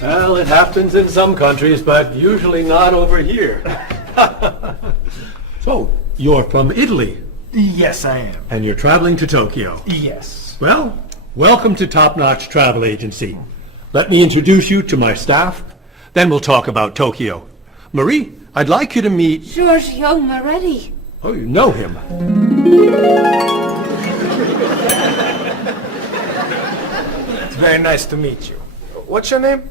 Well, it happens in some countries, but usually not over here. So, you're from Italy, Yes, I am. and you're traveling to Tokyo. Yes. Well, welcome to Top Notch Travel Agency. Let me introduce you to my staff, then we'll talk about Tokyo. Marie, I'd like you to meet... Giorgio Moretti. Oh, you know him. It's very nice to meet you. What's your name?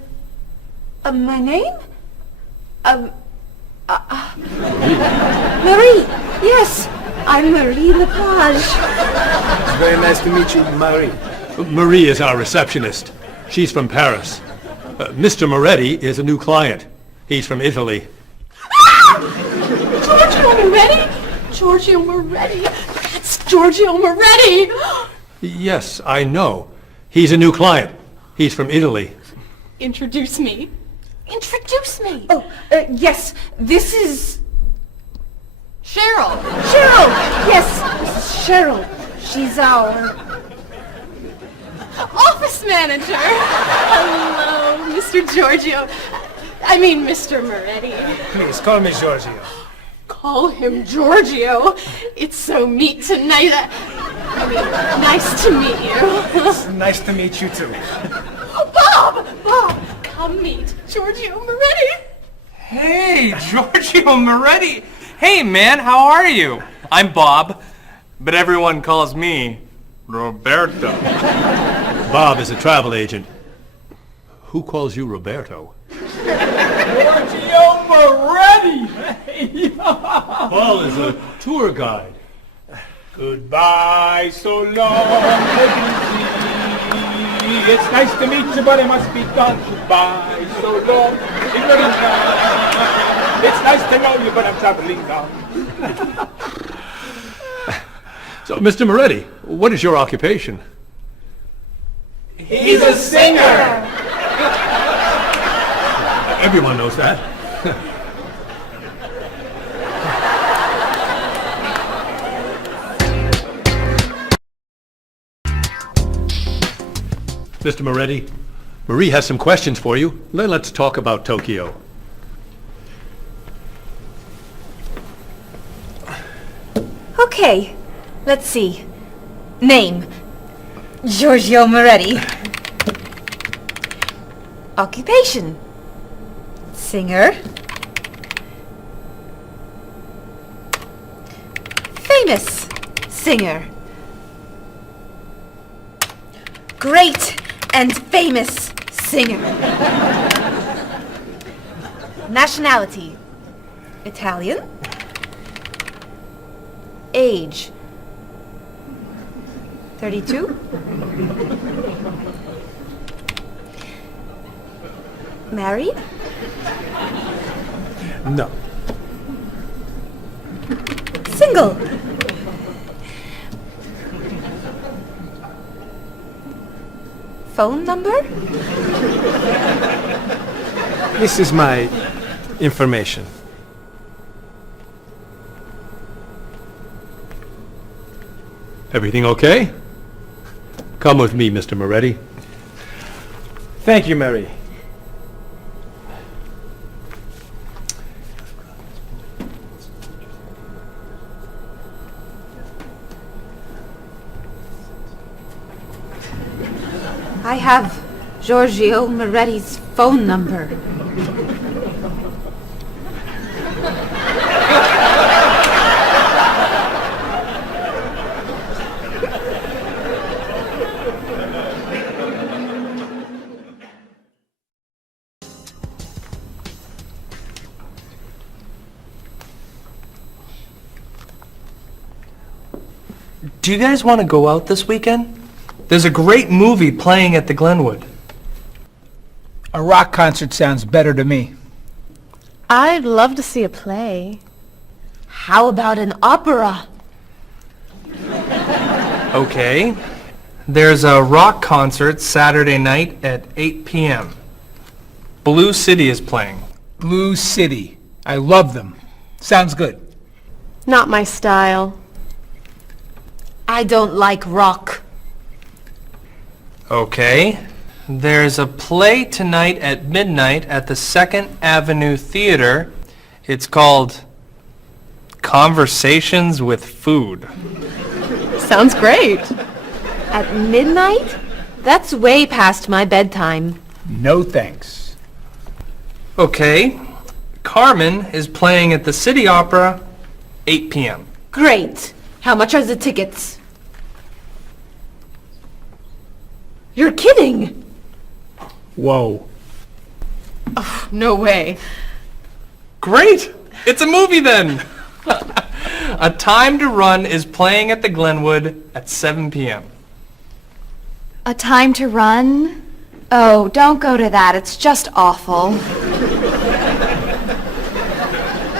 My name? Marie. Yes, I'm Marie Lepage. It's very nice to meet you, Marie. Marie is our receptionist. She's from Paris. Mr. Moretti is a new client. He's from Italy. Giorgio Moretti? Giorgio Moretti. That's Giorgio Moretti. Yes, I know. He's a new client. He's from Italy. Introduce me. Introduce me. Oh, yes, this is... Cheryl. Cheryl. Yes, this is Cheryl. She's our... Office manager. Hello, Mr. Giorgio. I mean, Mr. Moretti. Please, call me Giorgio. Call him Giorgio. It's so neat tonight. I mean, nice to meet you. It's nice to meet you, too. Bob! Bob, come meet Giorgio Moretti. Hey, Giorgio Moretti. Hey, man, how are you? I'm Bob, but everyone calls me Roberto. Bob is a travel agent. Who calls you Roberto? Giorgio Moretti! Paul is a tour guide. Goodbye, so long, it's nice to meet you, but it must be done. Goodbye, so long, it's nice to know you, but I'm traveling now. So, Mr. Moretti, what is your occupation? He's a singer! Everyone knows that. Mr. Moretti, Marie has some questions for you. Let's talk about Tokyo. Okay, let's see. Name, Giorgio Moretti. Occupation, singer. Famous singer. Great and famous singer. Nationality, Italian. Age, 32. Married? No. Single? Phone number? This is my information. Everything okay? Come with me, Mr. Moretti. Thank you, Mary. I have Giorgio Moretti's phone number. Do you guys want to go out this weekend? There's a great movie playing at the Glenwood. A rock concert sounds better to me. I'd love to see a play. How about an opera? Okay. There's a rock concert Saturday night at 8 p.m. Blue City is playing. Blue City. I love them. Sounds good. Not my style. I don't like rock. Okay. There's a play tonight at midnight at the 2nd Avenue Theater. It's called Conversations with Food. Sounds great. At midnight? That's way past my bedtime. No thanks. Okay. Carmen is playing at the City Opera, 8 p.m. Great. How much are the tickets? You're kidding! Whoa. No way. Great! It's a movie then! A Time to Run is playing at the Glenwood at 7 p.m. A Time to Run? Oh, don't go to that. It's just awful.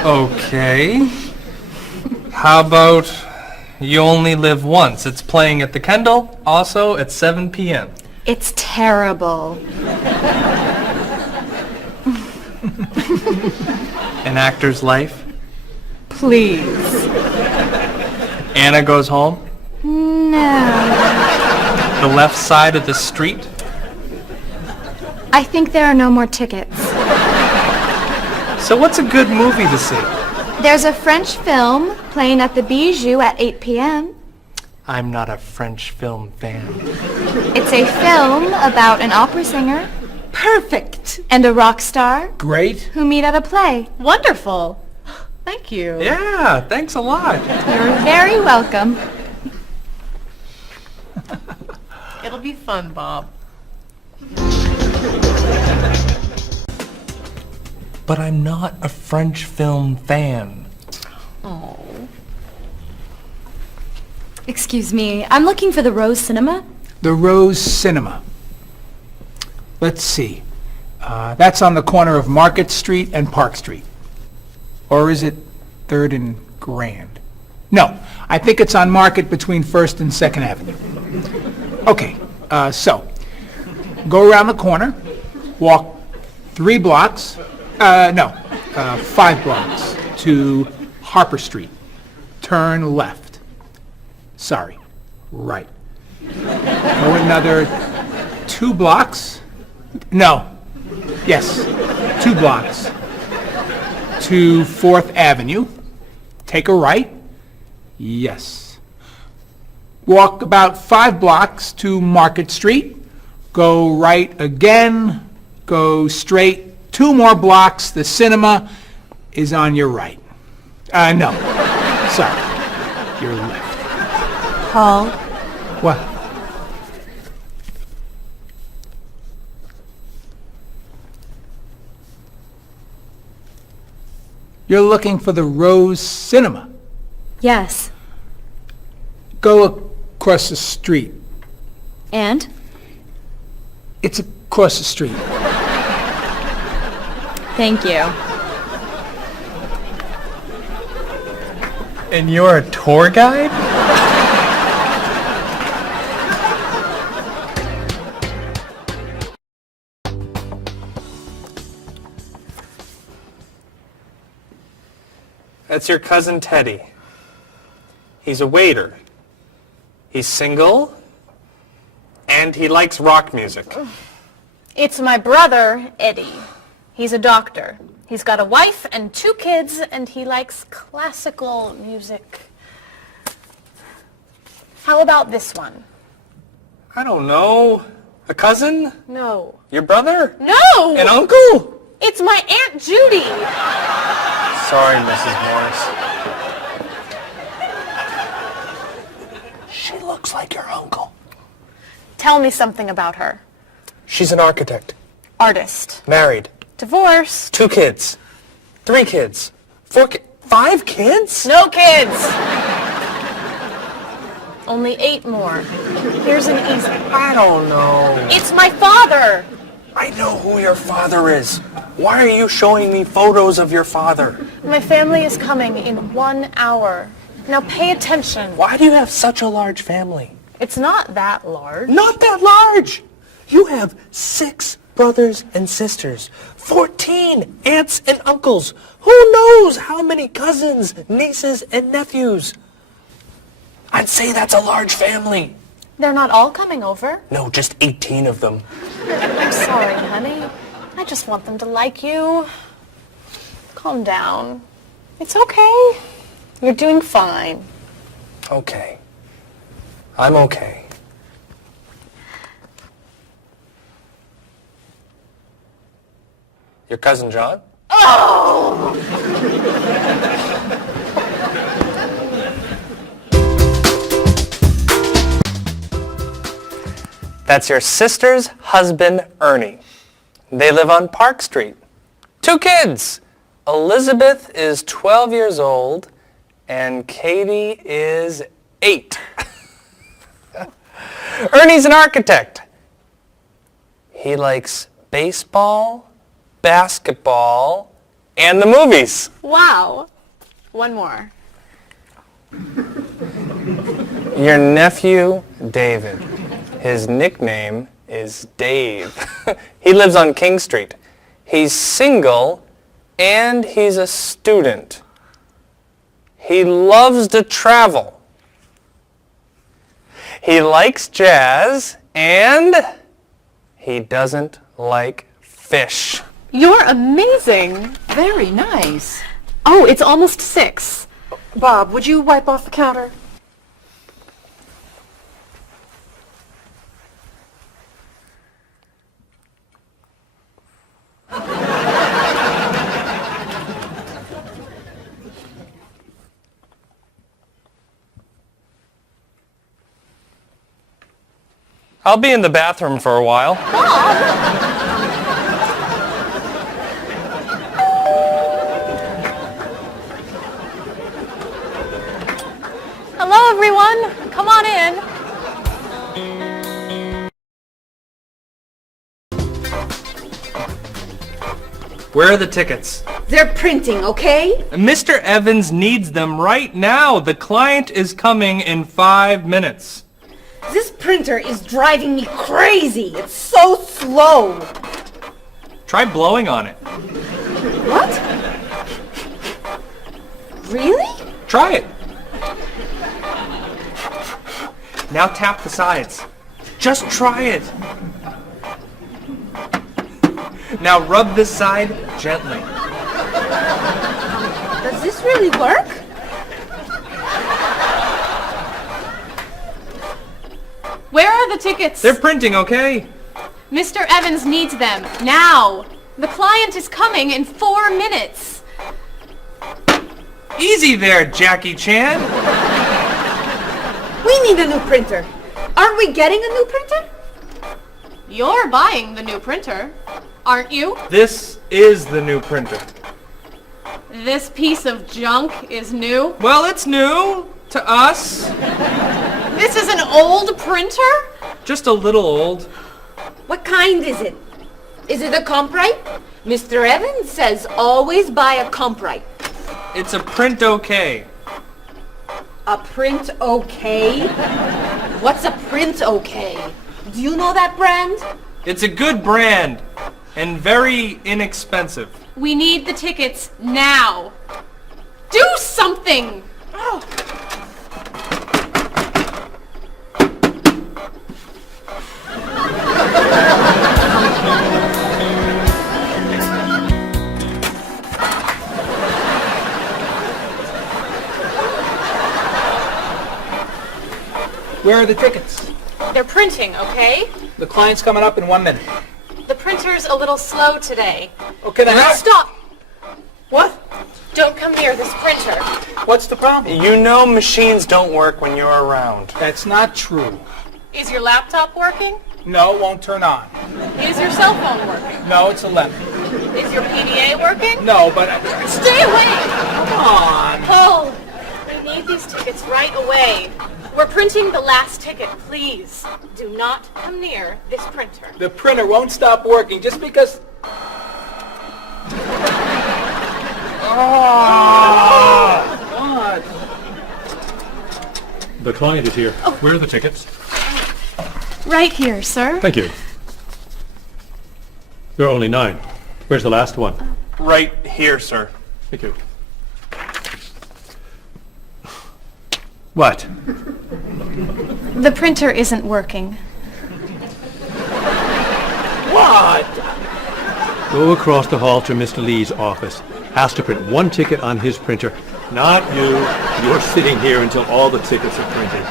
Okay. How about You Only Live Once? It's playing at the Kendall, also at 7 p.m. It's terrible. An Actor's Life. Please. Anna Goes Home. No. The Left Side of the Street. I think there are no more tickets. So what's a good movie to see? There's a French film playing at the Bijou at 8 p.m. I'm not a French film fan. It's a film about an opera singer Perfect. and a rock star Great. who meet at a play. Wonderful. Thank you. Yeah, thanks a lot. You're very welcome. It'll be fun, Bob. But I'm not a French film fan. Oh. Excuse me, I'm looking for the Rose Cinema. The Rose Cinema. Let's see. That's on the corner of Market Street and Park Street. Or is it 3rd and Grand? No, I think it's on Market between 1st and 2nd Avenue. Okay, so go around the corner, walk 5 blocks to Harper Street. Turn left. Sorry, right. Go another 2 blocks. No, yes, 2 blocks to 4th Avenue. Take a right. Yes. Walk about 5 blocks to Market Street. Go right again. Go straight 2 more blocks. The cinema is on your right. No. Sorry. Your left. Paul, What? You're looking for the Rose Cinema. yes. Go across the street. And? It's across the street. Thank you. And you're a tour guide? That's your cousin Teddy. He's a waiter. He's single, and he likes rock music. It's my brother, Eddie. He's a doctor. He's got a wife and 2 kids, and he likes classical music. How about this one? I don't know. A cousin? No. Your brother? No! An uncle? It's my Aunt Judy. Sorry, Mrs. Morris. She looks like your uncle. Tell me something about her. She's an architect. Artist. Married. Divorced. 2 kids. 3 kids. 5 kids? No kids. Only 8 more. Here's an easy. I don't know. It's my father. I know who your father is. Why are you showing me photos of your father? My family is coming in 1 hour. Now pay attention. Why do you have such a large family? It's not that large. Not that large! You have 6 brothers and sisters, 14 aunts and uncles. Who knows how many cousins, nieces, and nephews? I'd say that's a large family. They're not all coming over. No, just 18 of them. I'm sorry, honey. I just want them to like you. Calm down. It's okay. You're doing fine. Okay. I'm okay. Your cousin John? That's your sister's husband, Ernie. They live on Park Street. 2 kids. Elizabeth is 12 years old, and Katie is 8. Ernie's an architect. He likes baseball, basketball, and the movies. Wow. One more. Your nephew, David. His nickname is Dave. He lives on King Street. He's single, and he's a student. He loves to travel. He likes jazz, and he doesn't like fish. You're amazing. Very nice. Oh, it's almost 6. Bob, would you wipe off the counter? I'll be in the bathroom for a while. Hello, everyone. Come on in. Where are the tickets? They're printing, okay? Mr. Evans needs them right now. The client is coming in 5 minutes. This printer is driving me crazy. It's so slow. Try blowing on it. What? Really? Try it. Now tap the sides. Just try it. Now rub this side gently. Does this really work? Where are the tickets? They're printing, okay? Mr. Evans needs them now. The client is coming in 4 minutes. Easy there, Jackie Chan. We need a new printer. Aren't we getting a new printer? You're buying the new printer, aren't you? This is the new printer. This piece of junk is new. Well, it's new to us. This is an old printer? Just a little old. What kind is it? Is it a Comprite? Mr. Evans says always buy a Comprite. It's a print okay. A print okay? What's a print okay? Do you know that brand? It's a good brand and very inexpensive. We need the tickets now. Do something! Where are the tickets? They're printing, okay? The client's coming up in 1 minute. The printer's a little slow today. Okay, then how? Stop! What? Don't come near this printer. What's the problem? You know machines don't work when you're around. That's not true. Is your laptop working? No, it won't turn on. Is your cell phone working? No, it's 11. Is your PDA working? No, but... Stay away! Come on. Paul, we need these tickets right away. We're printing the last ticket, please. Do not come near this printer. The printer won't stop working just because... What? The client is here. Where are the tickets? Right here, sir. Thank you. There are only 9. Where's the last one? Right here, sir. Thank you. What? The printer isn't working. What? Go across the hall to Mr. Lee's office. Has to print one ticket on his printer. Not you. You're sitting here until all the tickets are printed.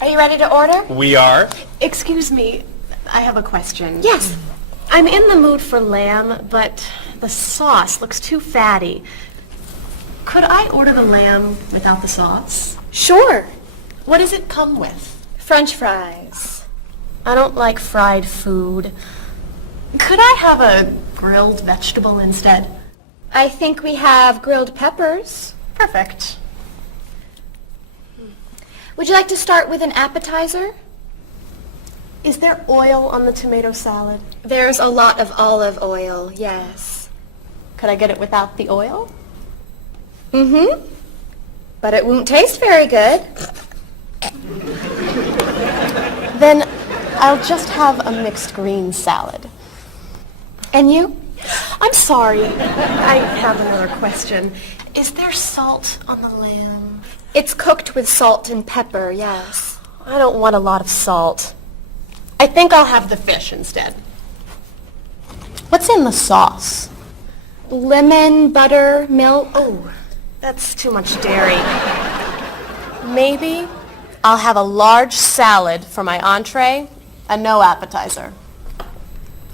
Are you ready to order? We are. Excuse me, I have a question. Yes. I'm in the mood for lamb, but the sauce looks too fatty. Could I order the lamb without the sauce? Sure. What does it come with? French fries. I don't like fried food. Could I have a grilled vegetable instead? I think we have grilled peppers. Perfect. Would you like to start with an appetizer? Is there oil on the tomato salad? There's a lot of olive oil, yes. Could I get it without the oil? Mm-hmm. But it won't taste very good. Then I'll just have a mixed green salad. And you? I'm sorry, I have another question. Is there salt on the lamb? It's cooked with salt and pepper, yes. I don't want a lot of salt. I think I'll have the fish instead. What's in the sauce? Lemon, butter, milk. Oh, that's too much dairy. Maybe I'll have a large salad for my entree and no appetizer.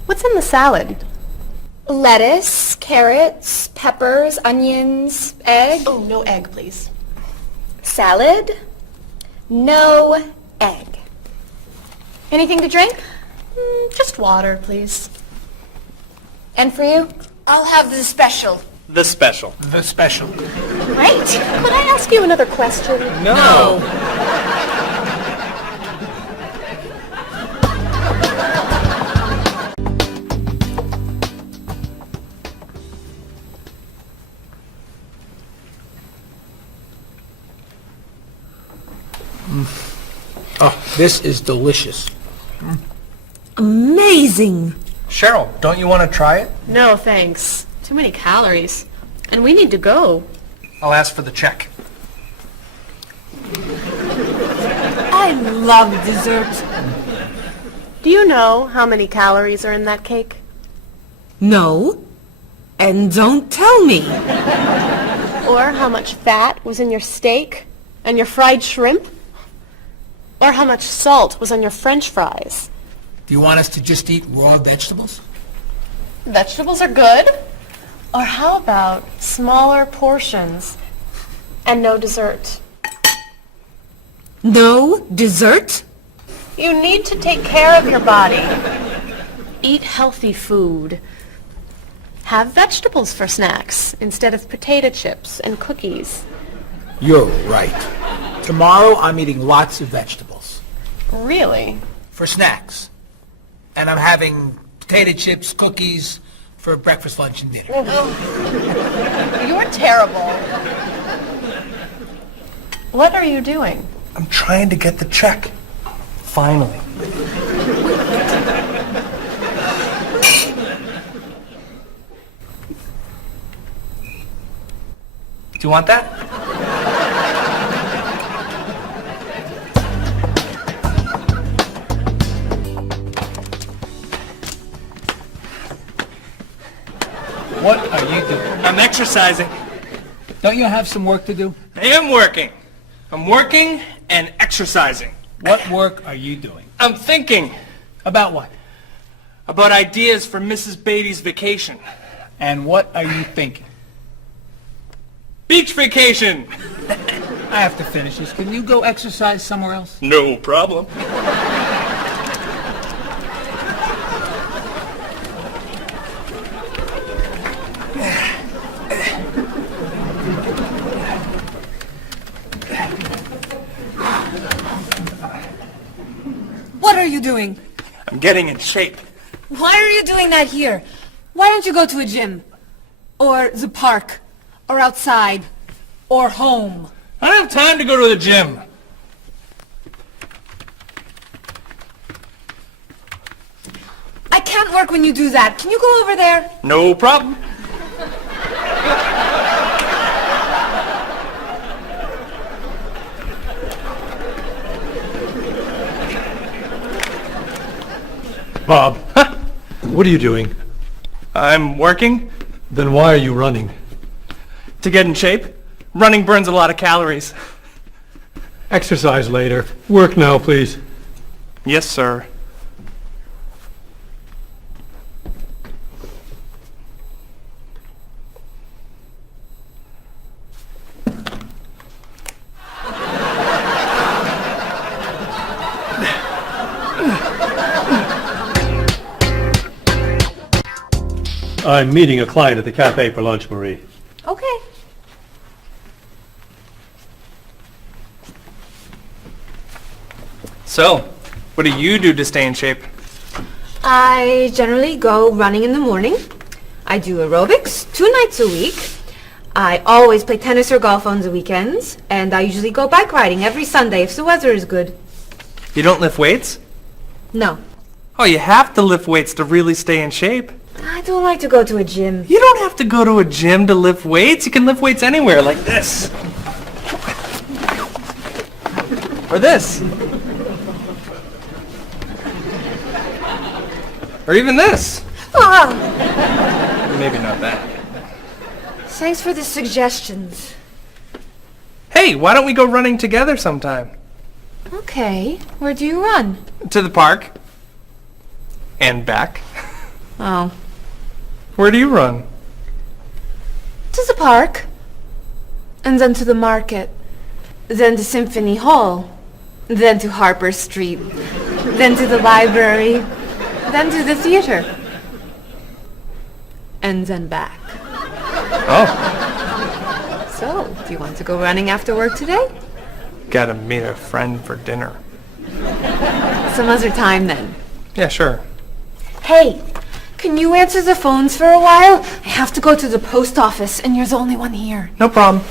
What's in the salad? Lettuce, carrots, peppers, onions, egg. Oh, no egg, please. Salad, no egg. Anything to drink? Just water, please. And for you? I'll have the special. The special. The special. Great. Could I ask you another question? No. Oh, this is delicious. Amazing. Cheryl, don't you want to try it? No, thanks. Too many calories. And we need to go. I'll ask for the check. I love dessert. Do you know how many calories are in that cake? No. And don't tell me. Or how much fat was in your steak and your fried shrimp? Or how much salt was on your French fries? Do you want us to just eat raw vegetables? Vegetables are good. Or how about smaller portions and no dessert? No dessert? You need to take care of your body. Eat healthy food. Have vegetables for snacks instead of potato chips and cookies. You're right. Tomorrow I'm eating lots of vegetables. Really? For snacks. And I'm having potato chips, cookies for breakfast, lunch, and dinner. You're terrible. What are you doing? I'm trying to get the check. Finally. Do you want that? What are you doing? I'm exercising. Don't you have some work to do? I am working. I'm working and exercising. What work are you doing? I'm thinking About what? about ideas for Mrs. Beatty's vacation. And what are you thinking? Beach vacation! I have to finish this. Can you go exercise somewhere else? No problem. What are you doing? I'm getting in shape. Why are you doing that here? Why don't you go to a gym? Or the park? Or outside? Or home? I don't have time to go to the gym. can't work when you do that. Can you go over there? No problem. Bob, what are you doing? I'm working Then why are you running? to get in shape. Running burns a lot of calories. Exercise later. Work now, please. Yes, sir. I'm meeting a client at the cafe for lunch, Marie. Okay. So, what do you do to stay in shape? I generally go running in the morning. I do aerobics 2 nights a week. I always play tennis or golf on the weekends. And I usually go bike riding every Sunday if the weather is good. You don't lift weights? No. Oh, you have to lift weights to really stay in shape. I don't like to go to a gym. You don't have to go to a gym to lift weights. You can lift weights anywhere, like this. Or this. Or even this. Ah, Maybe not that. thanks for the suggestions. Hey, why don't we go running together sometime? Okay. Where do you run? To the park. And back. Oh. Where do you run? To the park. And then to the market. Then to Symphony Hall. Then to Harper Street. Then to the library. Then to the theater. And then back. Oh, So, do you want to go running after work today? gotta meet a friend for dinner. Some other time then. Yeah, sure. Hey, can you answer the phones for a while? I have to go to the post office and you're the only one here. No problem.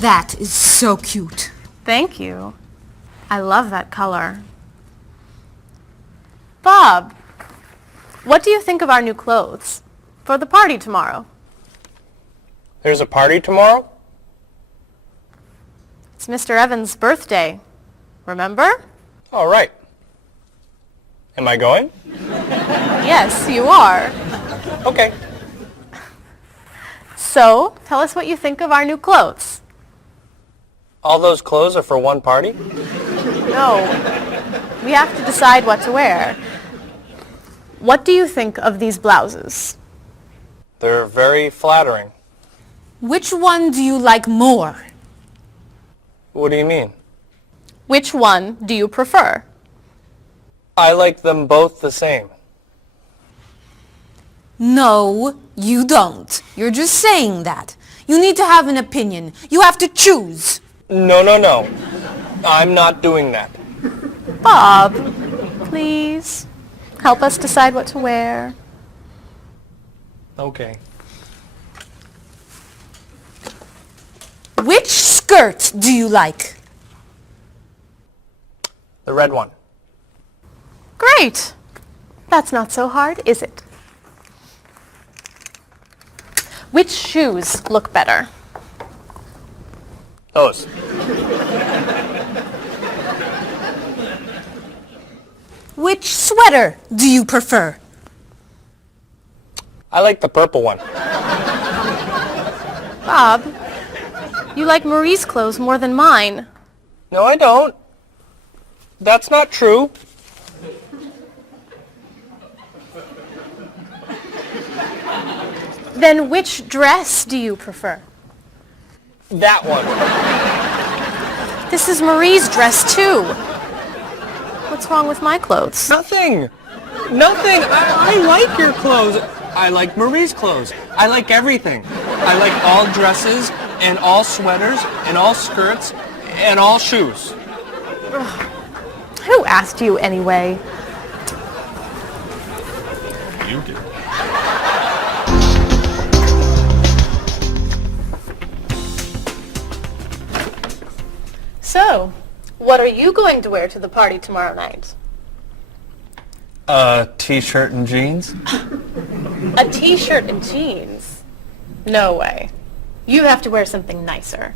That is so cute. Thank you. I love that color. Bob, what do you think of our new clothes for the party tomorrow? There's a party tomorrow? It's Mr. Evans' birthday. Remember? All right. Am I going? Yes, you are. Okay. So, tell us what you think of our new clothes. All those clothes are for one party? No, we have to decide what to wear. What do you think of these blouses? They're very flattering. Which one do you like more? What do you mean? Which one do you prefer? I like them both the same. No, you don't. You're just saying that. You need to have an opinion. You have to choose. No, no, no. I'm not doing that. Bob, please help us decide what to wear. Okay. Which skirt do you like? The red one. Great. That's not so hard, is it? Which shoes look better? Those. Which sweater do you prefer? I like the purple one. Bob, you like Marie's clothes more than mine. No, I don't. That's not true. Then which dress do you prefer? That one. This is Marie's dress too. What's wrong with my clothes? Nothing. Nothing. I like your clothes. I like Marie's clothes. I like everything. I like all dresses and all sweaters and all skirts and all shoes. Who asked you anyway? You do. So, what are you going to wear to the party tomorrow night? A t-shirt and jeans? A t-shirt and jeans? No way. You have to wear something nicer.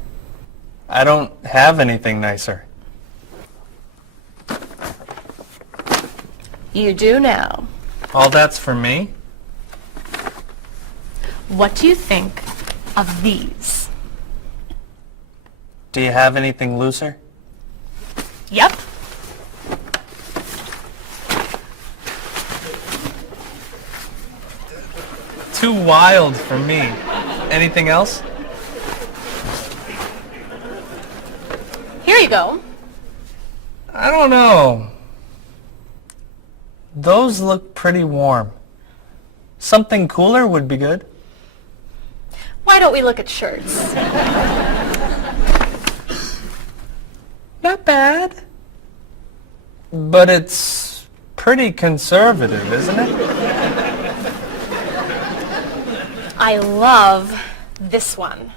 I don't have anything nicer. You do now. All that's for me? What do you think of these? Do you have anything looser? Yep. Too wild for me. Anything else? Here you go. I don't know. Those look pretty warm. Something cooler would be good. Why don't we look at shirts? Not bad. But it's pretty conservative, isn't it? I love this one.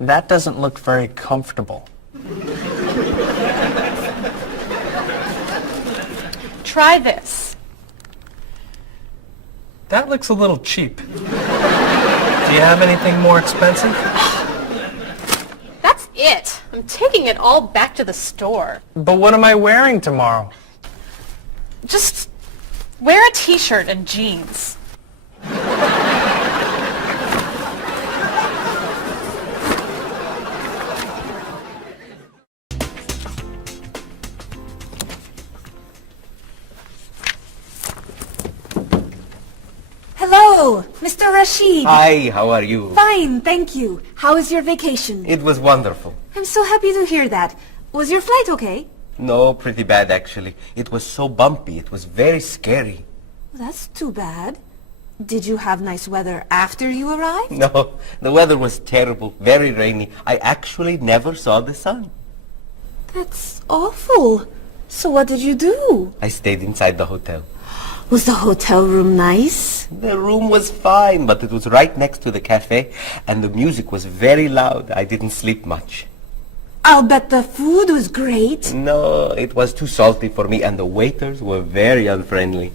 That doesn't look very comfortable. Try this. That looks a little cheap. Do you have anything more expensive? That's it. I'm taking it all back to the store. But what am I wearing tomorrow? Just wear a t-shirt and jeans. Hello, Mr. Rashid. Hi, how are you? Fine, thank you. How was your vacation? It was wonderful. I'm so happy to hear that. Was your flight okay? No, pretty bad actually. It was so bumpy. It was very scary. That's too bad. Did you have nice weather after you arrived? No, the weather was terrible, very rainy. I actually never saw the sun. That's awful. So what did you do? I stayed inside the hotel. Was the hotel room nice? The room was fine, but it was right next to the cafe, and the music was very loud. I didn't sleep much. I'll bet the food was great. No, it was too salty for me, and the waiters were very unfriendly.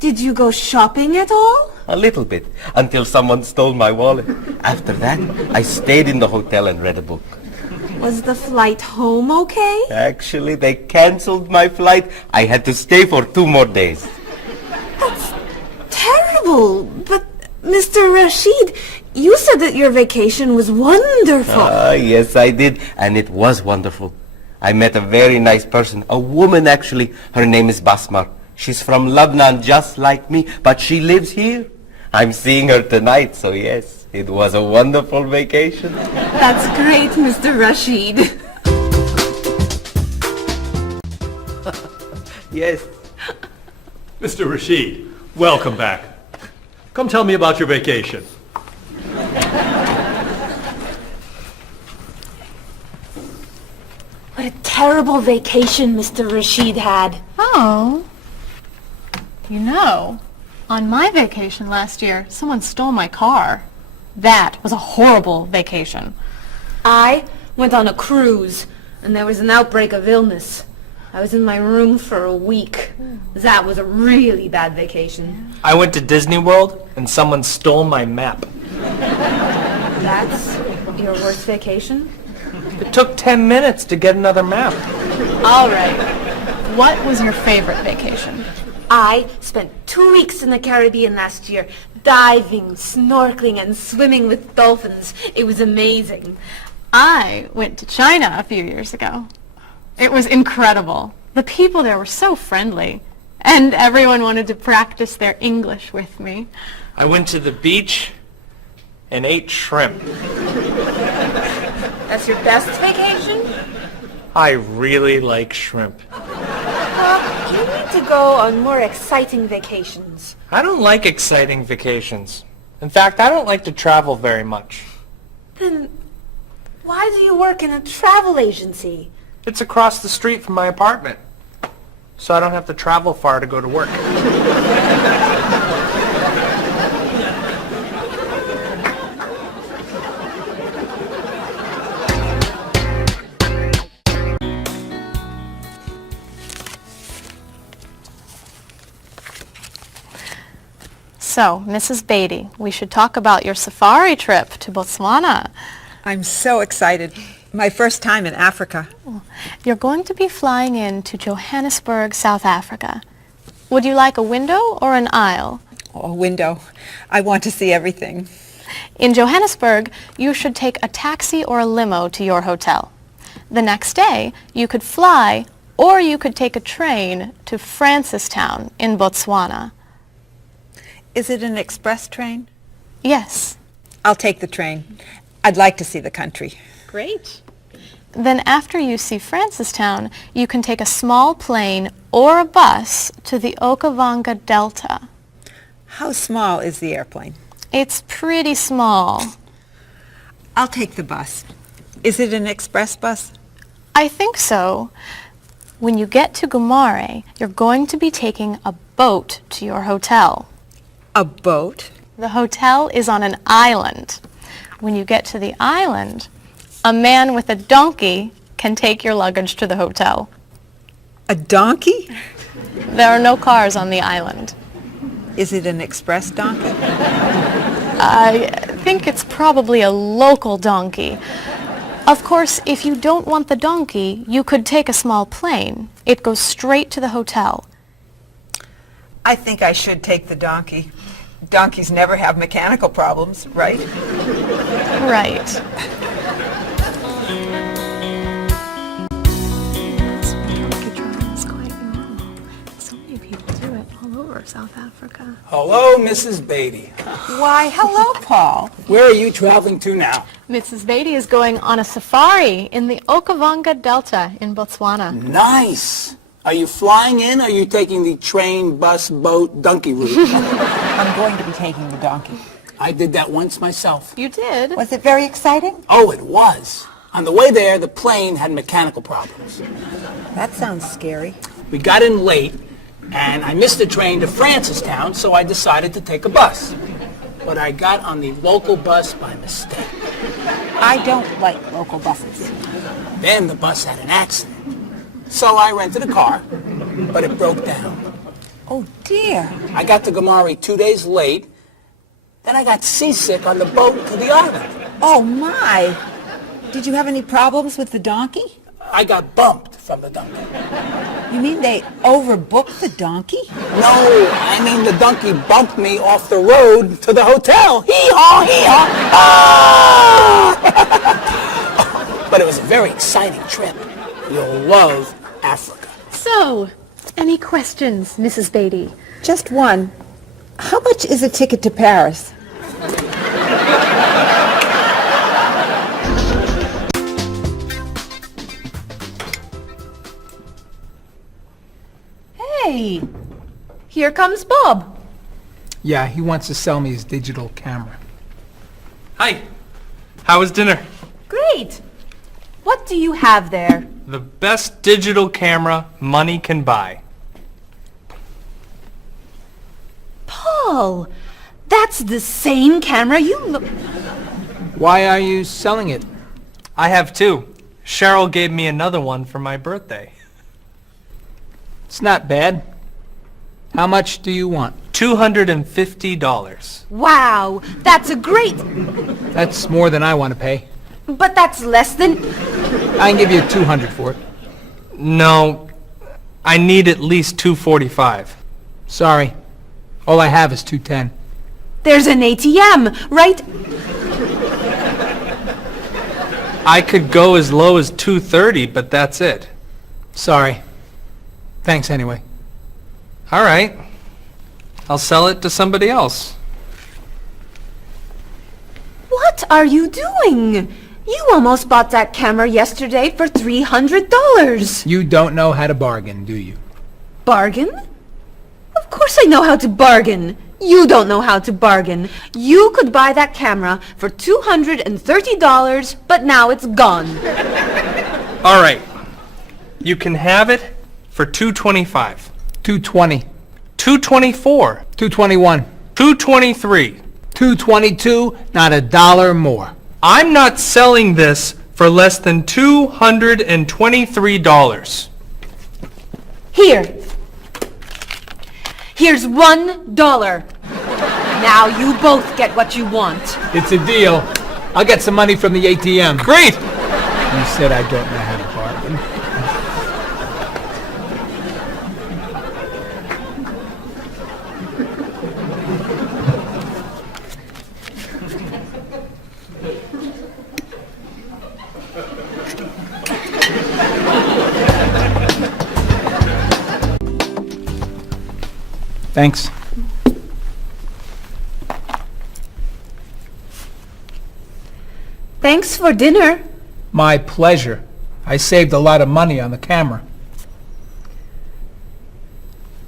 Did you go shopping at all? A little bit, until someone stole my wallet. After that, I stayed in the hotel and read a book. Was the flight home okay? Actually, they canceled my flight. I had to stay for 2 more days. That's terrible. But, Mr. Rashid, you said that your vacation was wonderful. Yes, I did. And it was wonderful. I met a very nice person. A woman, actually. Her name is Basmar. She's from Lebanon, just like me. But she lives here. I'm seeing her tonight, so yes. It was a wonderful vacation. That's great, Mr. Rashid. Yes. Mr. Rashid, welcome back. Come tell me about your vacation. What a terrible vacation Mr. Rashid had. Oh. You know, on my vacation last year, someone stole my car. That was a horrible vacation. I went on a cruise, and there was an outbreak of illness. I was in my room for a week. That was a really bad vacation. I went to Disney World and someone stole my map. That's your worst vacation? It took 10 minutes to get another map. All right. What was your favorite vacation? I spent 2 weeks in the Caribbean last year, diving, snorkeling, and swimming with dolphins. It was amazing. I went to China a few years ago. It was incredible. The people there were so friendly, and everyone wanted to practice their English with me. I went to the beach and ate shrimp. That's your best vacation? I really like shrimp. You need to go on more exciting vacations. I don't like exciting vacations. In fact, I don't like to travel very much. Then why do you work in a travel agency? It's across the street from my apartment, so I don't have to travel far to go to work. So, Mrs. Beatty, we should talk about your safari trip to Botswana. I'm so excited. My first time in Africa. You're going to be flying in to Johannesburg, South Africa. Would you like a window or an aisle? Oh, a window. I want to see everything. In Johannesburg, you should take a taxi or a limo to your hotel. The next day, you could fly or you could take a train to Francistown in Botswana. Is it an express train? Yes. I'll take the train. I'd like to see the country. Great. Then after you see Francistown, you can take a small plane or a bus to the Okavango Delta. How small is the airplane? It's pretty small. I'll take the bus. Is it an express bus? I think so. When you get to Gumare, you're going to be taking a boat to your hotel. A boat? The hotel is on an island. When you get to the island, a man with a donkey can take your luggage to the hotel. A donkey? There are no cars on the island. Is it an express donkey? I think it's probably a local donkey. Of course, if you don't want the donkey, you could take a small plane. It goes straight to the hotel. I think I should take the donkey. Donkeys never have mechanical problems, right? Right. So many people do it all over South Africa. Hello, Mrs. Beatty. Why, hello, Paul. Where are you traveling to now? Mrs. Beatty is going on a safari in the Okavango Delta in Botswana. Nice. Are you flying in, or are you taking the train, bus, boat, donkey route? I'm going to be taking the donkey. I did that once myself. You did? Was it very exciting? Oh, it was. On the way there, the plane had mechanical problems. That sounds scary. We got in late, and I missed the train to Francistown, so I decided to take a bus. But I got on the local bus by mistake. I don't like local buses. Then the bus had an accident. So I rented a car, but it broke down. Oh, dear. I got to Gumare 2 days late. Then I got seasick on the boat to the island. Oh, my. Did you have any problems with the donkey? I got bumped from the donkey. You mean they overbooked the donkey? No, I mean the donkey bumped me off the road to the hotel. Hee-haw, hee-haw. Ah! But it was a very exciting trip. You'll love Africa. So, any questions, Mrs. Beatty? Just one. How much is a ticket to Paris? Hey, here comes Bob. Yeah, he wants to sell me his digital camera. Hi. How was dinner? Great. What do you have there? The best digital camera money can buy. Paul, that's the same camera you look... Why are you selling it? I have two. Cheryl gave me another one for my birthday. It's not bad. How much do you want? $250. Wow, that's a great... That's more than I want to pay. But that's less than... I can give you $200 for it. No, I need at least $245. Sorry. All I have is $210. There's an ATM, right? I could go as low as $230, but that's it. Sorry. Thanks anyway. All right. I'll sell it to somebody else. What are you doing? You almost bought that camera yesterday for $300. You don't know how to bargain, do you? Bargain? Of course I know how to bargain. You don't know how to bargain. You could buy that camera for $230, but now it's gone. All right. You can have it for $225. $220. $224. $221. $223. $222, not a dollar more. I'm not selling this for less than $223. Here. Here's $1. Now you both get what you want. It's a deal. I'll get some money from the ATM. Great! You said I don't know how to bargain. Thanks. Thanks for dinner. My pleasure. I saved a lot of money on the camera.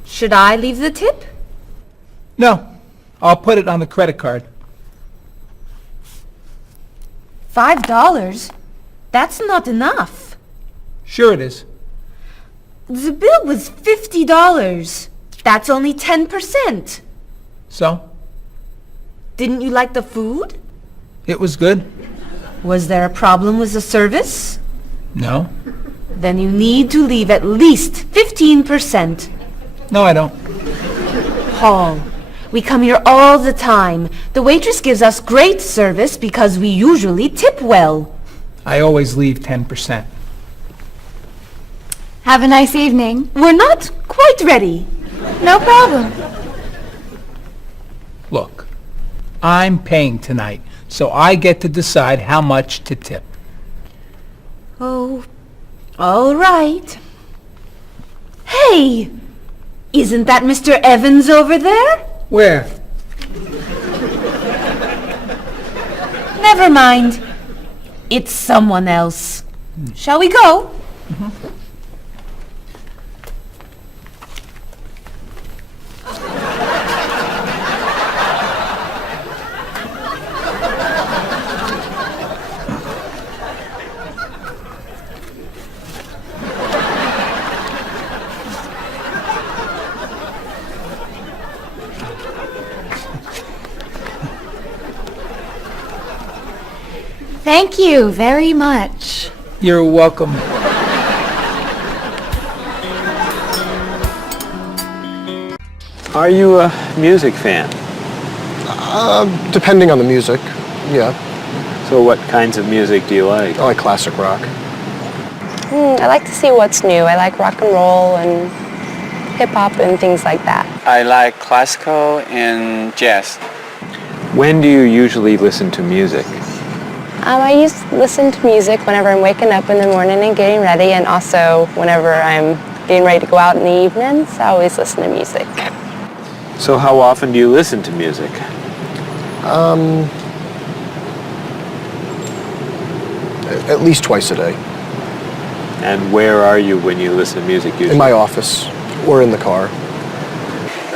Should I leave the tip? No, I'll put it on the credit card. $5? That's not enough. Sure it is. The bill was $50. That's only 10%. So? Didn't you like the food? It was good. Was there a problem with the service? No. Then you need to leave at least 15%. No, I don't. Paul, we come here all the time. The waitress gives us great service because we usually tip well. I always leave 10%. Have a nice evening. We're not quite ready. No problem. Look, I'm paying tonight, so I get to decide how much to tip. Oh, all right. Hey! Isn't that Mr. Evans over there? Where? Never mind. It's someone else. Shall we go? Thank you very much. You're welcome. Are you a music fan? Depending on the music, yeah. So what kinds of music do you like? I like classic rock. I like to see what's new. I like rock and roll and hip-hop and things like that. I like classical and jazz. When do you usually listen to music? I used to listen to music whenever I'm waking up in the morning and getting ready, and also whenever I'm getting ready to go out in the evenings. I always listen to music. So how often do you listen to music? At least twice a day. And where are you when you listen to music usually? In my office or in the car.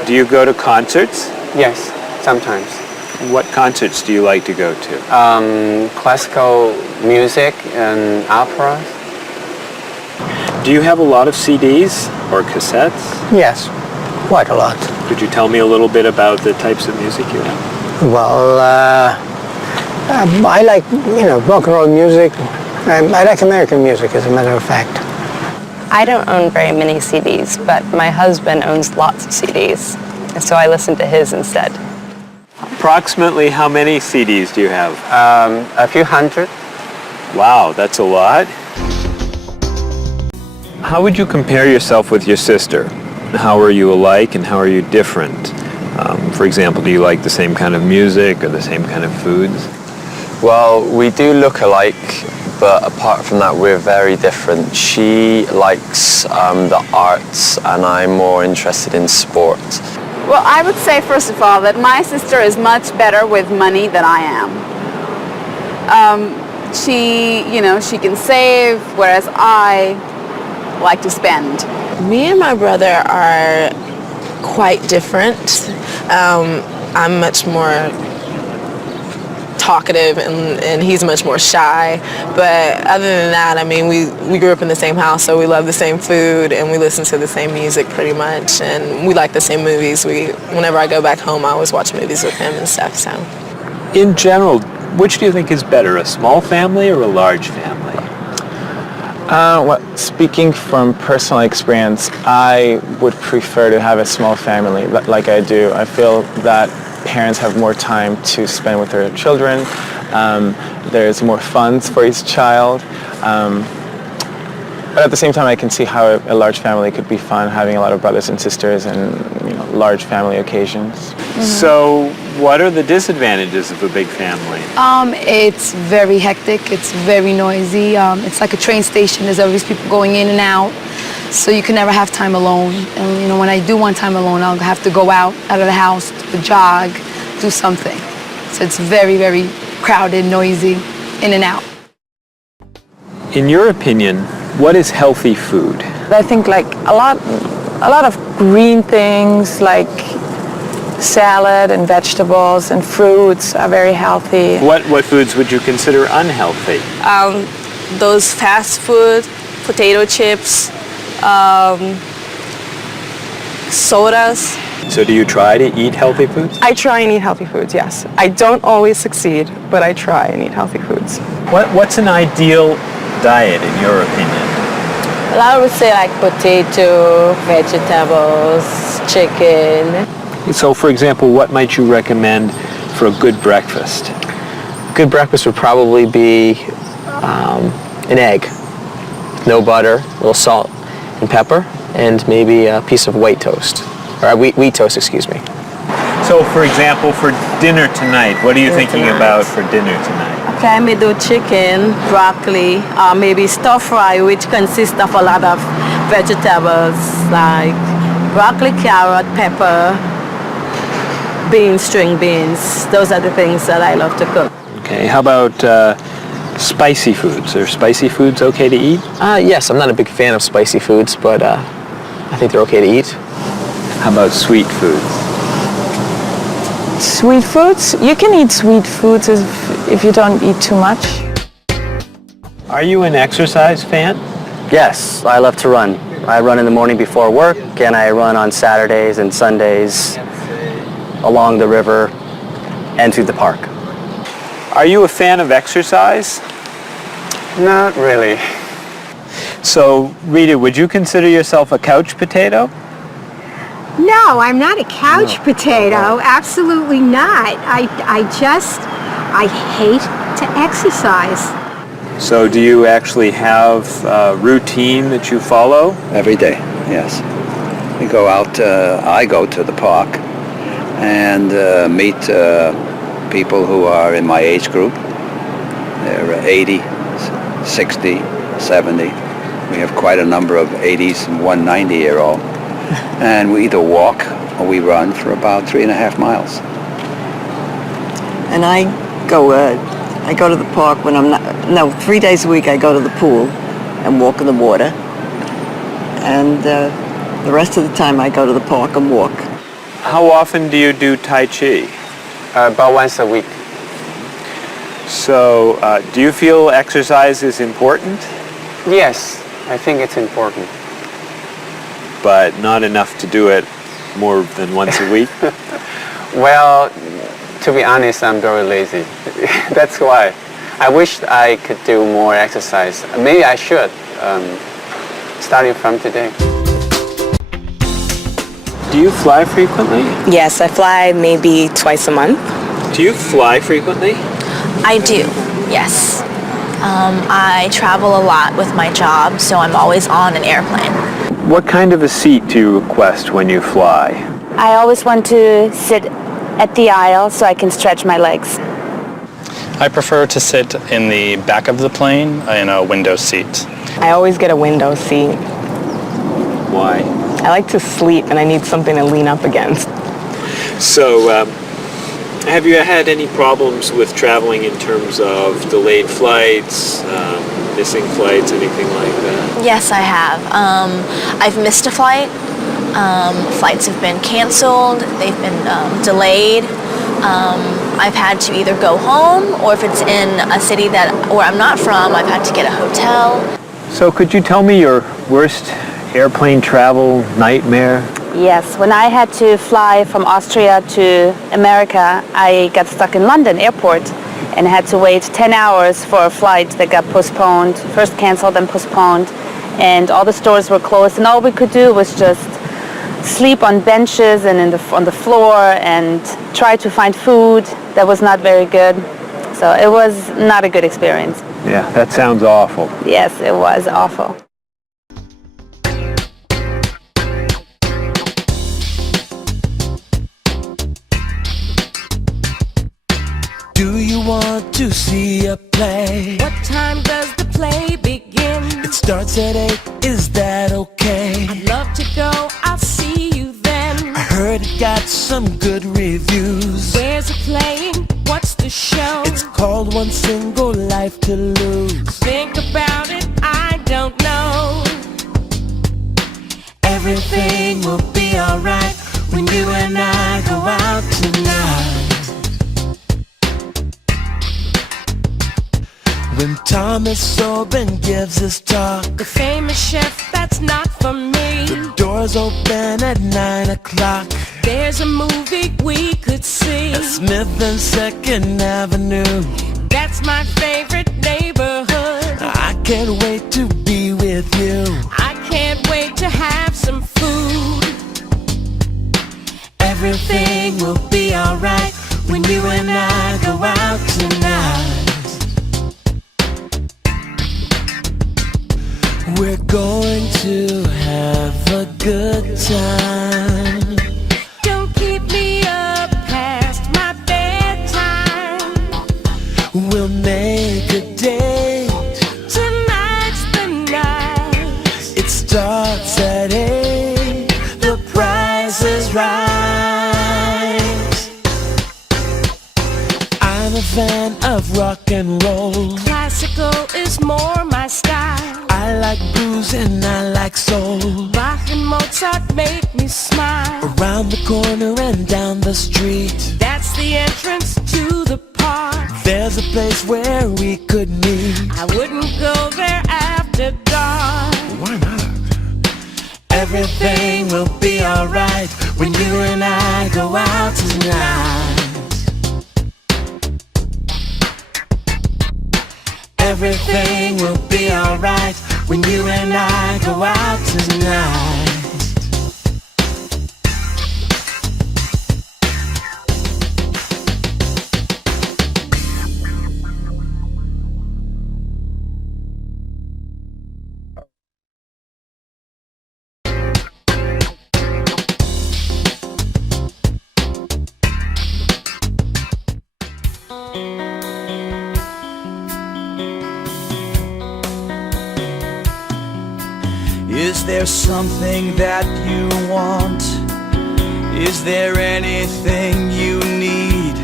Do you go to concerts? Yes, sometimes. What concerts do you like to go to? Classical music and operas. Do you have a lot of CDs or cassettes? Yes, quite a lot. Could you tell me a little bit about the types of music you have? Well, I like, rock and roll music. I like American music, as a matter of fact. I don't own very many CDs, but my husband owns lots of CDs, and so I listen to his instead. Approximately how many CDs do you have? A few hundred. Wow, that's a lot. How would you compare yourself with your sister? How are you alike and how are you different? For example, do you like the same kind of music or the same kind of foods? Well, we do look alike, but apart from that, we're very different. She likes the arts, and I'm more interested in sport. Well, I would say, first of all, that my sister is much better with money than I am. She can save, whereas I like to spend. Me and my brother are quite different. I'm much more talkative and he's much more shy. But other than that, I mean, we grew up in the same house, so we love the same food and we listen to the same music pretty much, and we like the same movies. Whenever I go back home, I always watch movies with him and stuff. So, in general, which do you think is better, a small family or a large family? Well, speaking from personal experience, I would prefer to have a small family like I do. I feel that parents have more time to spend with their children. There's more funds for each child. But at the same time, I can see how a large family could be fun, having a lot of brothers and sisters and large family occasions. Mm-hmm. So what are the disadvantages of a big family? It's very hectic, it's very noisy. It's like a train station, there's always people going in and out. So you can never have time alone. And when I do want time alone, I'll have to go out of the house, to jog, do something. So it's very, very crowded, noisy, in and out. In your opinion, what is healthy food? I think like a lot of green things like salad and vegetables and fruits are very healthy. What foods would you consider unhealthy? Those fast food, potato chips, sodas. So do you try to eat healthy foods? I try and eat healthy foods, yes. I don't always succeed, but I try and eat healthy foods. What's an ideal diet in your opinion? Well, I would say like potato, vegetables, chicken. So for example, what might you recommend for a good breakfast? Good breakfast would probably be an egg, no butter, a little salt and pepper, and maybe a piece of white toast, or wheat toast, excuse me. So for example, for dinner tonight, what are you thinking about for dinner tonight? Okay, I may do chicken, broccoli, maybe stir fry, which consists of a lot of vegetables like broccoli, carrot, pepper, beans, string beans. Those are the things that I love to cook. Okay, how about spicy foods? Are spicy foods okay to eat? Yes, I'm not a big fan of spicy foods, but I think they're okay to eat. How about sweet foods? Sweet foods? You can eat sweet foods if you don't eat too much. Are you an exercise fan? Yes, I love to run. I run in the morning before work, and I run on Saturdays and Sundays along the river and through the park. Are you a fan of exercise? Not really. So, Rita, would you consider yourself a couch potato? No, I'm not a couch potato. Absolutely not. I hate to exercise. So do you actually have a routine that you follow? Every day, yes. We go out, I go to the park and meet people who are in my age group. They're 80, 60, 70. We have quite a number of 80s and 190-year-old. And we either walk or we run for about 3.5 miles. And I go to the park when I'm not, 3 days a week I go to the pool and walk in the water. And the rest of the time I go to the park and walk. How often do you do Tai Chi? About once a week. So, do you feel exercise is important? Yes, I think it's important. But not enough to do it more than once a week? Well, to be honest, I'm very lazy. That's why. I wish I could do more exercise. Maybe I should, starting from today. Do you fly frequently? Yes, I fly maybe twice a month. Do you fly frequently? I do, yes. I travel a lot with my job, so I'm always on an airplane. What kind of a seat do you request when you fly? I always want to sit at the aisle so I can stretch my legs. I prefer to sit in the back of the plane in a window seat. I always get a window seat. Why? I like to sleep and I need something to lean up against. So, have you had any problems with traveling in terms of delayed flights, missing flights, anything like that? Yes, I have. I've missed a flight. Flights have been canceled. They've been delayed. I've had to either go home, or if it's in a city where I'm not from, I've had to get a hotel. So could you tell me your worst airplane travel nightmare? Yes, when I had to fly from Austria to America, I got stuck in London airport and had to wait 10 hours for a flight that got postponed, first canceled then postponed, and all the stores were closed, and all we could do was just sleep on benches and on the floor and try to find food that was not very good. So it was not a good experience. Yeah, that sounds awful. Yes, it was awful. Do you want to see a play? What time does the play begin? It starts at 8, is that okay? I'd love to go, I'll see you then. I heard it got some good reviews. Where's it playing? What's the show? It's called One Single Life to Lose. Think about it, I don't know. Everything will be alright when you and I go out tonight. When Thomas Sobin gives his talk, the famous chef, that's not for me. The doors open at 9 o'clock. There's a movie we could see at Smith and 2nd Avenue. That's my favorite neighborhood. I can't wait to be with you. I can't wait to have some food. Everything will be alright when you and I go out tonight. We're going to have a good time. Don't keep me up past my bedtime. We'll make a date. Tonight's the night. It starts at 8. The price is right. I'm a fan of rock and roll. Classical is more my style. I like blues and I like soul. Bach and Mozart make me smile. Around the corner and down the street, that's the entrance to the park. There's a place where we could meet. I wouldn't go there after dark. Why not? Everything will be alright when you and I go out tonight. Everything will be alright when you and I go out tonight. Is there something that you want? Is there anything you need?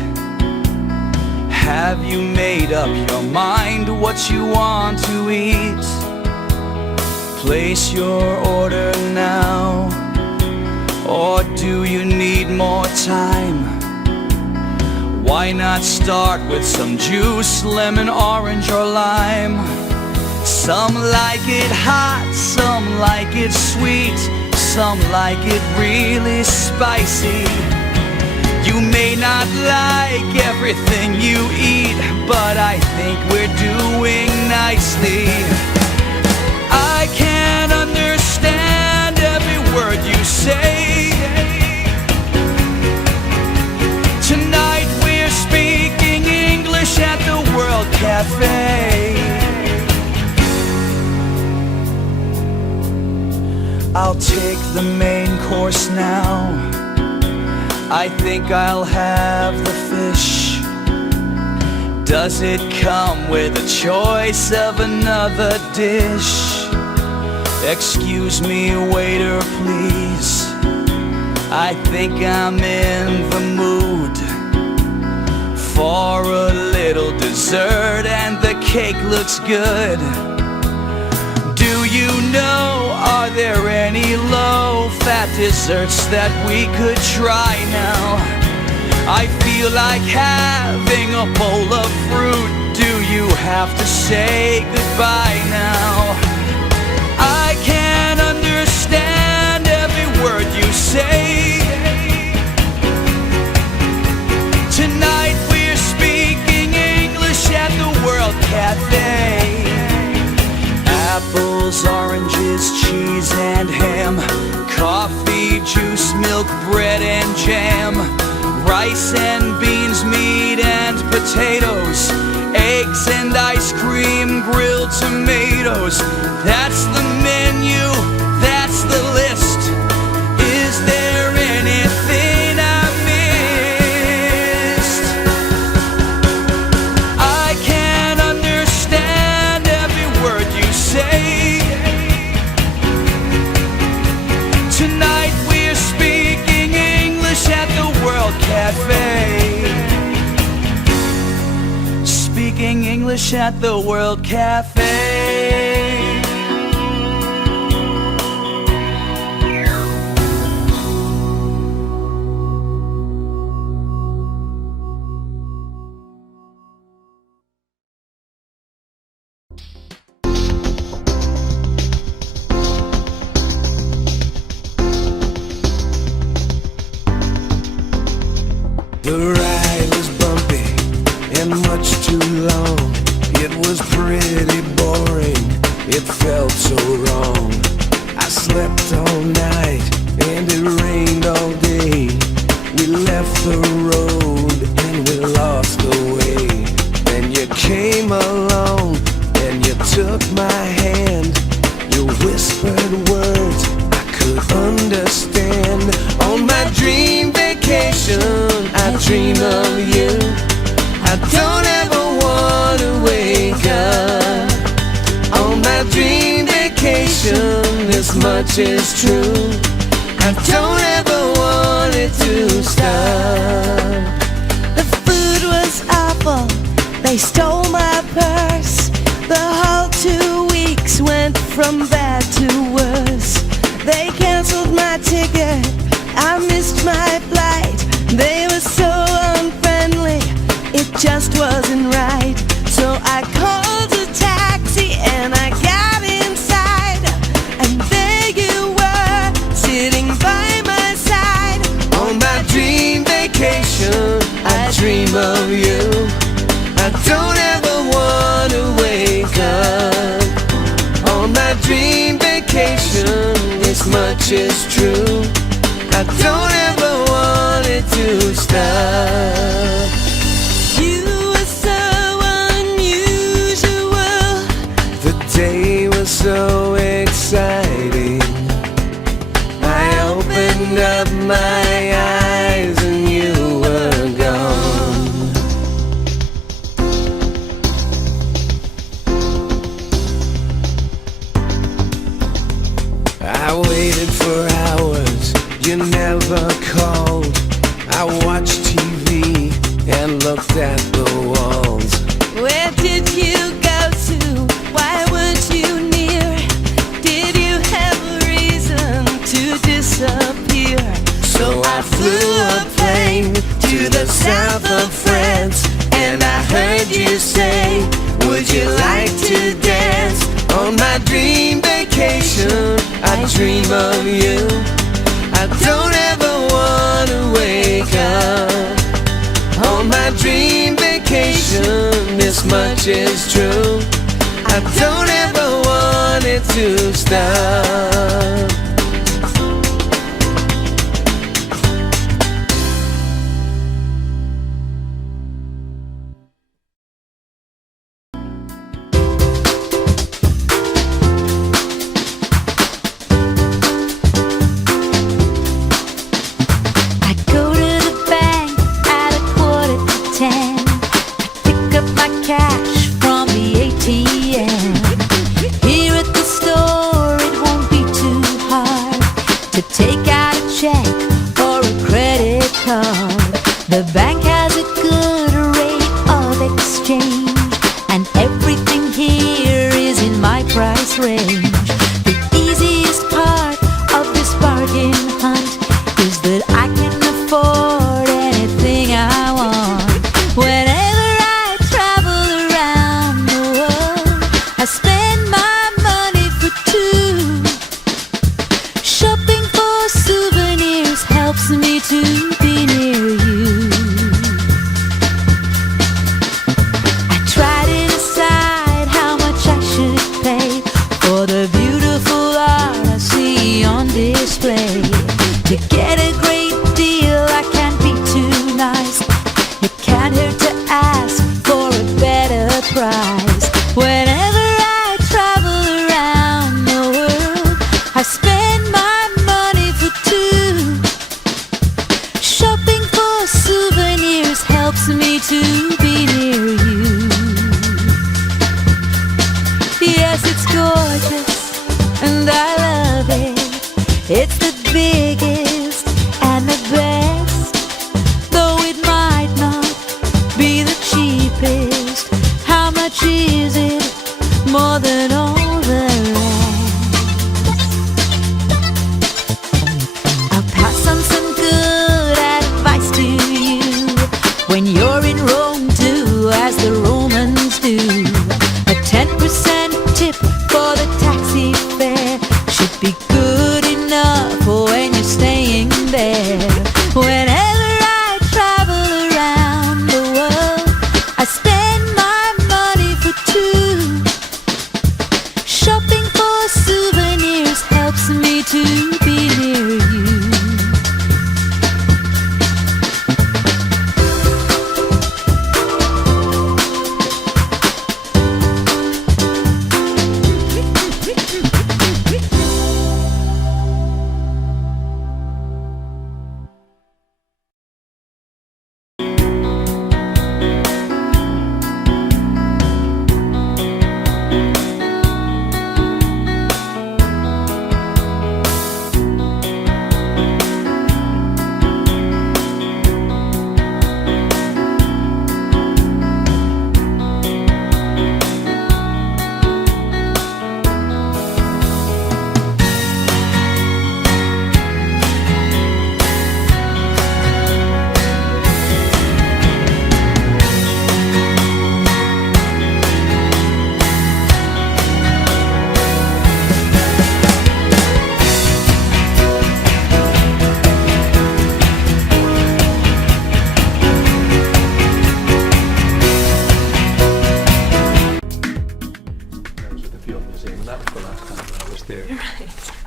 Have you made up your mind what you want to eat? Place your order now, or do you need more time? Why not start with some juice, lemon, orange, or lime? Some like it hot, some like it sweet, some like it really spicy. You may not like everything you eat, but I think we're doing nicely. I can't understand every word you say. Tonight we're speaking English at the World Cafe. I'll take the main course now. I think I'll have the fish. Does it come with a choice of another dish? Excuse me, waiter, please. I think I'm in the mood for a little dessert, and the cake looks good. Do you know, are there any low-fat desserts that we could try now? I feel like having a bowl of fruit. Do you have to say goodbye now? I can't understand every word you say. Tonight we're speaking English at the World Cafe. Apples, oranges, cheese and ham, coffee, juice, milk, bread and jam, rice and beans, meat and potatoes, eggs and ice cream, grilled tomatoes. That's the menu, that's the list. Is there anything I missed? I can't understand every word you say. Tonight we're speaking English at the World Cafe. Speaking English at the World Cafe. The ride was bumpy and much too long. It was pretty boring, it felt so wrong. I slept all night and it rained all day. We left the road and we lost the way. Then you came along and you took my hand. You whispered words I could understand. On my dream vacation I dream of you. I don't ever want to wake up. On my dream vacation, this much is true. I don't ever want it to stop. The food was awful, they stole my purse. The whole 2 weeks went from bad to worse. They canceled my ticket, I missed my flight. They were so unfriendly, it just wasn't right. So I called a taxi and I got inside, and there you were, sitting by my side. On my dream vacation, I dream of you. I don't ever want to wake up. On my dream vacation, this much is true. I don't ever want it to stop. You were so unusual. The day was so exciting. I opened up my eyes and you were gone. I waited for hours, you never called. I watched TV and looked at the walls. Where did you go to? Why weren't you near? Did you have a reason to disappear? So I flew a plane to the south of France, and I heard you say, would you like to dance? On my dream vacation, I dream of you. I don't ever want to wake up. On my dream vacation, this much is true. I don't ever want it to stop. Cash from the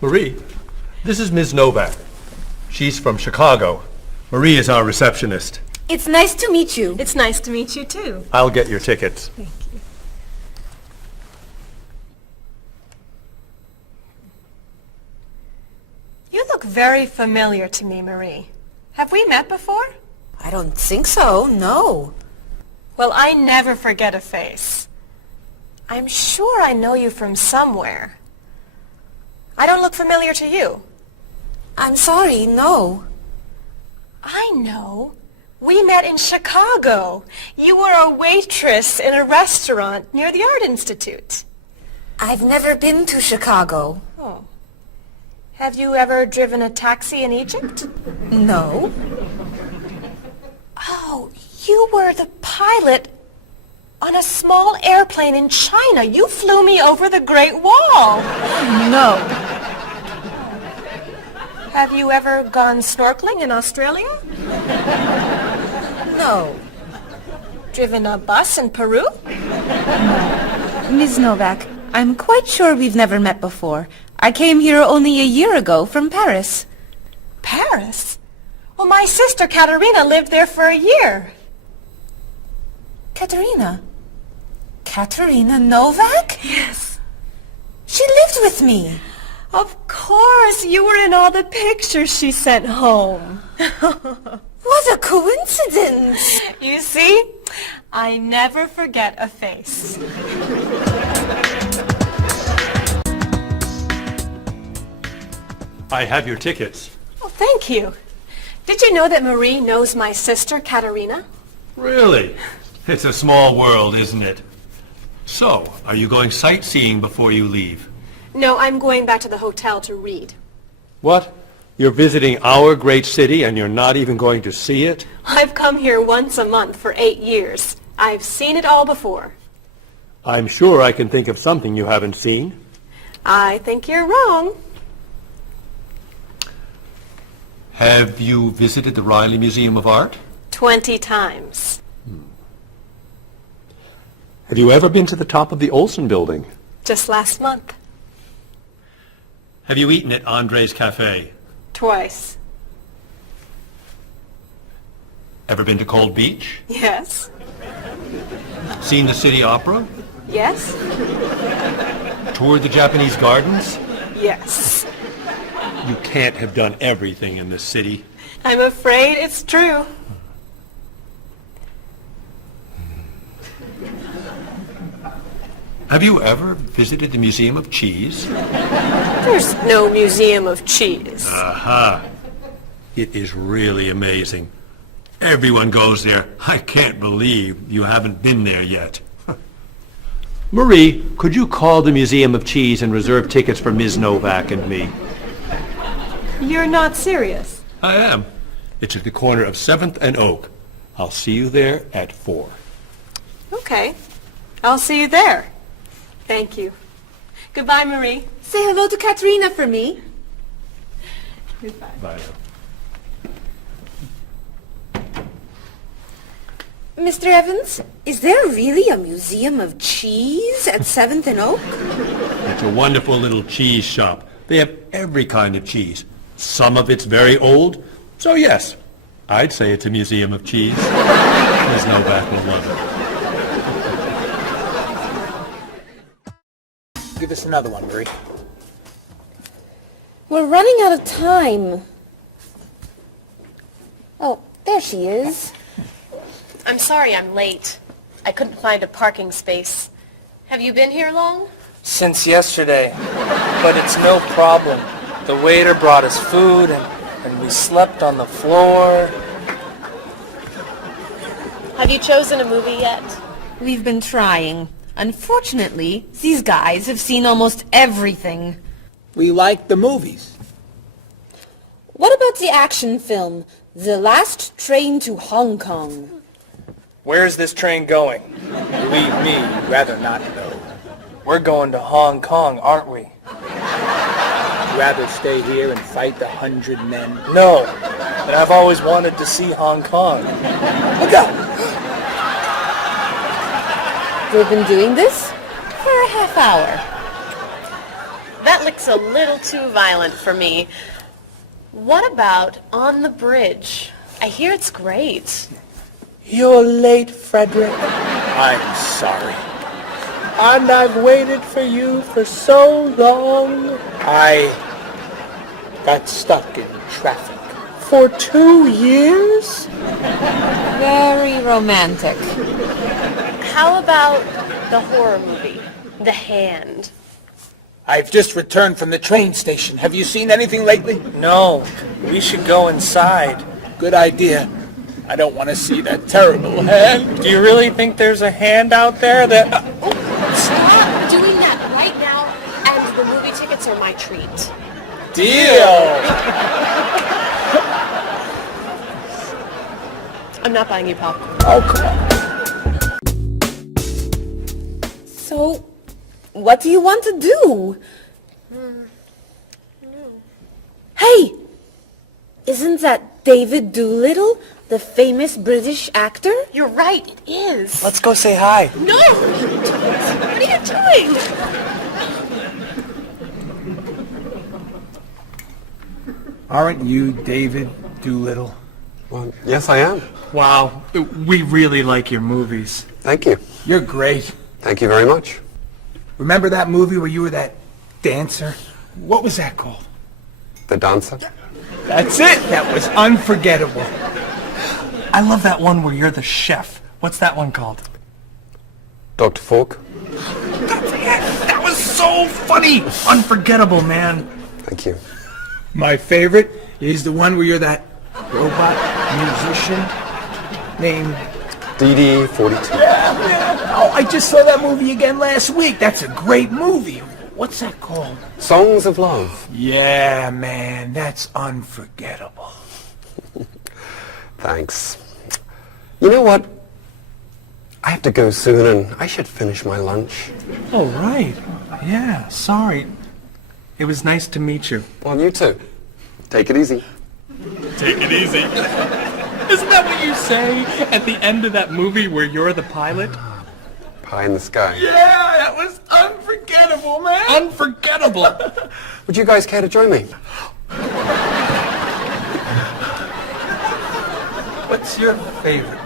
Marie, this is Ms. Novak. She's from Chicago. Marie is our receptionist. It's nice to meet you. It's nice to meet you, too. I'll get your tickets. Thank you. You look very familiar to me, Marie. Have we met before? I don't think so, no. Well, I never forget a face. I'm sure I know you from somewhere. I don't look familiar to you. I'm sorry, no. I know. We met in Chicago. You were a waitress in a restaurant near the Art Institute. I've never been to Chicago. Oh. Have you ever driven a taxi in Egypt? No. Oh, you were the pilot on a small airplane in China. You flew me over the Great Wall. No. Have you ever gone snorkeling in Australia? No. Driven a bus in Peru? Ms. Novak, I'm quite sure we've never met before. I came here only a year ago from Paris. Paris? Well, my sister Katerina lived there for a year. Katerina? Katerina Novak? Yes. She lived with me. Of course, you were in all the pictures she sent home. What a coincidence! You see, I never forget a face. I have your tickets. Oh, thank you. Did you know that Marie knows my sister, Katerina? Really? It's a small world, isn't it? So, are you going sightseeing before you leave? No, I'm going back to the hotel to read. What? You're visiting our great city and you're not even going to see it? I've come here once a month for 8 years. I've seen it all before. I'm sure I can think of something you haven't seen. I think you're wrong. Have you visited the Riley Museum of Art? 20 times. Have you ever been to the top of the Olson Building? Just last month. Have you eaten at Andre's Cafe? Twice. Ever been to Cold Beach? Yes. Seen the City Opera? Yes. Toured the Japanese gardens? Yes. You can't have done everything in this city. I'm afraid it's true. Have you ever visited the Museum of Cheese? There's no museum of cheese. Aha. It is really amazing. Everyone goes there. I can't believe you haven't been there yet. Marie, could you call the Museum of Cheese and reserve tickets for Ms. Novak and me? You're not serious. I am. It's at the corner of 7th and Oak. I'll see you there at 4. Okay. I'll see you there. Thank you. Goodbye, Marie. Say hello to Katerina for me. Goodbye. Bye. Mr. Evans, is there really a museum of cheese at 7th and Oak? It's a wonderful little cheese shop. They have every kind of cheese. Some of it's very old. So yes, I'd say it's a museum of cheese. Ms. Novak will love it. Give us another one, Marie. We're running out of time. Oh, there she is. I'm sorry I'm late. I couldn't find a parking space. Have you been here long? Since yesterday, but it's no problem. The waiter brought us food and we slept on the floor. Have you chosen a movie yet? We've been trying. Unfortunately, these guys have seen almost everything. We like the movies. What about the action film, The Last Train to Hong Kong? Where's this train going? Believe me, you'd rather not know. We're going to Hong Kong, aren't we? Rather stay here and fight the 100 men? No, and I've always wanted to see Hong Kong. Look out! We've been doing this for a half hour. that looks a little too violent for me. What about On the Bridge? I hear it's great. You're late, Frederick. I'm sorry. And I've waited for you for so long. I got stuck in traffic for 2 years. Very romantic. How about the horror movie, The Hand? I've just returned from the train station. Have you seen anything lately? No. We should go inside. Good idea. I don't want to see that terrible hand. Do you really think there's a hand out there that... Stop doing that right now, and the movie tickets are my treat. Deal! I'm not buying you popcorn. Oh, come on. So, what do you want to do? Hey! Isn't that David Doolittle, the famous British actor? You're right, it is. Let's go say hi. No! What are you doing? Aren't you David Doolittle? Well, yes, I am. Wow, we really like your movies. Thank you. You're great. Thank you very much. Remember that movie where you were that dancer? What was that called? The Dancer? That's it! That was unforgettable. I love that one where you're the chef. What's that one called? Dr. Falk? That's it! That was so funny! Unforgettable, man. Thank you. My favorite is the one where you're that robot musician named... DD-42. Yeah, man. Oh, I just saw that movie again last week. That's a great movie. What's that called? Songs of Love. Yeah, man. That's unforgettable. Thanks. You know what? I have to go soon and I should finish my lunch. Oh, right. Yeah, sorry. It was nice to meet you. Well, you too. Take it easy. Take it easy. Isn't that what you say at the end of that movie where you're the pilot? Pie in the sky. Yeah, that was unforgettable, man. Unforgettable. Would you guys care to join me? What's your favorite?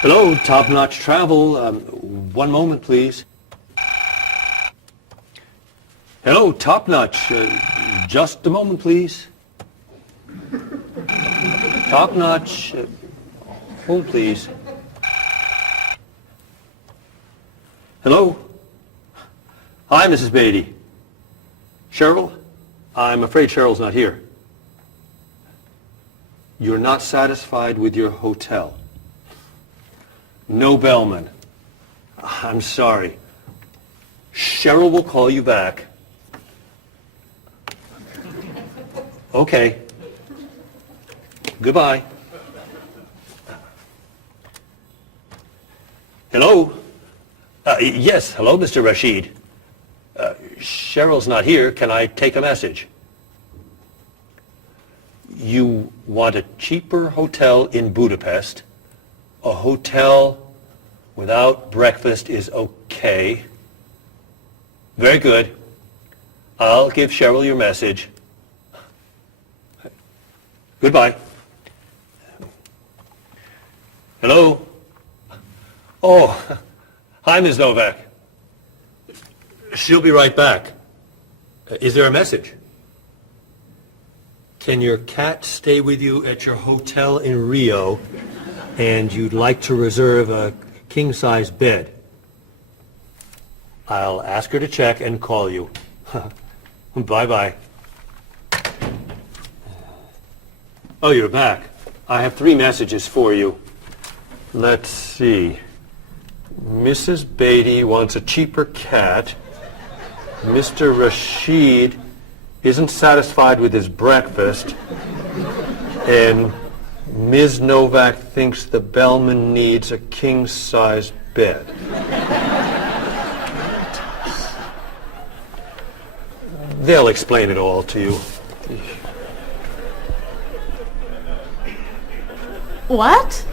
Hello, top-notch travel. One moment, please. Hello, top-notch. Just a moment, please. Top-notch. Hold, please. Hello? Hi, Mrs. Beatty. Cheryl? I'm afraid Cheryl's not here. You're not satisfied with your hotel? No bellman. I'm sorry. Cheryl will call you back. Okay. Goodbye. Hello? Yes, hello, Mr. Rashid. Cheryl's not here. Can I take a message? You want a cheaper hotel in Budapest? A hotel without breakfast is okay. Very good. I'll give Cheryl your message. Goodbye. Hello? Oh, hi, Ms. Novak. She'll be right back. Is there a message? Can your cat stay with you at your hotel in Rio, and you'd like to reserve a king-size bed? I'll ask her to check and call you. Bye-bye. Oh, you're back. I have 3 messages for you. Let's see. Mrs. Beatty wants a cheaper cat. Mr. Rashid isn't satisfied with his breakfast. And Ms. Novak thinks the bellman needs a king-size bed. They'll explain it all to you. What?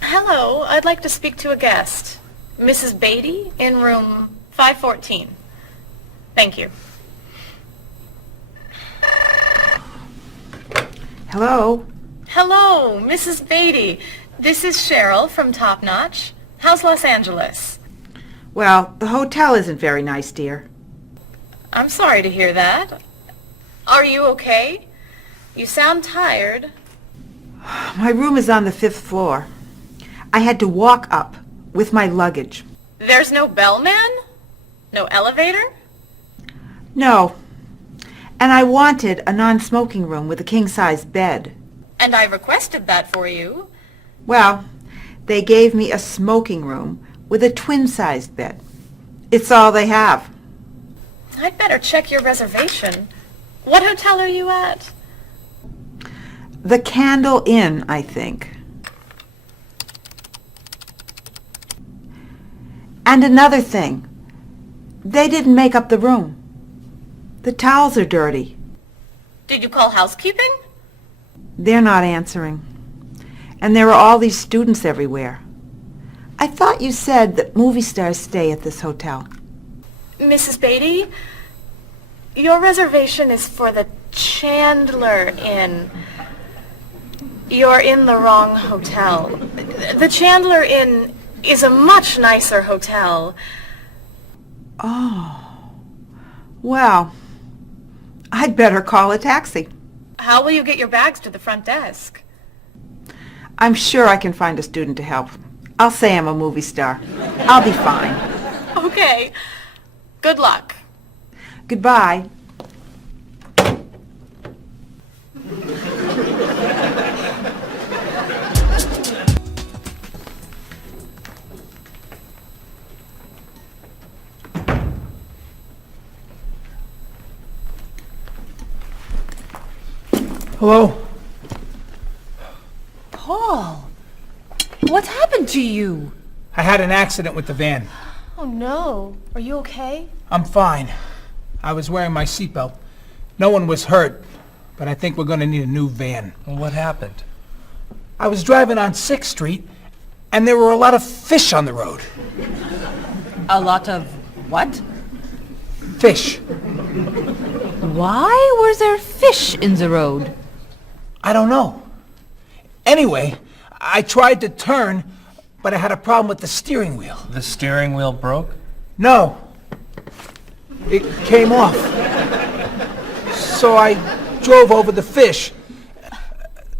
Hello, I'd like to speak to a guest. Mrs. Beatty in room 514. Thank you. Hello? Hello, Mrs. Beatty. This is Cheryl from Top Notch. How's Los Angeles? Well, the hotel isn't very nice, dear. I'm sorry to hear that. Are you okay? You sound tired. My room is on the 5th floor. I had to walk up with my luggage. There's no bellman? No elevator? No. And I wanted a non-smoking room with a king-size bed. And I requested that for you. Well, they gave me a smoking room with a twin-sized bed. It's all they have. I'd better check your reservation. What hotel are you at? The Candle Inn, I think. And another thing. They didn't make up the room. The towels are dirty. Did you call housekeeping? They're not answering. And there are all these students everywhere. I thought you said that movie stars stay at this hotel. Mrs. Beatty, your reservation is for the Chandler Inn. You're in the wrong hotel. The Chandler Inn is a much nicer hotel. Oh. Well, I'd better call a taxi. How will you get your bags to the front desk? I'm sure I can find a student to help. I'll say I'm a movie star. I'll be fine. Okay. Good luck. Goodbye. Hello? Paul, what's happened to you? I had an accident with the van. Oh no. Are you okay? I'm fine. I was wearing my seatbelt. No one was hurt, but I think we're going to need a new van. What happened? I was driving on 6th Street, and there were a lot of fish on the road. A lot of what? Fish. Why was there fish in the road? I don't know. Anyway, I tried to turn, but I had a problem with the steering wheel. The steering wheel broke? No. It came off. So I drove over the fish.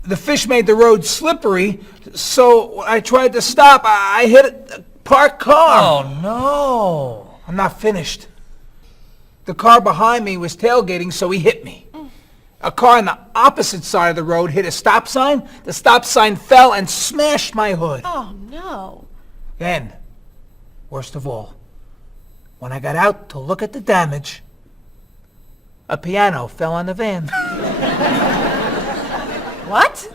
The fish made the road slippery, so when I tried to stop, I hit a parked car. Oh, no. I'm not finished. The car behind me was tailgating, so he hit me. A car on the opposite side of the road hit a stop sign. The stop sign fell and smashed my hood. Oh no. Then, worst of all, when I got out to look at the damage, a piano fell on the van. What?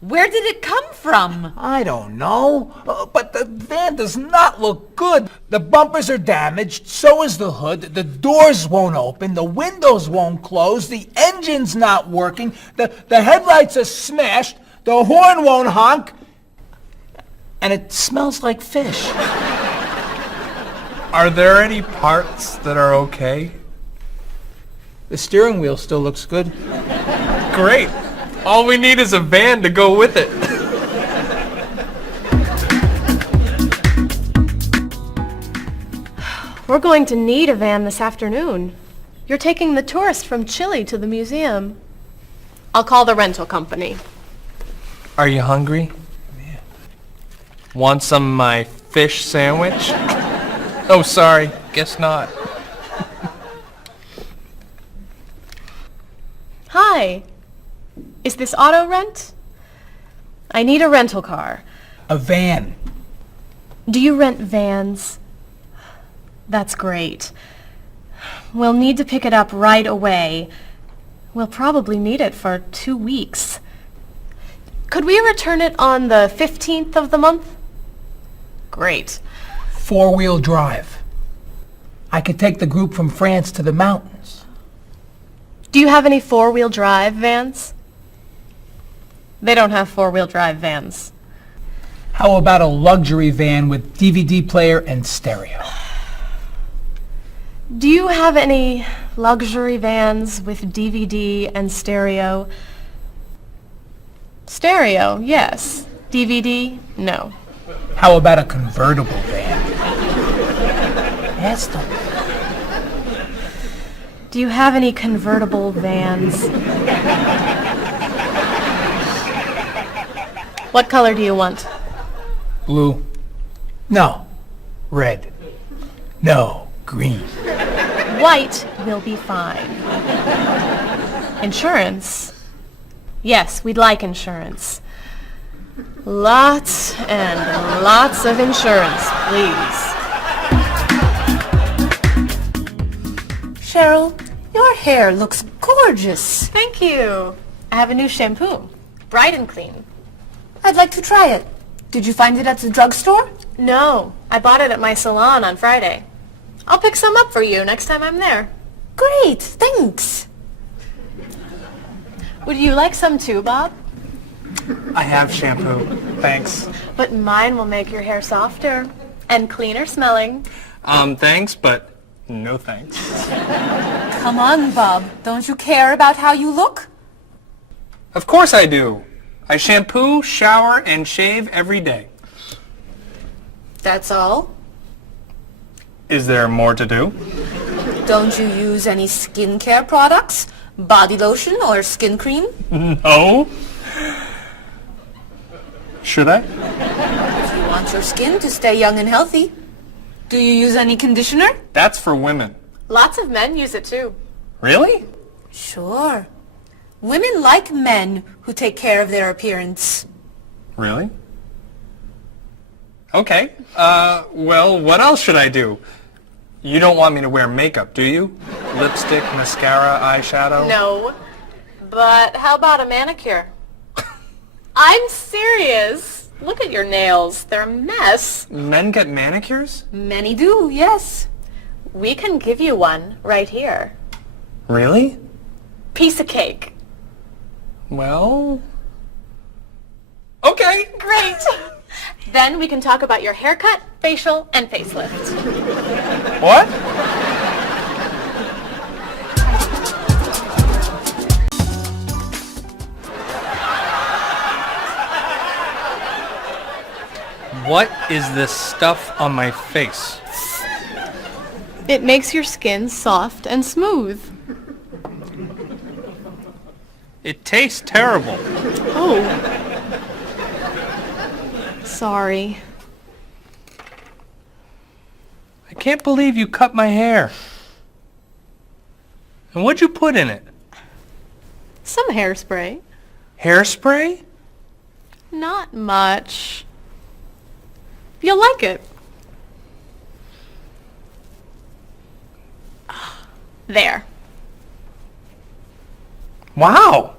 Where did it come from? I don't know, but the van does not look good. The bumpers are damaged, so is the hood, the doors won't open, the windows won't close, the engine's not working, the headlights are smashed, the horn won't honk, and it smells like fish. Are there any parts that are okay? The steering wheel still looks good. Great. All we need is a van to go with it. We're going to need a van this afternoon. You're taking the tourist from Chile to the museum. I'll call the rental company. Are you hungry? Yeah. Want some of my fish sandwich? Oh, sorry. Guess not. Hi. Is this auto rent? I need a rental car. A van. Do you rent vans? That's great. We'll need to pick it up right away. We'll probably need it for 2 weeks. Could we return it on the 15th of the month? Great. 4-wheel drive. I could take the group from France to the mountains. Do you have any 4-wheel drive vans? They don't have 4-wheel drive vans. How about a luxury van with DVD player and stereo? Do you have any luxury vans with DVD and stereo? Stereo, yes. DVD, no. How about a convertible van? Ask them. Do you have any convertible vans? What color do you want? Blue. No. Red. No. Green. White will be fine. Insurance? Yes, we'd like insurance. Lots and lots of insurance, please. Cheryl, your hair looks gorgeous. Thank you. I have a new shampoo. Bright and clean. I'd like to try it. Did you find it at the drugstore? No, I bought it at my salon on Friday. I'll pick some up for you next time I'm there. Great, thanks. Would you like some too, Bob? I have shampoo. Thanks. But mine will make your hair softer and cleaner smelling. Thanks, but no thanks. Come on, Bob. Don't you care about how you look? Of course I do. I shampoo, shower, and shave every day. That's all? Is there more to do? Don't you use any skincare products? Body lotion or skin cream? No. Should I? If you want your skin to stay young and healthy. Do you use any conditioner? That's for women. Lots of men use it too. Really? Sure. Women like men who take care of their appearance. Really? Okay. Well, what else should I do? You don't want me to wear makeup, do you? Lipstick, mascara, eyeshadow? No. But how about a manicure? I'm serious. Look at your nails. They're a mess. Men get manicures? Many do, yes. We can give you one right here. Really? Piece of cake. Well... Okay. Great. Then we can talk about your haircut, facial, and facelift. What? What is this stuff on my face? It makes your skin soft and smooth. It tastes terrible. Oh. Sorry. I can't believe you cut my hair. And what'd you put in it? Some hairspray. Hairspray? Not much. You'll like it. There. Wow!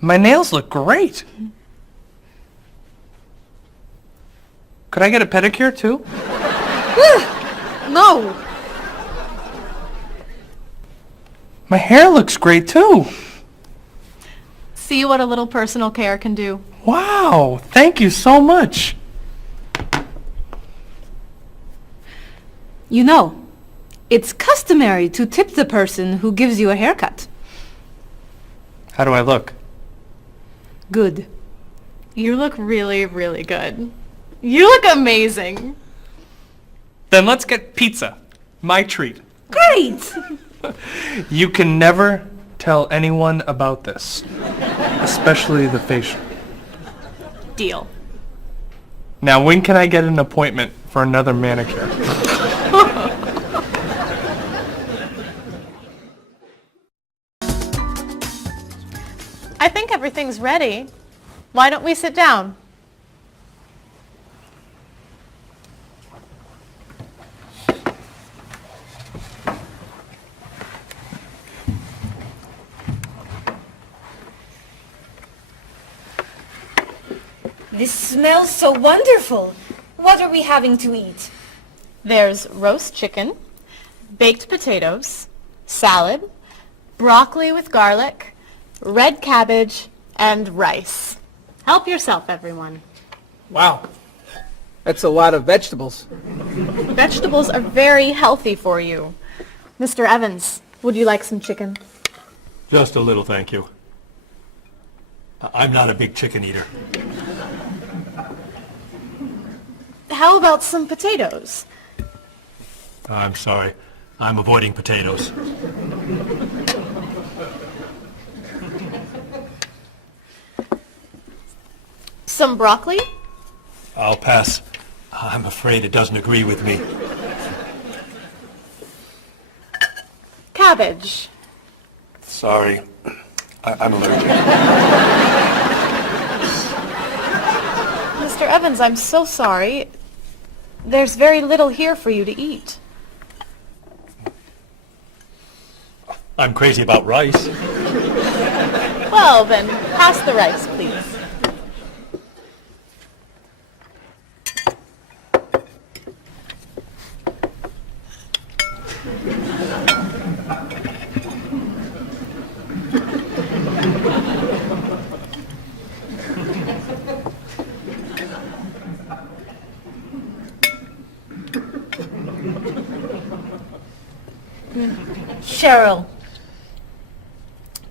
My nails look great. Could I get a pedicure too? No. My hair looks great too. See what a little personal care can do. Wow! Thank you so much. You know, it's customary to tip the person who gives you a haircut. How do I look? Good. You look really, really good. You look amazing. Then let's get pizza. My treat. Great! You can never tell anyone about this, especially the facial. Deal. Now, when can I get an appointment for another manicure? I think everything's ready. Why don't we sit down? This smells so wonderful. What are we having to eat? There's roast chicken, baked potatoes, salad, broccoli with garlic, red cabbage, and rice. Help yourself, everyone. Wow. That's a lot of vegetables. Vegetables are very healthy for you. Mr. Evans, would you like some chicken? Just a little, thank you. I'm not a big chicken eater. How about some potatoes? I'm sorry. I'm avoiding potatoes. Some broccoli? I'll pass. I'm afraid it doesn't agree with me. Cabbage. Sorry. I'm allergic. Mr. Evans, I'm so sorry. There's very little here for you to eat. I'm crazy about rice. Well, then, pass the rice, please. Cheryl,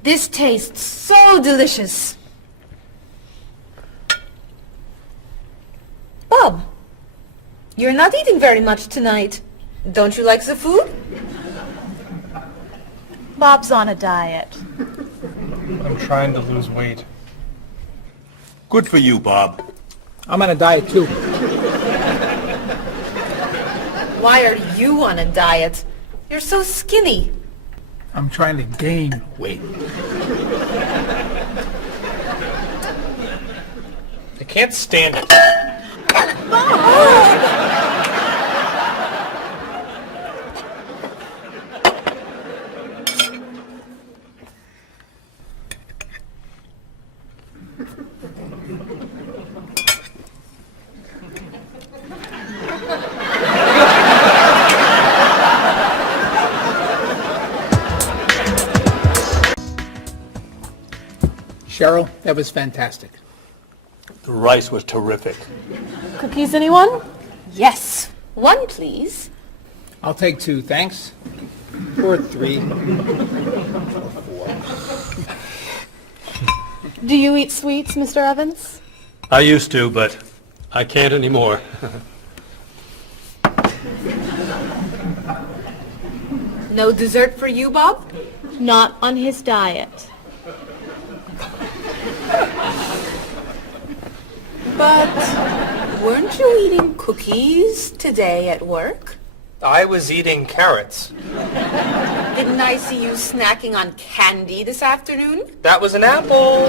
this tastes so delicious. Bob, you're not eating very much tonight. Don't you like the food? Bob's on a diet. I'm trying to lose weight. Good for you, Bob. I'm on a diet too. Why are you on a diet? You're so skinny. I'm trying to gain weight. I can't stand it. Cheryl, that was fantastic. The rice was terrific. Cookies, anyone? Yes. One, please. I'll take 2, thanks. Or 3. Do you eat sweets, Mr. Evans? I used to, but I can't anymore. No dessert for you, Bob? Not on his diet. But weren't you eating cookies today at work? I was eating carrots. Didn't I see you snacking on candy this afternoon? That was an apple.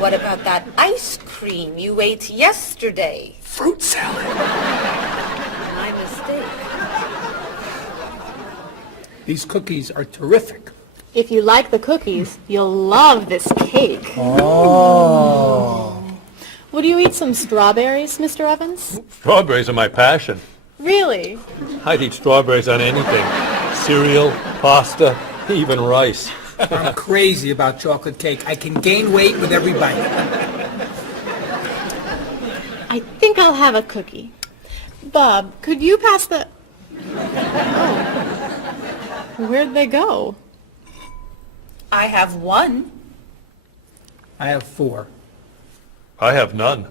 What about that ice cream you ate yesterday? Fruit salad. My mistake. These cookies are terrific. If you like the cookies, you'll love this cake. Oh. Would you eat some strawberries, Mr. Evans? Strawberries are my passion. Really? I'd eat strawberries on anything. Cereal, pasta, even rice. I'm crazy about chocolate cake. I can gain weight with every bite. I think I'll have a cookie. Bob, could you pass the... Oh. Where'd they go? I have 1. I have 4. I have none.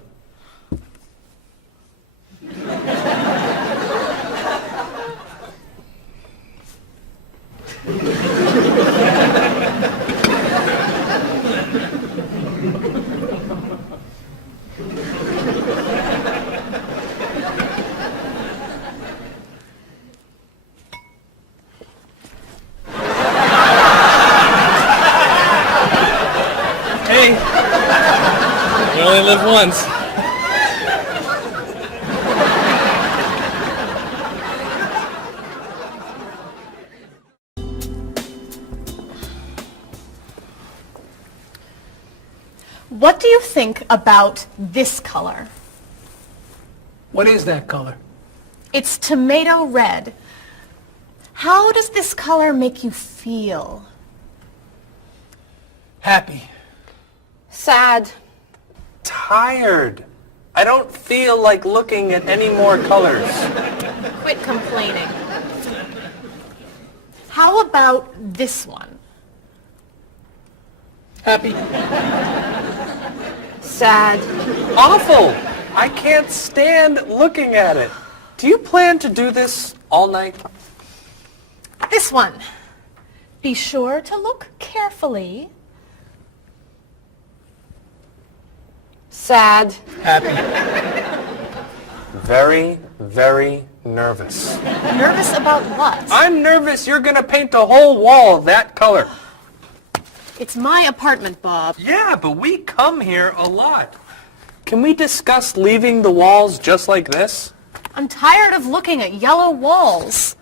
Hey, you only live once. What do you think about this color? What is that color? It's tomato red. How does this color make you feel? Happy. Sad. Tired. I don't feel like looking at any more colors. Quit complaining. How about this one? Happy. Sad. Awful. I can't stand looking at it. Do you plan to do this all night? This one. Be sure to look carefully. Sad. Happy. Very, very nervous. Nervous about what? I'm nervous you're gonna paint the whole wall that color. It's my apartment, Bob. Yeah, but we come here a lot. Can we discuss leaving the walls just like this? I'm tired of looking at yellow walls.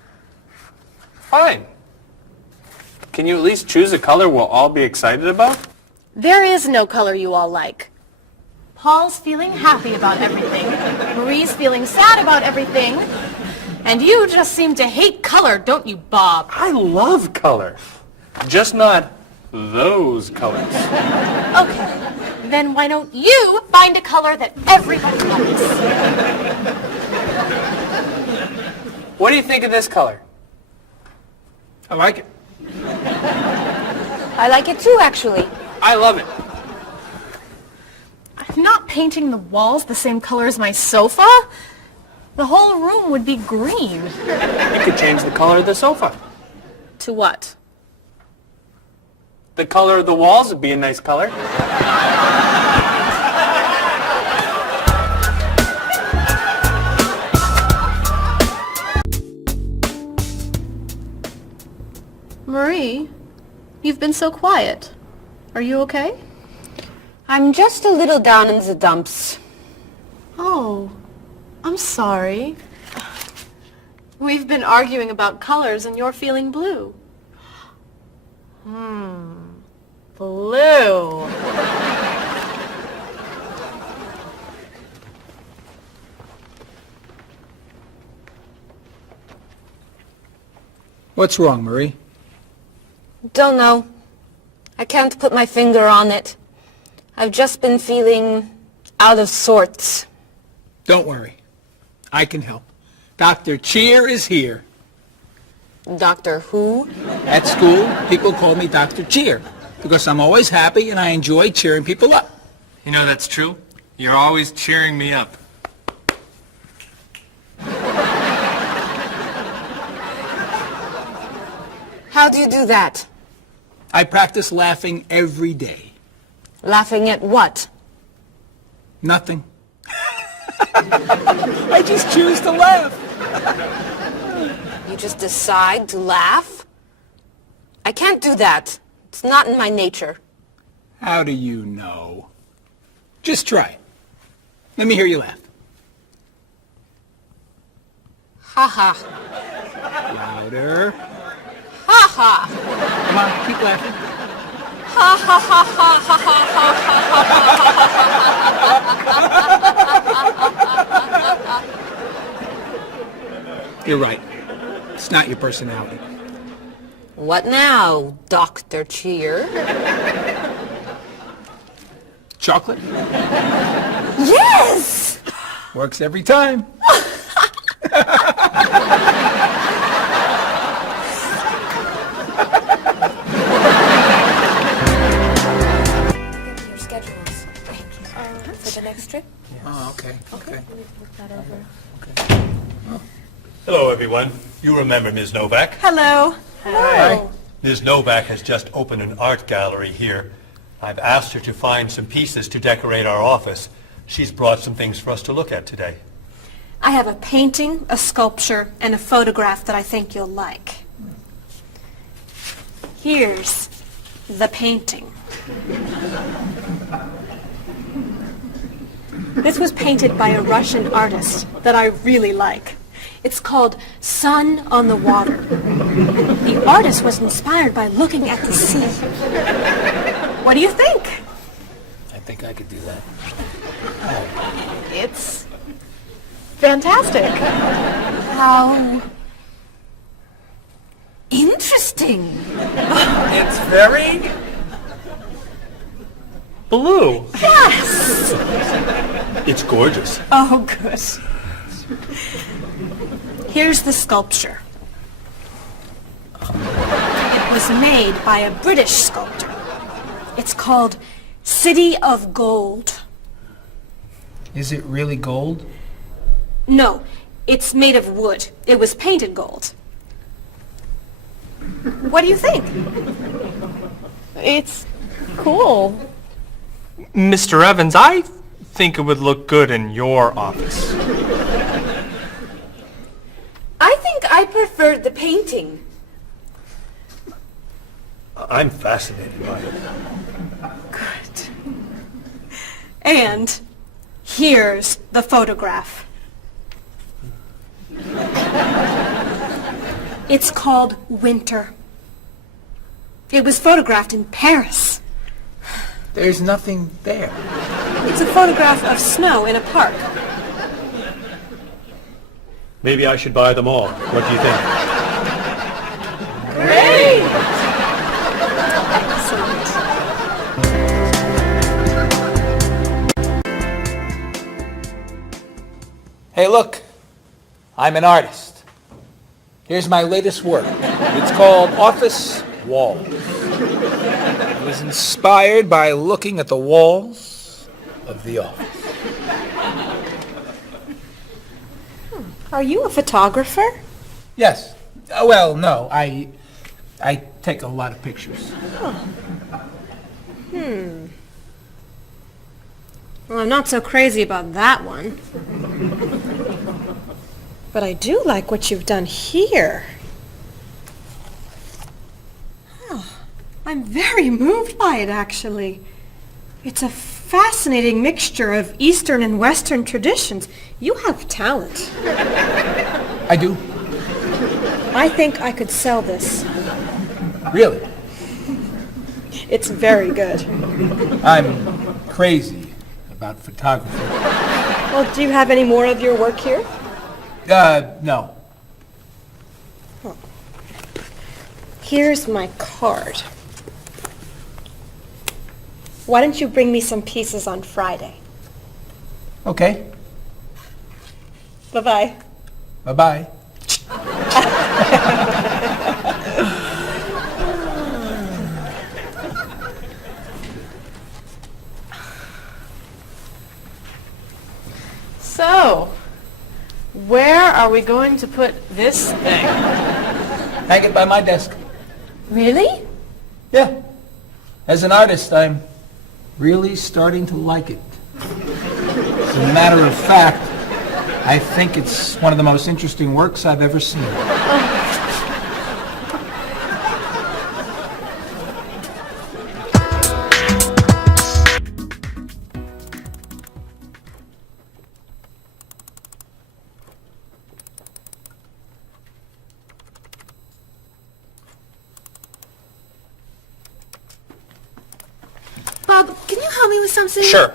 Fine. Can you at least choose a color we'll all be excited about? There is no color you all like. Paul's feeling happy about everything. Marie's feeling sad about everything. And you just seem to hate color, don't you, Bob? I love color. Just not those colors. Okay, then why don't you find a color that everybody likes? What do you think of this color? I like it. I like it too, actually. I love it. I'm not painting the walls the same color as my sofa. The whole room would be green. You could change the color of the sofa. To what? The color of the walls would be a nice color. Marie, you've been so quiet. Are you okay? I'm just a little down in the dumps. Oh, I'm sorry. We've been arguing about colors and you're feeling blue. Blue. What's wrong, Marie? Don't know. I can't put my finger on it. I've just been feeling out of sorts. Don't worry. I can help. Dr. Cheer is here. Doctor who? At school, people call me Dr. Cheer because I'm always happy and I enjoy cheering people up. You know that's true. You're always cheering me up. How do you do that? I practice laughing every day. Laughing at what? Nothing. I just choose to laugh. You just decide to laugh? I can't do that. It's not in my nature. How do you know? Just try. Let me hear you laugh. Ha ha. Louder. Ha ha. Come on, keep laughing. Ha ha ha ha ha ha ha. You're right. It's not your personality. What now, Dr. Cheer? Chocolate? Yes! Works every time. Your schedules. Thank you. For the next trip? Oh, okay. Okay. Let me look that over. Hello, everyone. You remember Ms. Novak? Hello. Hi. Ms. Novak has just opened an art gallery here. I've asked her to find some pieces to decorate our office. She's brought some things for us to look at today. I have a painting, a sculpture, and a photograph that I think you'll like. Here's the painting. This was painted by a Russian artist that I really like. It's called Sun on the Water. The artist was inspired by looking at the sea. What do you think? I think I could do that. It's fantastic. How interesting. It's very blue. Yes! It's gorgeous. Oh, good. Here's the sculpture. It was made by a British sculptor. It's called City of Gold. Is it really gold? No, it's made of wood. It was painted gold. What do you think? It's cool. Mr. Evans, I think it would look good in your office. I think I preferred the painting. I'm fascinated by it. Good. And here's the photograph. It's called Winter. It was photographed in Paris. There's nothing there. It's a photograph of snow in a park. Maybe I should buy them all. What do you think? Great! Hey, look. I'm an artist. Here's my latest work. It's called Office Walls. It was inspired by looking at the walls of the office. Are you a photographer? Yes. Well, no. I take a lot of pictures. Well, I'm not so crazy about that one. But I do like what you've done here. Oh, I'm very moved by it, actually. It's a fascinating mixture of Eastern and Western traditions. You have talent. I do. I think I could sell this. Really? It's very good. I'm crazy about photography. Well, do you have any more of your work here? No. Here's my card. Why don't you bring me some pieces on Friday? Okay. Bye-bye. Bye-bye. So, where are we going to put this thing? Hang it by my desk. Really? Yeah. As an artist, I'm really starting to like it. As a matter of fact, I think it's one of the most interesting works I've ever seen. Bob, can you help me with something? Sure.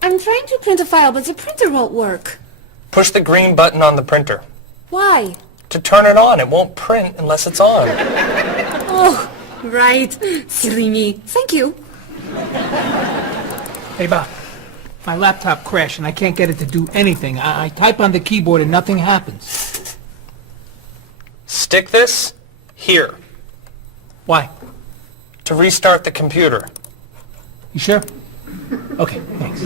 I'm trying to print a file, but the printer won't work. Push the green button on the printer. Why? To turn it on. It won't print unless it's on. Oh, right. Silly me. Thank you. Hey, Bob. My laptop crashed and I can't get it to do anything. I type on the keyboard and nothing happens. Stick this here Why? to restart the computer. You sure? Okay, thanks.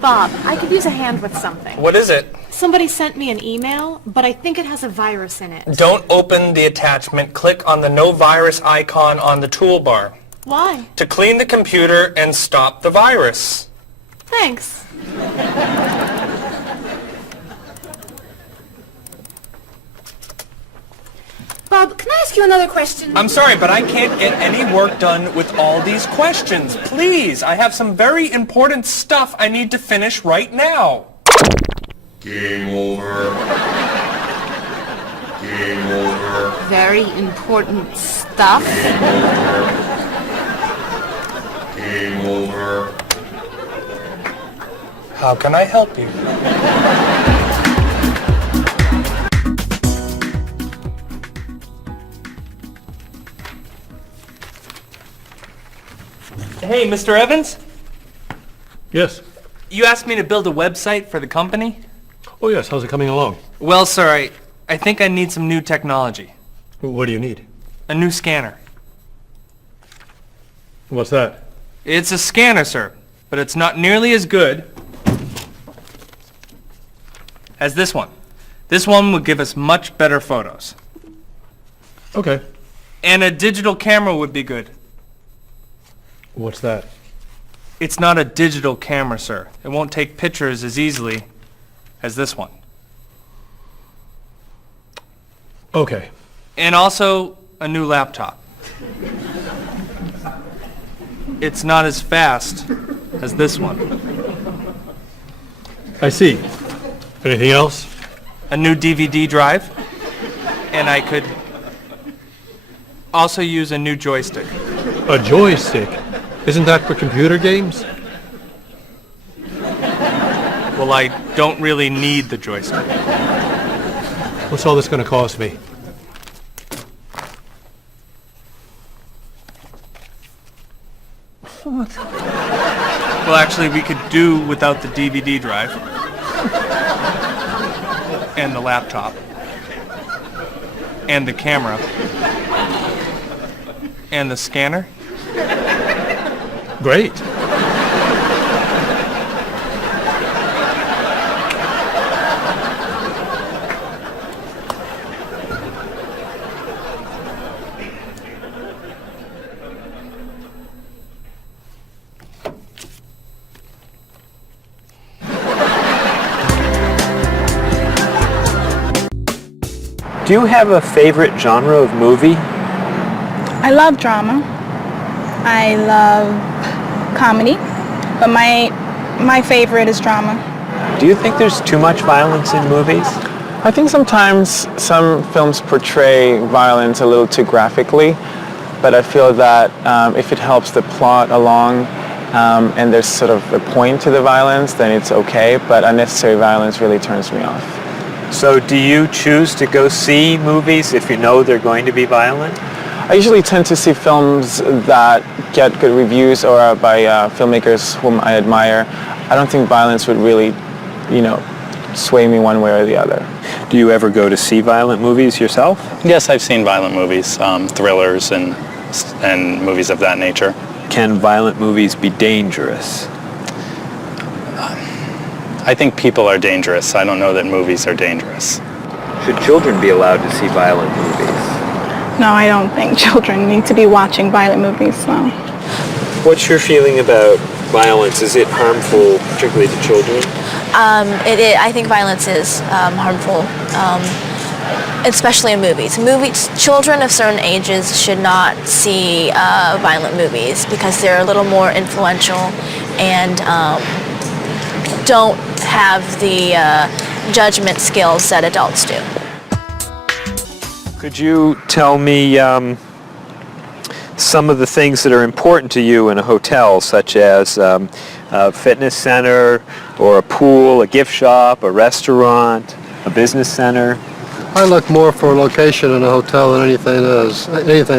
Bob, I could use a hand with something. What is it? Somebody sent me an email, but I think it has a virus in it. Don't open the attachment. Click on the no virus icon on the toolbar Why? to clean the computer and stop the virus. Thanks. Bob, can I ask you another question? I'm sorry, but I can't get any work done with all these questions. Please, I have some very important stuff I need to finish right now. Game over. Game over. very important stuff. Game over. How can I help you? Hey, Mr. Evans? Yes. You asked me to build a website for the company? Oh, yes. How's it coming along? Well, sir, I think I need some new technology. What do you need? A new scanner. What's that? It's a scanner, sir, but it's not nearly as good as this one. This one would give us much better photos. Okay. And a digital camera would be good. What's that? It's not a digital camera, sir. It won't take pictures as easily as this one. Okay. And also a new laptop. It's not as fast as this one. I see. Anything else? A new DVD drive. And I could also use a new joystick. A joystick? Isn't that for computer games? Well, I don't really need the joystick. What's all this going to cost me? What? Well, actually, we could do without the DVD drive. And the laptop. And the camera. And the scanner. Great. Do you have a favorite genre of movie? I love drama. I love comedy, but my favorite is drama. Do you think there's too much violence in movies? I think sometimes some films portray violence a little too graphically, but I feel that if it helps the plot along and there's sort of a point to the violence, then it's okay, but unnecessary violence really turns me off. So do you choose to go see movies if you know they're going to be violent? I usually tend to see films that get good reviews or are by filmmakers whom I admire. I don't think violence would really, sway me one way or the other. Do you ever go to see violent movies yourself? Yes, I've seen violent movies, thrillers and movies of that nature. Can violent movies be dangerous? I think people are dangerous. I don't know that movies are dangerous. Should children be allowed to see violent movies? No, I don't think children need to be watching violent movies, no. What's your feeling about violence? Is it harmful, particularly to children? I think violence is harmful, especially in movies. Children of certain ages should not see violent movies because they're a little more influential and don't have the judgment skills that adults do. Could you tell me some of the things that are important to you in a hotel, such as a fitness center or a pool, a gift shop, a restaurant, a business center? I look more for a location in a hotel than anything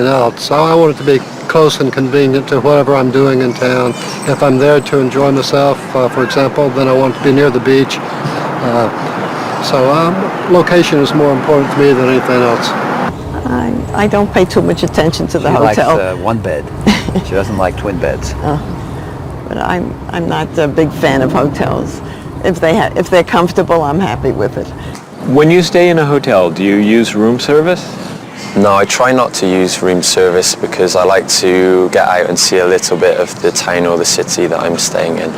else. I want it to be close and convenient to whatever I'm doing in town. If I'm there to enjoy myself, for example, then I want to be near the beach. So location is more important to me than anything else. I don't pay too much attention to the She hotel. likes one bed. She doesn't like twin beds. But I'm not a big fan of hotels. If they're comfortable, I'm happy with it. When you stay in a hotel, do you use room service? No, I try not to use room service because I like to get out and see a little bit of the town or the city that I'm staying in.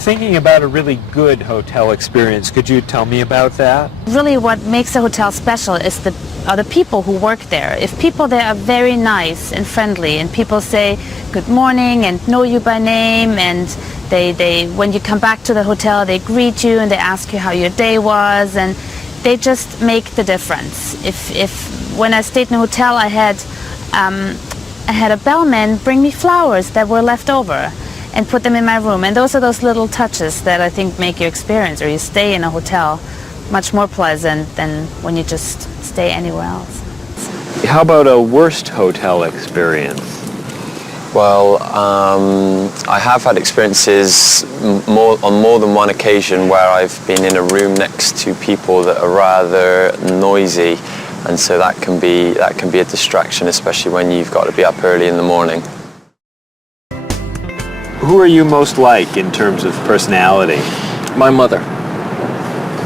Thinking about a really good hotel experience, could you tell me about that? Really what makes a hotel special is are the people who work there. If people there are very nice and friendly and people say good morning and know you by name and they when you come back to the hotel they greet you and they ask you how your day was and they just make the difference. If when I stayed in a hotel, I had a bellman bring me flowers that were left over and put them in my room. And those are those little touches that I think make your experience, or you stay in a hotel, much more pleasant than when you just stay anywhere else. How about a worst hotel experience? Well, I have had experiences on more than one occasion where I've been in a room next to people that are rather noisy, and so that can be a distraction, especially when you've got to be up early in the morning. Who are you most like in terms of personality? My mother.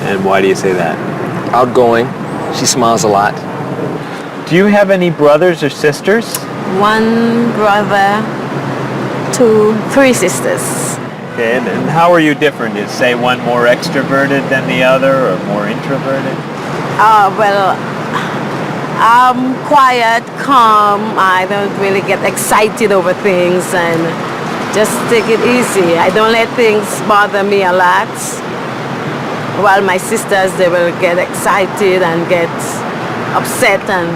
And why do you say that? Outgoing. She smiles a lot. Do you have any brothers or sisters? One brother, 3 sisters. Okay, and how are you different? Is, say, one more extroverted than the other, or more introverted? Well, I'm quiet, calm. I don't really get excited over things and just take it easy. I don't let things bother me a lot. While my sisters, they will get excited and get upset, and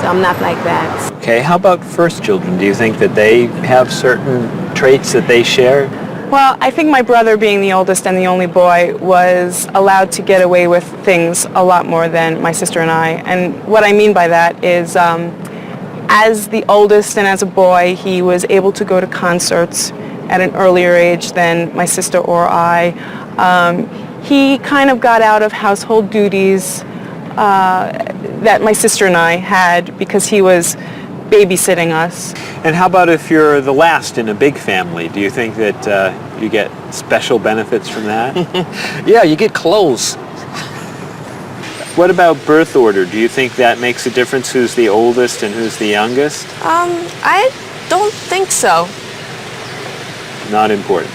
so I'm not like that. Okay, how about first children? Do you think that they have certain traits that they share? Well, I think my brother, being the oldest and the only boy, was allowed to get away with things a lot more than my sister and I. And what I mean by that is, as the oldest and as a boy, he was able to go to concerts at an earlier age than my sister or I. He kind of got out of household duties that my sister and I had because he was babysitting us. And how about if you're the last in a big family? Do you think that you get special benefits from that? Yeah, you get clothes. What about birth order? Do you think that makes a difference, who's the oldest and who's the youngest? I don't think so. Not important.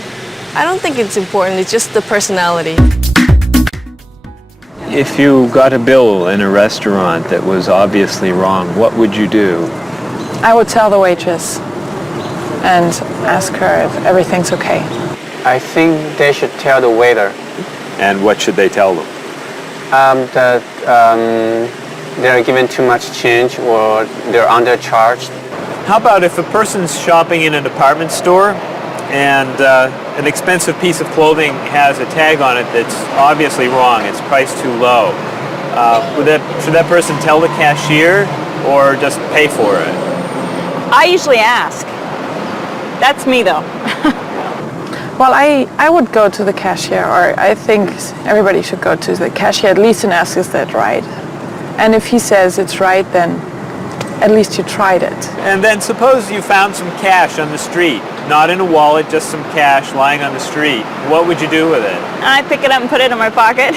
I don't think it's important. It's just the personality. If you got a bill in a restaurant that was obviously wrong, what would you do? I would tell the waitress and ask her if everything's okay. I think they should tell the waiter. And what should they tell them? That they're given too much change or they're undercharged. How about if a person's shopping in a department store and an expensive piece of clothing has a tag on it that's obviously wrong, it's priced too low. Should that person tell the cashier or just pay for it? I usually ask. That's me, though. Well, I would go to the cashier, or I think everybody should go to the cashier at least and ask, is that right? And if he says it's right, then at least you tried it. And then suppose you found some cash on the street, not in a wallet, just some cash lying on the street. What would you do with it? I pick it up and put it in my pocket.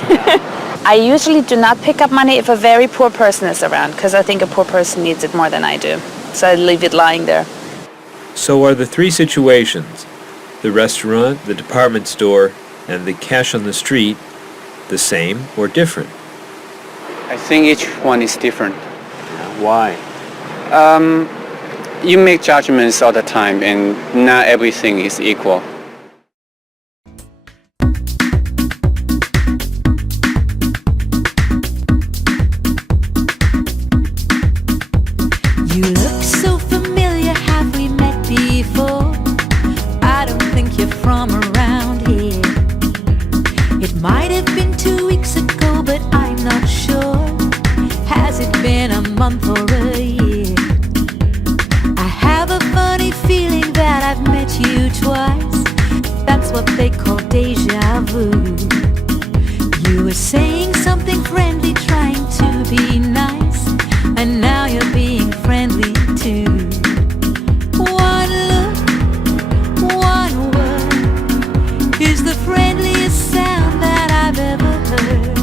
I usually do not pick up money if a very poor person is around, because I think a poor person needs it more than I do. So I leave it lying there. So are the 3 situations, the restaurant, the department store, and the cash on the street, the same or different? I think each one is different. Why? You make judgments all the time, and not everything is equal. You look so familiar, have we met before? I don't think you're from around here. It might have been 2 weeks ago, but I'm not sure. Has it been a month or a year? I have a funny feeling that I've met you twice. That's what they call deja vu. You were saying something friendly, trying to be nice, and now you're being friendly too. One look, one word is the friendliest sound that I've ever heard.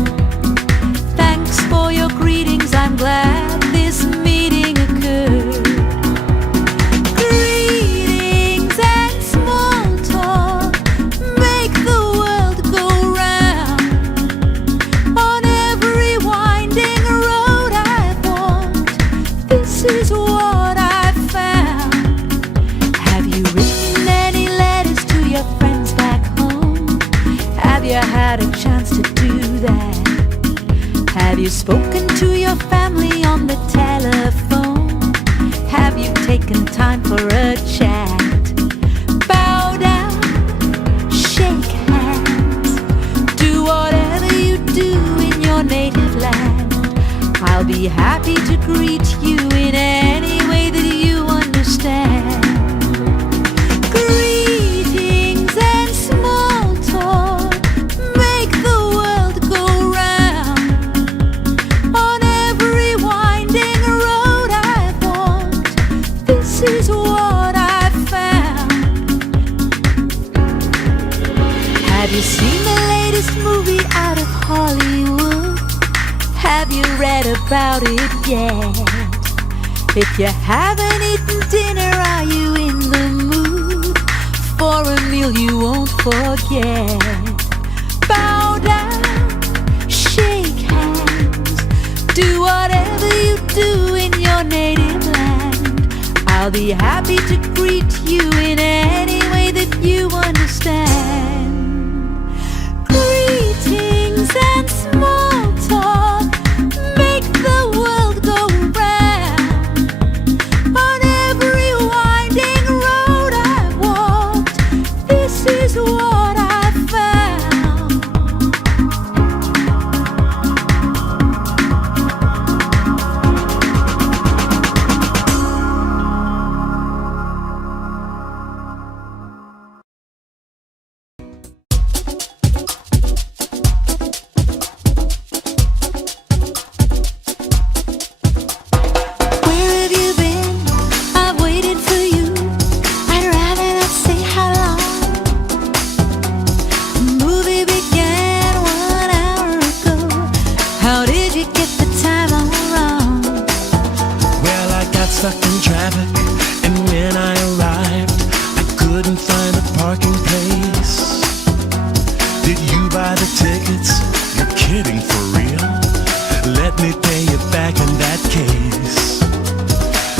Thanks for your greetings, I'm glad this meeting occurred. Greetings and small talk make the world go round. On every winding road I've walked, this is what I've found. Have you written any letters to your friends back home? Have you had a chance to do that? Have you spoken to your family on on the telephone? Have you taken time for a chat? Bow down, shake hands, do whatever you do in your native land. I'll be happy to greet you in any way that you understand. Greetings and small talk make the world go round. On every winding road I've walked, this is what I've found. Have you seen the latest movie out of Hollywood? Have you read about it yet? If you haven't eaten dinner, are you in the mood for a meal you won't forget? Bow down, shake hands, do whatever you do in your native land. I'll be happy to greet you in any way that you understand. Greetings and small talk make the world go round. On every winding road I've walked, this is what I've found. Where have you been? I've waited for you. I'd rather not say how long. The movie began 1 hour ago. How did you get the time all wrong? Well, I got stuck in traffic, and when I arrived, I couldn't find a parking place. Did you buy the tickets? You're kidding, for real? Let me pay you back in that case.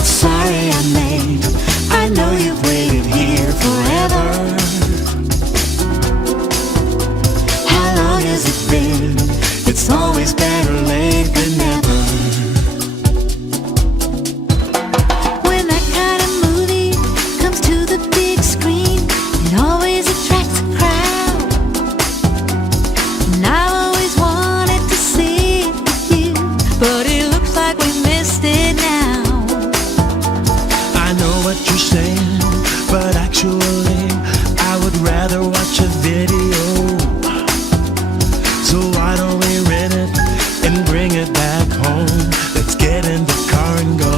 Sorry I'm late. I know you've waited here forever. How long has it been? It's always better late than never. When that kind of movie comes to the big screen, it always attracts a crowd. And I always wanted to see it with you, but it looks like we missed it now. I know what you're saying, but actually, I would rather watch a video. So why don't we rent it and bring it back home? Let's get in the car and go.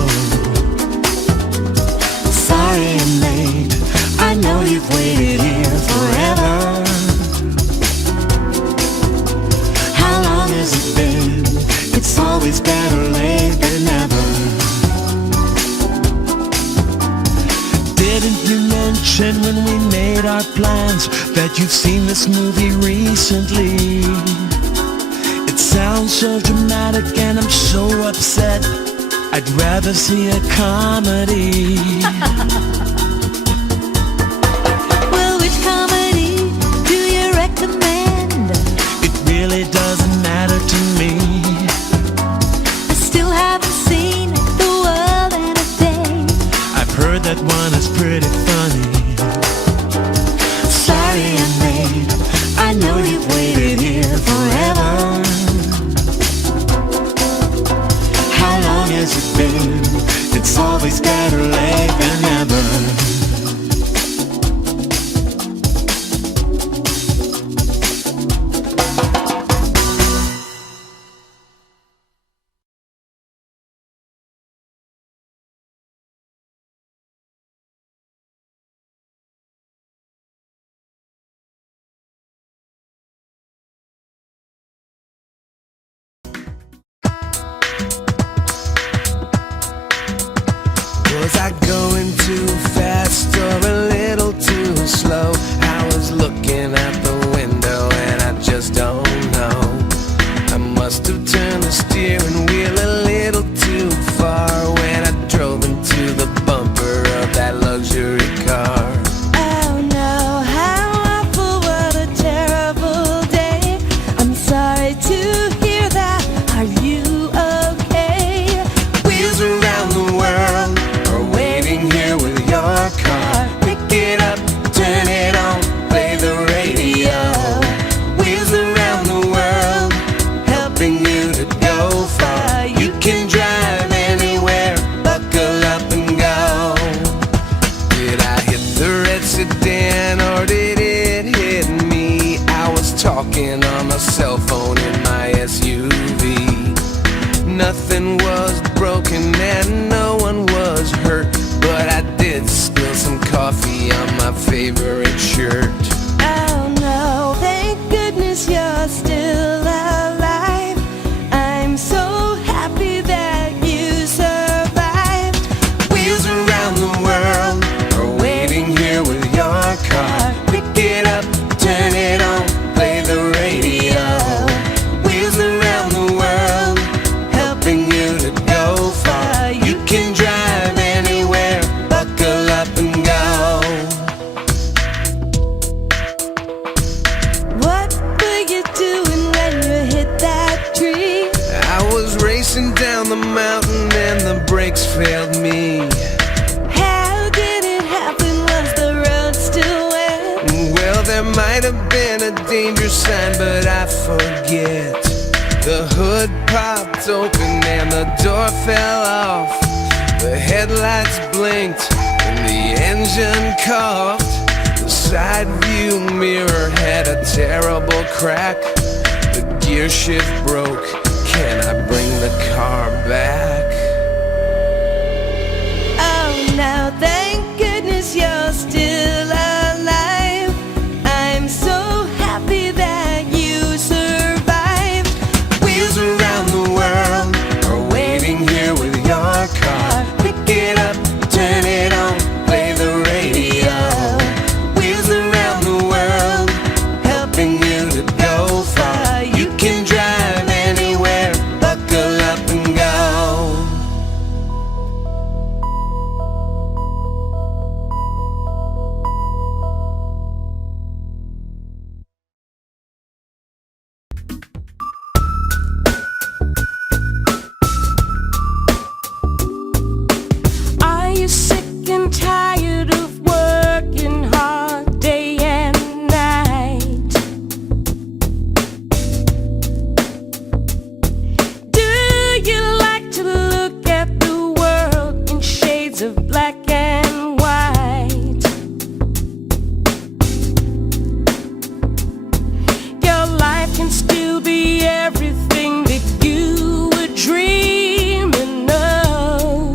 Sorry I'm late. I know you've waited here forever. How long has it been? It's always better late than never. Didn't you mention when we made our plans that you've seen this movie recently? It sounds so dramatic and I'm so upset. I'd rather see a comedy. Well, which comedy do you recommend? It really doesn't matter to me. I still haven't seen The World in a Day. I've heard that one is pretty funny. Sorry I'm late. I know you've waited here forever. How long has it been? It's always better late than never. then, or did it hit me? I was talking on the cell phone in my SUV. Nothing was broken and no one was hurt, but I did spill some coffee on my favorite shirt. Oh no, thank goodness you're still alive. I'm so happy that you survived. Wheels around the world are waiting here with your car. Pick it up, turn it on, play the radio. Wheels around the world, helping you to go far. You can drive anywhere, buckle up and go. What were you doing when you hit that tree? I was racing down the mountain and the brakes failed me. How did it happen? Was the road still wet? Well, there might have been a danger sign, but I forget. The hood popped open and the door fell off. The headlights blinked and the engine coughed. The side view mirror had a terrible crack. The gear shift broke. Can I bring the car back? Oh no, thank goodness you're still alive. I'm so happy that you survived. Wheels around the world are waiting here with your car. Pick it up, turn it on, play the radio. Wheels around the world, helping you to go far. You can drive anywhere, buckle up and go. Are you sick and tired of working hard day and night? Do you like to look at the world in shades of black and white? Your life can still be everything that you were dreaming of.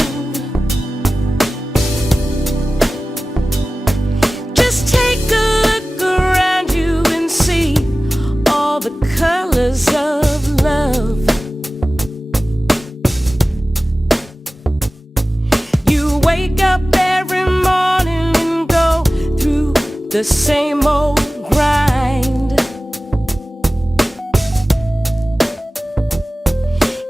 Just take a look around you and see all the colors of love. You wake up every morning and go through the same old grind.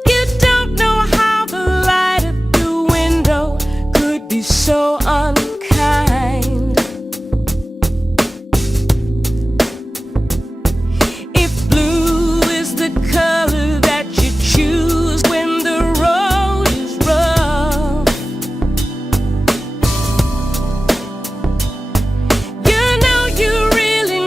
You don't know how the light at the window could be so unkind. If blue is the color that you choose when the road is rough, you know you really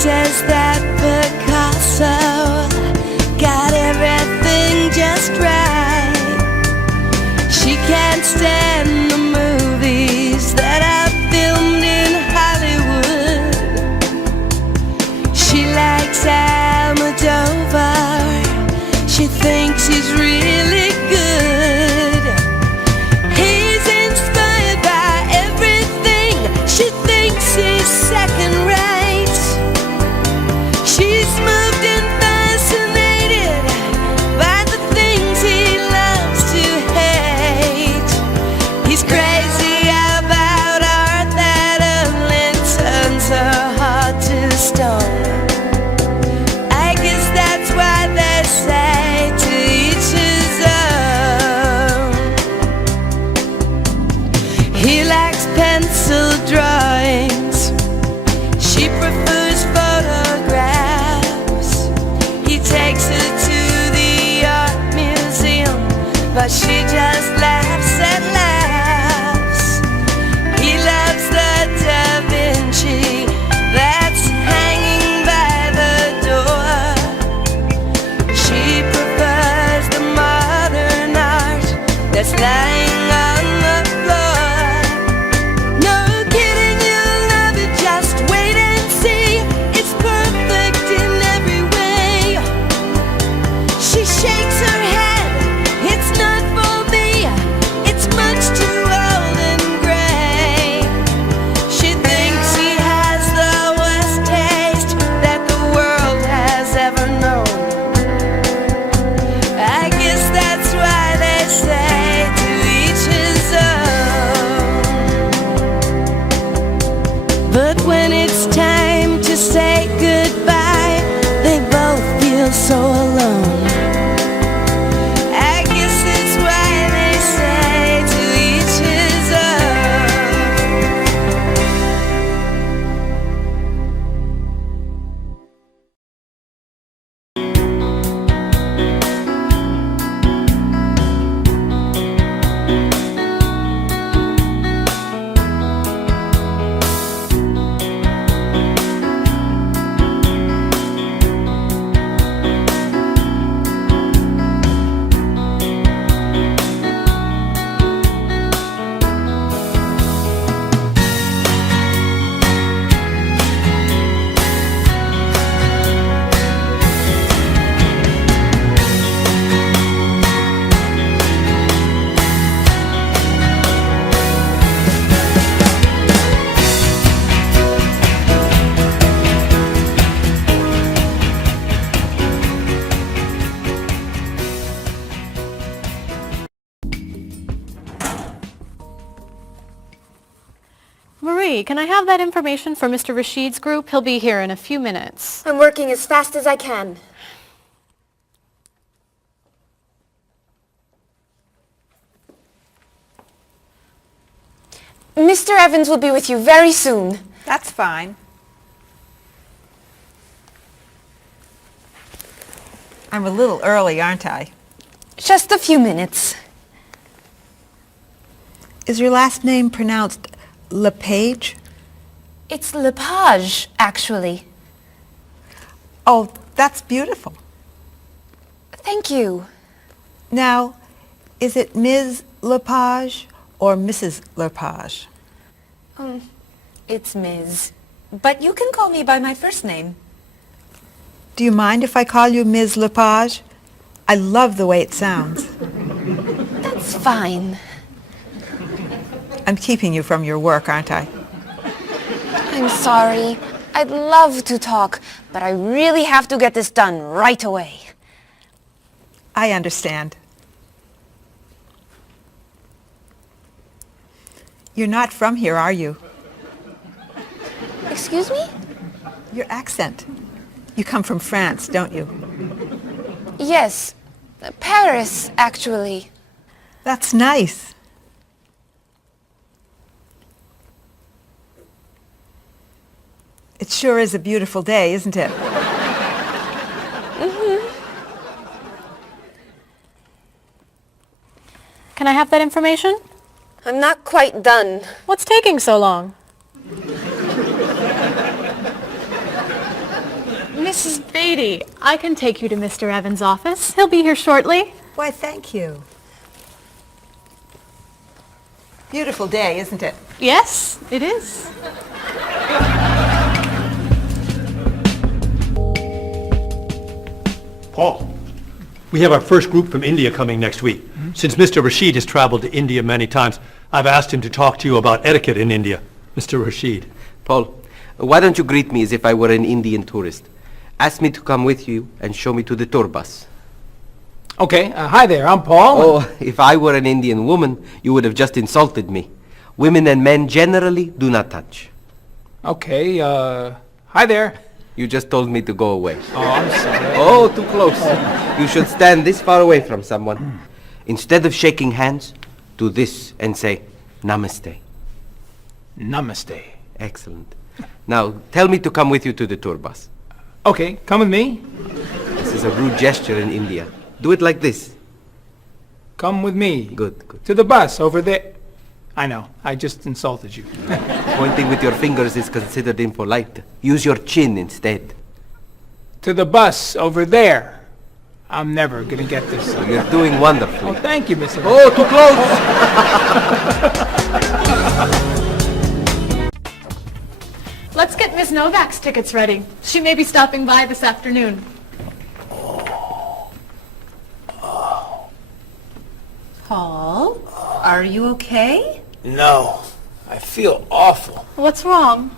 says that Picasso got everything just right. She can't stand the movies that are filmed in Hollywood. She likes Almodovar. She thinks he's really good. He's inspired by everything. She thinks he's second rate. She's moved and fascinated by the things he loves to hate. He's crazy about art that only turns her heart to stone. I guess that's why they say to each his own. He likes pencil drawings. She prefers photographs. He takes her to the art museum, but she just laughs at laughs. He loves the Da Vinci that's hanging by the door. She prefers the modern art that's lying on the floor. No kidding, you'll love it, just wait and see. It's perfect in every way. She shakes her head, it's not for me. It's much too old and gray. She thinks he has the worst taste that the world has ever known. I guess that's why they say to each his own. But when it's time to say goodbye, they both feel so alone. I guess it's why they say to each his Marie, can I have that information for Mr. Rashid's group? He'll be here in a few minutes. I'm working as fast as I can. Mr. Evans will be with you very soon. That's fine. I'm a little early, aren't I? Just a few minutes. Is your last name pronounced LePage? It's Lepage, actually. Oh, that's beautiful. Thank you. Now, is it Ms. Lepage or Mrs. Lepage? It's Ms. But you can call me by my first name. Do you mind if I call you Ms. Lepage? I love the way it sounds. That's fine. I'm keeping you from your work, aren't I? I'm sorry. I'd love to talk, but I really have to get this done right away. I understand. You're not from here, are you? Excuse me? Your accent. You come from France, don't you? Yes. Paris, actually. That's nice. It sure is a beautiful day, isn't it? Can I have that information? I'm not quite done. What's taking so long? Mrs. Beatty, I can take you to Mr. Evans' office. He'll be here shortly. Why, thank you. Beautiful day, isn't it? Yes, it is. Paul, we have our first group from India coming next week. Since Mr. Rashid has traveled to India many times, I've asked him to talk to you about etiquette in India. Mr. Rashid. Paul, why don't you greet me as if I were an Indian tourist? Ask me to come with you and show me to the tour bus. Okay, hi there, I'm Paul. Oh, if I were an Indian woman, you would have just insulted me. Women and men generally do not touch. Okay, hi there. You just told me to go away. Oh, I'm sorry. Oh, too close. You should stand this far away from someone. Instead of shaking hands, do this and say, Namaste. Namaste. Excellent. Now, tell me to come with you to the tour bus. Okay, come with me. This is a rude gesture in India. Do it like this. Come with me. Good, good. To the bus over there. I know, I just insulted you. Pointing with your fingers is considered impolite. Use your chin instead. To the bus over there. I'm never gonna get this. You're doing wonderfully. Oh, thank you, Mr. Oh, too close! Let's get Ms. Novak's tickets ready. She may be stopping by this afternoon. Paul, are you okay? No, I feel awful. What's wrong?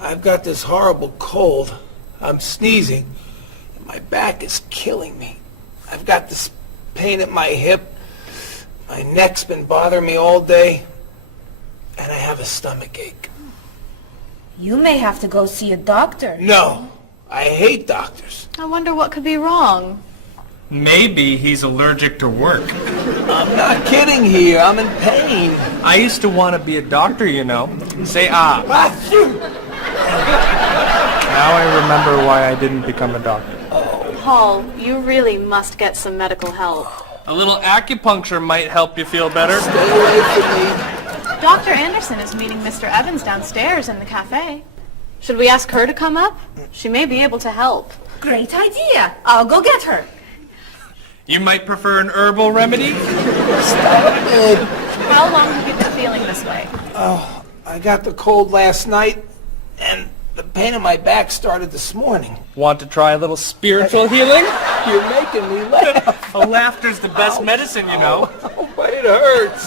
I've got this horrible cold. I'm sneezing, and my back is killing me. I've got this pain at my hip. My neck's been bothering me all day, and I have a stomach ache. You may have to go see a doctor. No, I hate doctors. I wonder what could be wrong. Maybe he's allergic to work. I'm not kidding here. I'm in pain. I used to want to be a doctor, you know. Say ah. Now I remember why I didn't become a doctor. Paul, you really must get some medical help. A little acupuncture might help you feel better. Stay away from me. Dr. Anderson is meeting Mr. Evans downstairs in the cafe. Should we ask her to come up? She may be able to help. Great idea. I'll go get her. You might prefer an herbal remedy? Stop it. How long have you been feeling this way? Oh, I got the cold last night, and the pain in my back started this morning. Want to try a little spiritual healing? You're making me laugh. Laughter's the best medicine, you know. Oh, but it hurts.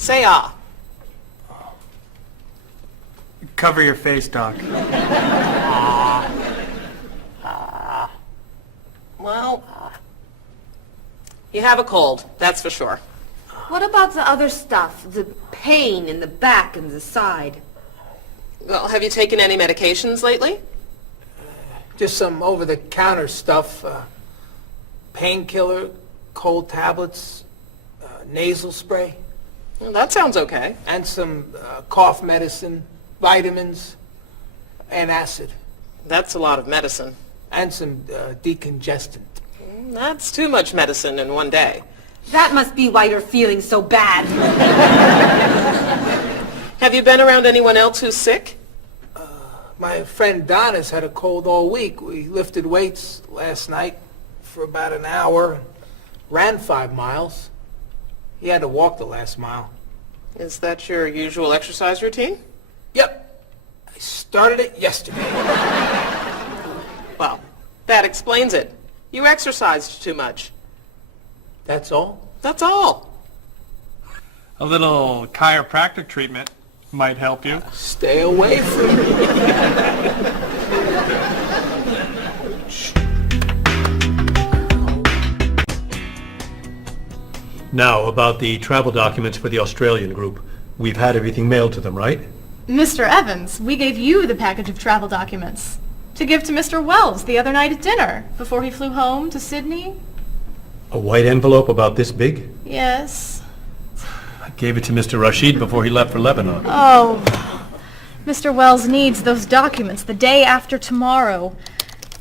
Say ah. Cover your face, Doc. Well, you have a cold, that's for sure. What about the other stuff? The pain in the back and the side? Well, have you taken any medications lately? Just some over-the-counter stuff. Painkiller, cold tablets, nasal spray. Well, that sounds okay. And some cough medicine, vitamins, and acid. That's a lot of medicine. And some decongestant. That's too much medicine in one day. That must be why you're feeling so bad. Have you been around anyone else who's sick? My friend Donna's had a cold all week. We lifted weights last night for about an hour, ran 5 miles. He had to walk the last mile. Is that your usual exercise routine? Yep. I started it yesterday. Well, that explains it. You exercised too much. That's all? That's all. A little chiropractic treatment might help you. Stay away from me. Now, about the travel documents for the Australian group. We've had everything mailed to them, right? Mr. Evans, we gave you the package of travel documents to give to Mr. Wells the other night at dinner before he flew home to Sydney. A white envelope about this big? Yes. I gave it to Mr. Rashid before he left for Lebanon. Oh, Mr. Wells needs those documents the day after tomorrow.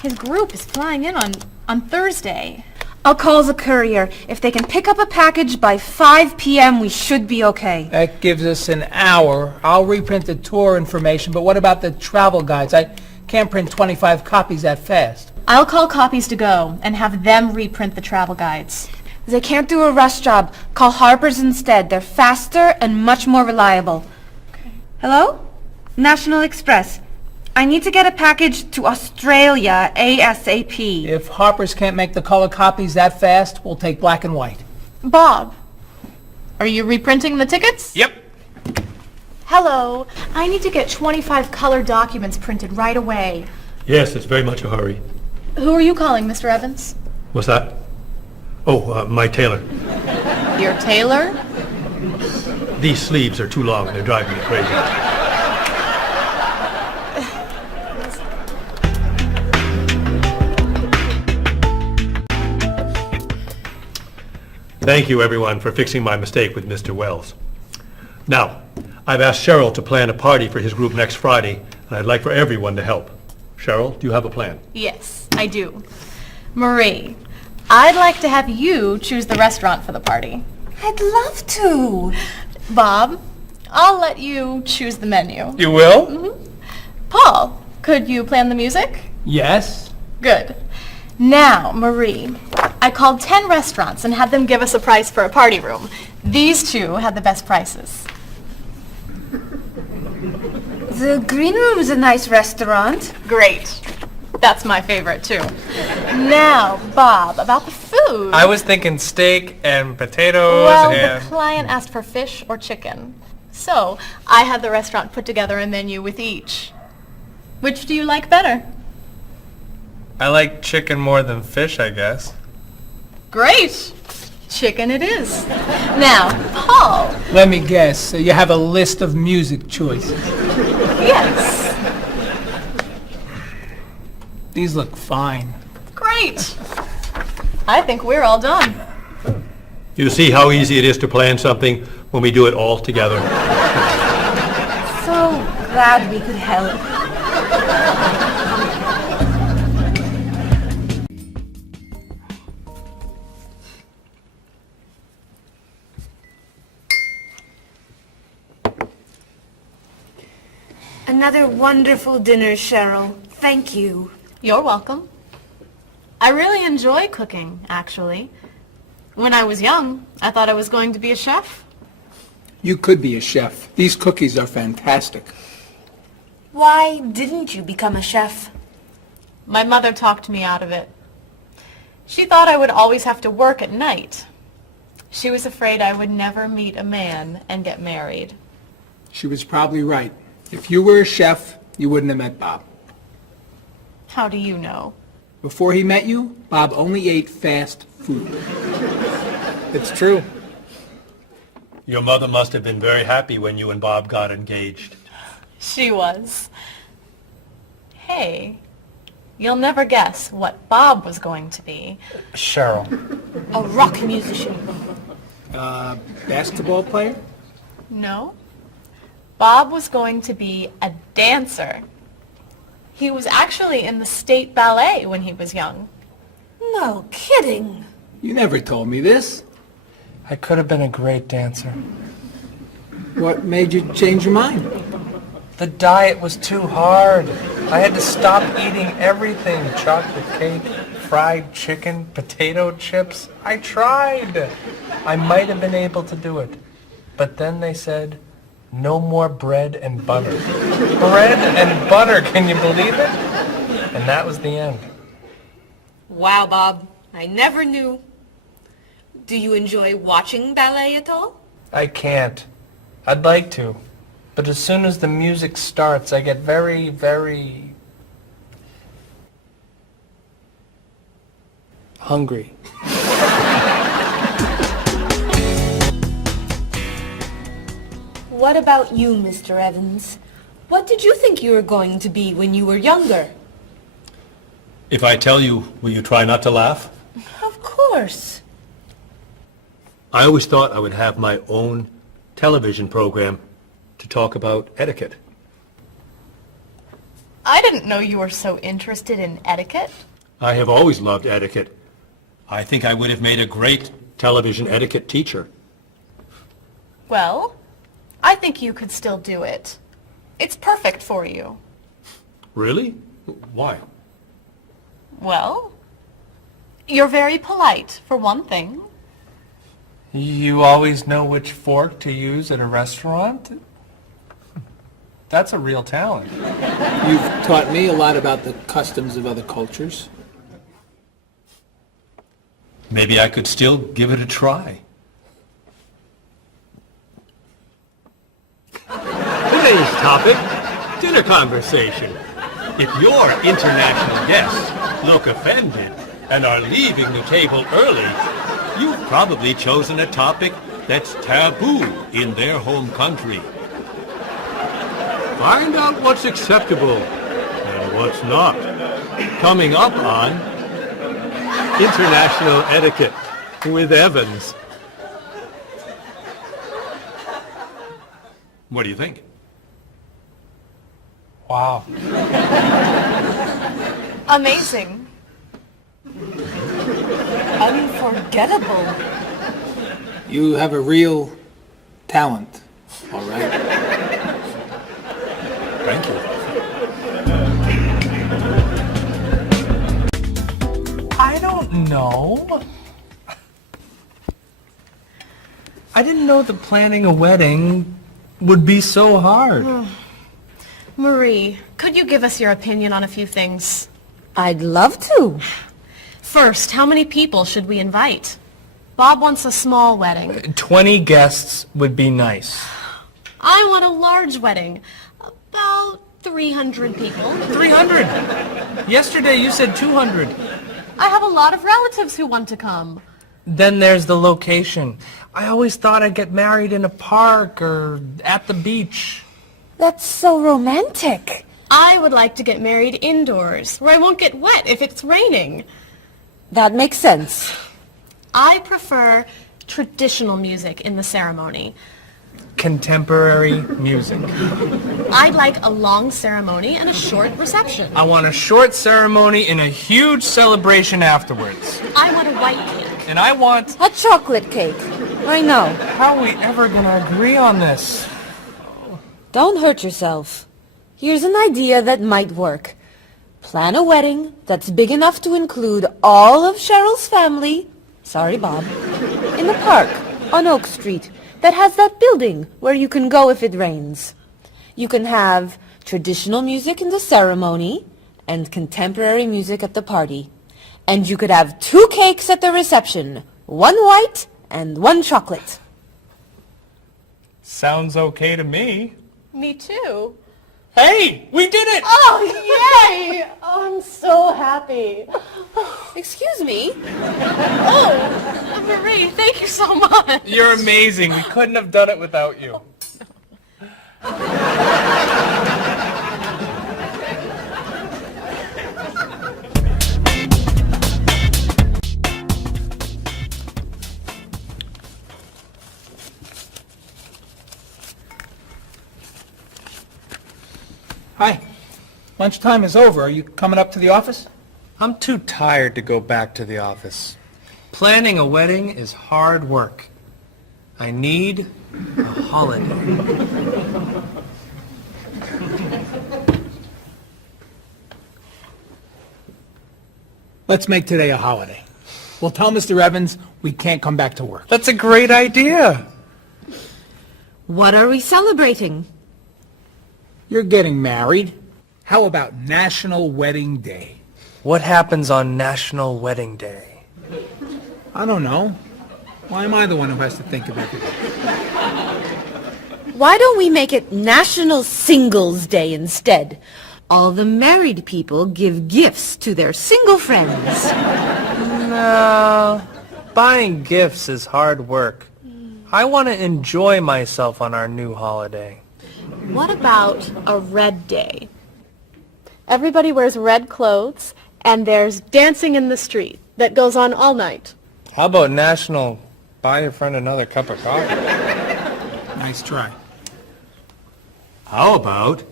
His group is flying in on Thursday. I'll call the courier. If they can pick up a package by 5 p.m., we should be okay. That gives us an hour. I'll reprint the tour information, but what about the travel guides? I can't print 25 copies that fast. I'll call Copies to Go and have them reprint the travel guides. They can't do a rush job. Call Harper's instead. They're faster and much more reliable. Okay. Hello? National Express. I need to get a package to Australia ASAP. If Harper's can't make the color copies that fast, we'll take black and white. Bob, are you reprinting the tickets? Yep. Hello. I need to get 25 color documents printed right away. Yes, it's very much a hurry. Who are you calling, Mr. Evans? What's that? Oh, my tailor. Your tailor? These sleeves are too long. They're driving me crazy. Thank you, everyone, for fixing my mistake with Mr. Wells. Now, I've asked Cheryl to plan a party for his group next Friday, and I'd like for everyone to help. Cheryl, do you have a plan? Yes, I do. Marie, I'd like to have you choose the restaurant for the party. I'd love to. Bob, I'll let you choose the menu. You will? Mm-hmm. Paul, could you plan the music? Yes. Good. Now, Marie, I called 10 restaurants and had them give us a price for a party room. These two had the best prices. The Green Room's a nice restaurant. Great. That's my favorite, too. Now, Bob, about the food. I was thinking steak and potatoes Well, and... the client asked for fish or chicken. So, I had the restaurant put together a menu with each. Which do you like better? I like chicken more than fish, I guess. Great! Chicken it is. Now, Paul. Let me guess. So you have a list of music choices. Yes. These look fine. Great. I think we're all done. You see how easy it is to plan something when we do it all together. So glad we could help. Another wonderful dinner, Cheryl. Thank you. You're welcome. I really enjoy cooking, actually. When I was young, I thought I was going to be a chef. You could be a chef. These cookies are fantastic. Why didn't you become a chef? My mother talked me out of it. She thought I would always have to work at night. She was afraid I would never meet a man and get married. She was probably right. If you were a chef, you wouldn't have met Bob. How do you know? Before he met you, Bob only ate fast food. It's true. Your mother must have been very happy when you and Bob got engaged. She was. Hey, you'll never guess what Bob was going to be. Cheryl. A rock musician. Basketball player? No. Bob was going to be a dancer. He was actually in the state ballet when he was young. No kidding. You never told me this. I could have been a great dancer. What made you change your mind? The diet was too hard. I had to stop eating everything. Chocolate cake, fried chicken, potato chips. I tried. I might have been able to do it. But then they said, no more bread and butter. Bread and butter, can you believe it? And that was the end. Wow, Bob. I never knew. Do you enjoy watching ballet at all? I can't. I'd like to. But as soon as the music starts, I get very, very... hungry. What about you, Mr. Evans? What did you think you were going to be when you were younger? If I tell you, will you try not to laugh? Of course. I always thought I would have my own television program to talk about etiquette. I didn't know you were so interested in etiquette. I have always loved etiquette. I think I would have made a great television etiquette teacher. Well, I think you could still do it. It's perfect for you. Really? Why? Well, you're very polite, for one thing. You always know which fork to use at a restaurant? That's a real talent. You've taught me a lot about the customs of other cultures. Maybe I could still give it a try. Today's topic, dinner conversation. If your international guests look offended and are leaving the table early, you've probably chosen a topic that's taboo in their home country. Find out what's acceptable and what's not. Coming up on International Etiquette with Evans. What do you think? Wow. Amazing. Unforgettable. You have a real talent, all right? Thank you. I don't know. I didn't know that planning a wedding would be so hard. Marie, could you give us your opinion on a few things? I'd love to. First, how many people should we invite? Bob wants a small wedding. 20 guests would be nice. I want a large wedding. About 300 people. 300? Yesterday you said 200. I have a lot of relatives who want to come. Then there's the location. I always thought I'd get married in a park or at the beach. That's so romantic. I would like to get married indoors, where I won't get wet if it's raining. That makes sense. I prefer traditional music in the ceremony. Contemporary music. I'd like a long ceremony and a short reception. I want a short ceremony and a huge celebration afterwards. I want a white cake. And I want... a chocolate cake. I know. How are we ever gonna agree on this? Don't hurt yourself. Here's an idea that might work. Plan a wedding that's big enough to include all of Cheryl's family, sorry Bob, in a park on Oak Street that has that building where you can go if it rains. You can have traditional music in the ceremony and contemporary music at the party. And you could have 2 cakes at the reception, 1 white and 1 chocolate. Sounds okay to me. Me too. Hey, we did it! Oh, yay! Oh, I'm so happy. Excuse me? Oh, Marie, thank you so much. You're amazing. We couldn't have done it without you. Hi. Lunchtime is over. Are you coming up to the office? I'm too tired to go back to the office. Planning a wedding is hard work. I need a holiday. Let's make today a holiday. We'll tell Mr. Evans we can't come back to work. That's a great idea. What are we celebrating? You're getting married. How about National Wedding Day? What happens on National Wedding Day? I don't know. Why am I the one who has to think of everything? Why don't we make it National Singles Day instead? All the married people give gifts to their single friends. No, buying gifts is hard work. I want to enjoy myself on our new holiday. What about a red day? Everybody wears red clothes, and there's dancing in the street that goes on all night. How about National Buy Your Friend Another Cup of Coffee? Nice try. How about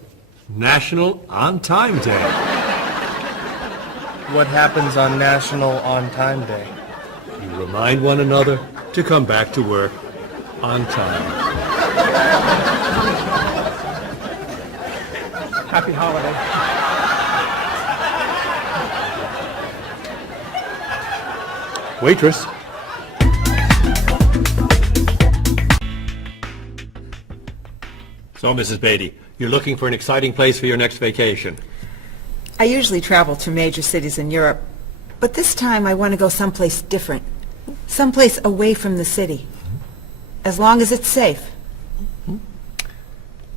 National On Time Day? What happens on National On Time Day? remind one another to come back to work on time. Happy holiday. Waitress. So, Mrs. Beatty, you're looking for an exciting place for your next vacation. I usually travel to major cities in Europe, but this time I want to go someplace different. Someplace away from the city. As long as it's safe.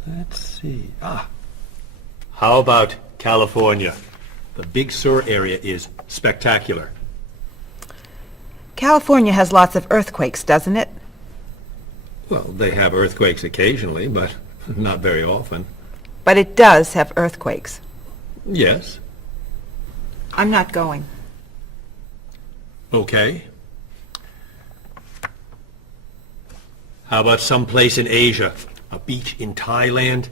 Let's see. How about California? The Big Sur area is spectacular. California has lots of earthquakes, doesn't it? Well, they have earthquakes occasionally, but not very often. But it does have earthquakes. Yes. I'm not going. Okay. How about someplace in Asia? A beach in Thailand?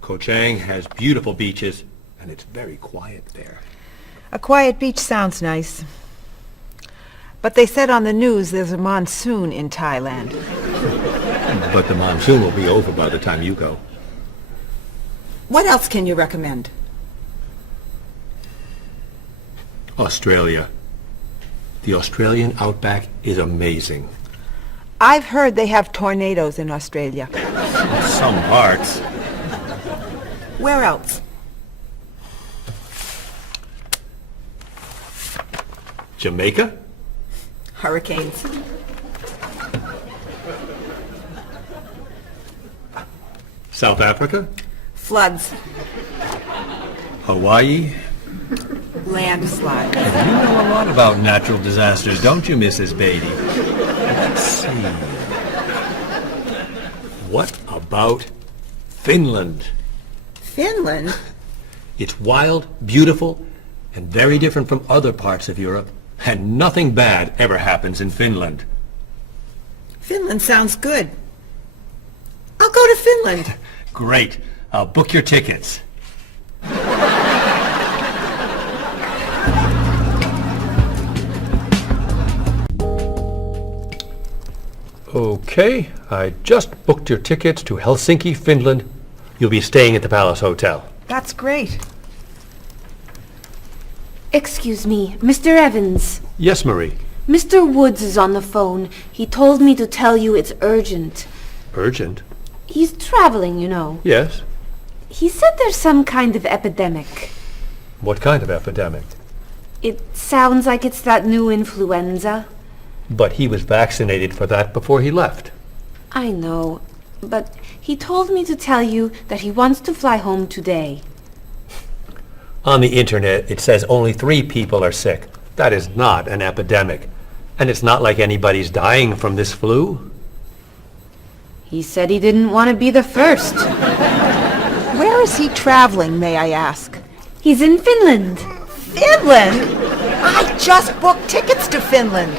Koh Chang has beautiful beaches, and it's very quiet there. A quiet beach sounds nice. But they said on the news there's a monsoon in Thailand. But the monsoon will be over by the time you go. What else can you recommend? Australia. The Australian outback is amazing. I've heard they have tornadoes in Australia. Some parts. Where else? Jamaica? Hurricanes. South Africa? Floods. Hawaii? Landslides. You know a lot about natural disasters, don't you, Mrs. Beatty? Let's see. What about Finland? Finland? It's wild, beautiful, and very different from other parts of Europe. And nothing bad ever happens in Finland. Finland sounds good. I'll go to Finland. Great. I'll book your tickets. Okay, I just booked your tickets to Helsinki, Finland. You'll be staying at the Palace Hotel. That's great. Excuse me, Mr. Evans. Yes, Marie. Mr. Woods is on the phone. He told me to tell you it's urgent. Urgent? He's traveling, you know. Yes. He said there's some kind of epidemic. What kind of epidemic? It sounds like it's that new influenza. But he was vaccinated for that before he left. I know, but he told me to tell you that he wants to fly home today. On the internet, it says only 3 people are sick. That is not an epidemic. And it's not like anybody's dying from this flu. He said he didn't want to be the first. Where is he traveling, may I ask? He's in Finland. Finland? I just booked tickets to Finland.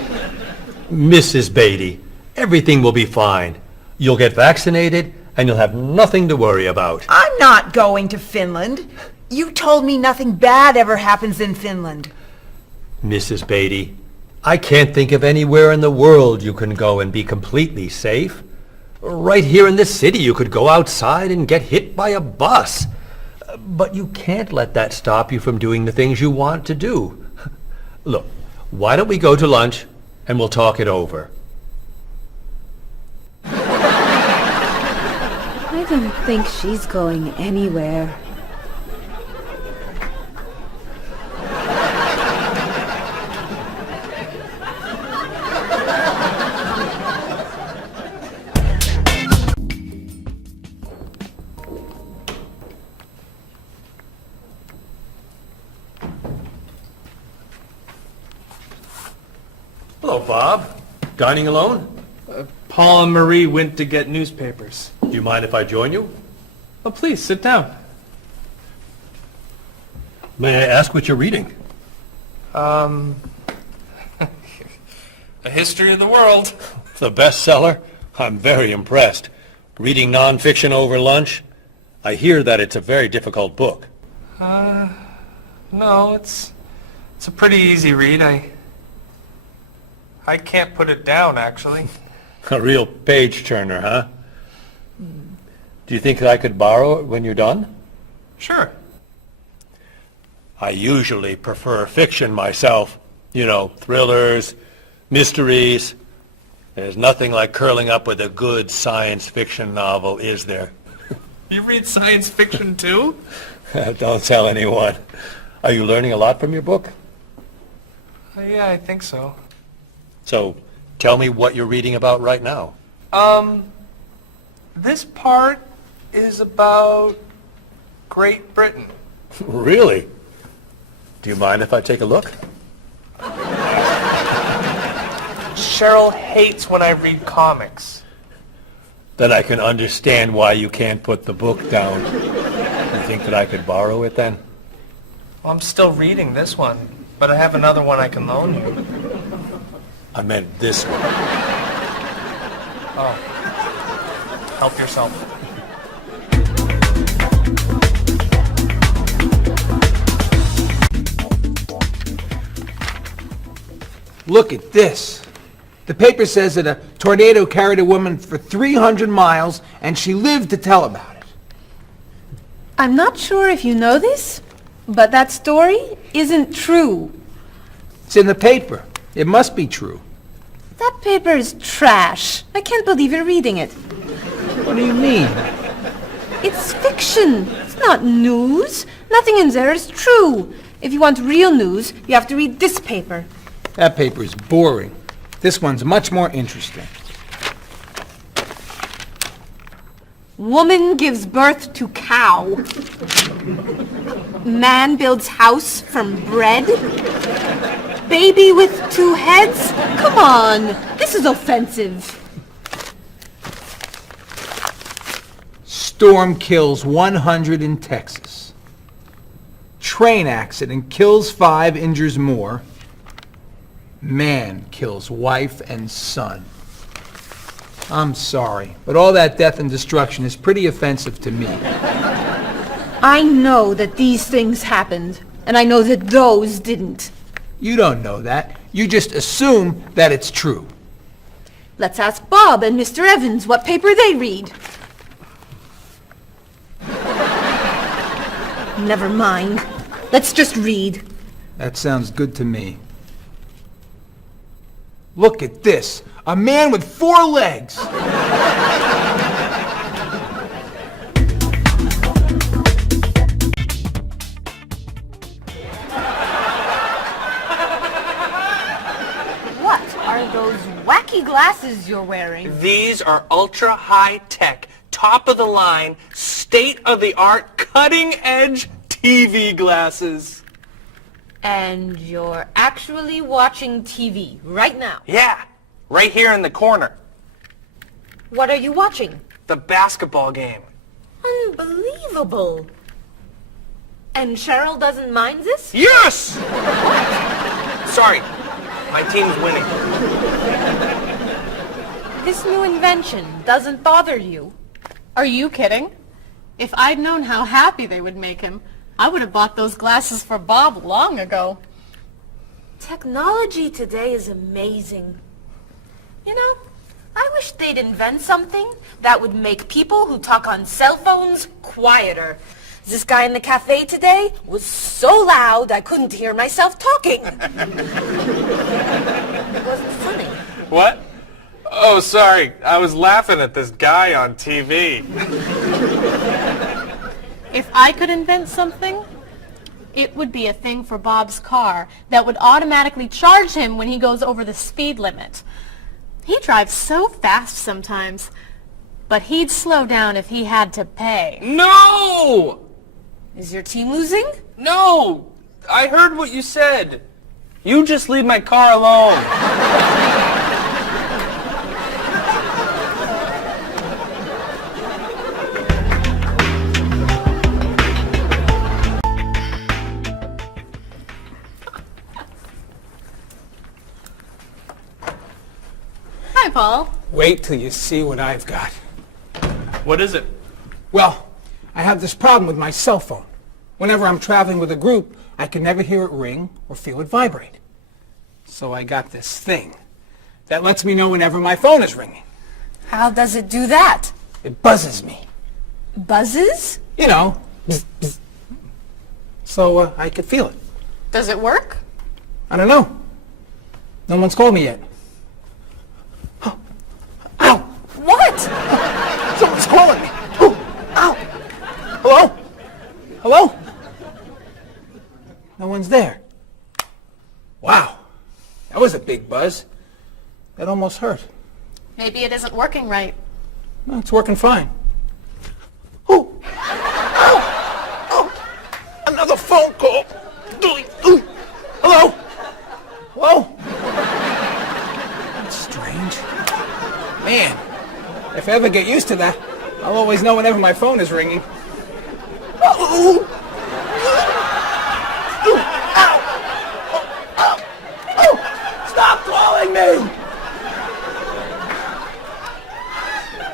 Mrs. Beatty, everything will be fine. You'll get vaccinated, and you'll have nothing to worry about. I'm not going to Finland. You told me nothing bad ever happens in Finland. Mrs. Beatty, I can't think of anywhere in the world you can go and be completely safe. Right here in this city, you could go outside and get hit by a bus. But you can't let that stop you from doing the things you want to do. Look, why don't we go to lunch and we'll talk it over? I don't think she's going anywhere. Hello, Bob. Dining alone? Paul and Marie went to get newspapers. Do you mind if I join you? Oh, please, sit down. May I ask what you're reading? A History of the World. The bestseller? I'm very impressed. Reading nonfiction over lunch? I hear that it's a very difficult book. No, it's a pretty easy read. I can't put it down, actually. A real page-turner, huh? Do you think I could borrow it when you're done? Sure. I usually prefer fiction myself. You know, thrillers, mysteries. There's nothing like curling up with a good science fiction novel, is there? You read science fiction too? Don't tell anyone. Are you learning a lot from your book? Yeah, I think so. So, tell me what you're reading about right now. This part is about Great Britain. Really? Do you mind if I take a look? Cheryl hates when I read comics. Then I can understand why you can't put the book down. You think that I could borrow it then? Well, I'm still reading this one, but I have another one I can loan you. I meant this one. Oh. Help yourself. Look at this. The paper says that a tornado carried a woman for 300 miles, and she lived to tell about it. I'm not sure if you know this, but that story isn't true. It's in the paper. It must be true. That paper is trash. I can't believe you're reading it. What do you mean? It's fiction. It's not news. Nothing in there is true. If you want real news, you have to read this paper. That paper is boring. This one's much more interesting. Woman gives birth to cow. Man builds house from bread. Baby with 2 heads? Come on, this is offensive. Storm kills 100 in Texas. Train accident kills 5, injures more. Man kills wife and son. I'm sorry, but all that death and destruction is pretty offensive to me. I know that these things happened, and I know that those didn't. You don't know that. You just assume that it's true. Let's ask Bob and Mr. Evans what paper they read. Never mind. Let's just read. That sounds good to me. Look at this. A man with 4 legs. What are those wacky glasses you're wearing? These are ultra high-tech, top-of-the-line, state-of-the-art, cutting-edge TV glasses. And you're actually watching TV right now? Yeah, right here in the corner. What are you watching? The basketball game. Unbelievable. And Cheryl doesn't mind this? Yes! Sorry, my team's winning. This new invention doesn't bother you? Are you kidding? If I'd known how happy they would make him, I would have bought those glasses for Bob long ago. Technology today is amazing. You know, I wish they'd invent something that would make people who talk on cell phones quieter. This guy in the cafe today was so loud I couldn't hear myself talking. It wasn't funny. What? Oh, sorry. I was laughing at this guy on TV. If I could invent something, it would be a thing for Bob's car that would automatically charge him when he goes over the speed limit. He drives so fast sometimes, but he'd slow down if he had to pay. No! Is your team losing? No! I heard what you said. You just leave my car alone. Hi, Paul. Wait till you see what I've got. What is it? Well, I have this problem with my cell phone. Whenever I'm traveling with a group, I can never hear it ring or feel it vibrate. So I got this thing. that lets me know whenever my phone is ringing. How does it do that? It buzzes me. Buzzes? You know, bzz, bzz. So I could feel it. Does it work? I don't know. No one's called me yet. Ow! What? Someone's calling me. Oh, ow! Hello? Hello? No one's there. Wow. That was a big buzz. That almost hurt. Maybe it isn't working right. No, it's working fine. Oh! Ow! Oh! Another phone call. Hello? Hello? That's strange. Man, if I ever get used to that, I'll always know whenever my phone is ringing. Oh! Stop calling me!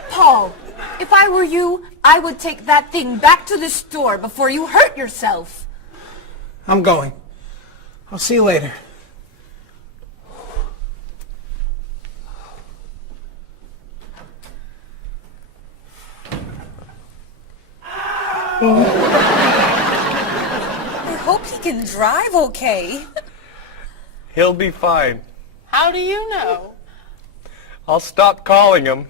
Paul, if I were you, I would take that thing back to the store before you hurt yourself. I'm going. I'll see you later. I hope he can drive okay. He'll be fine. How do you know? I'll stop calling him.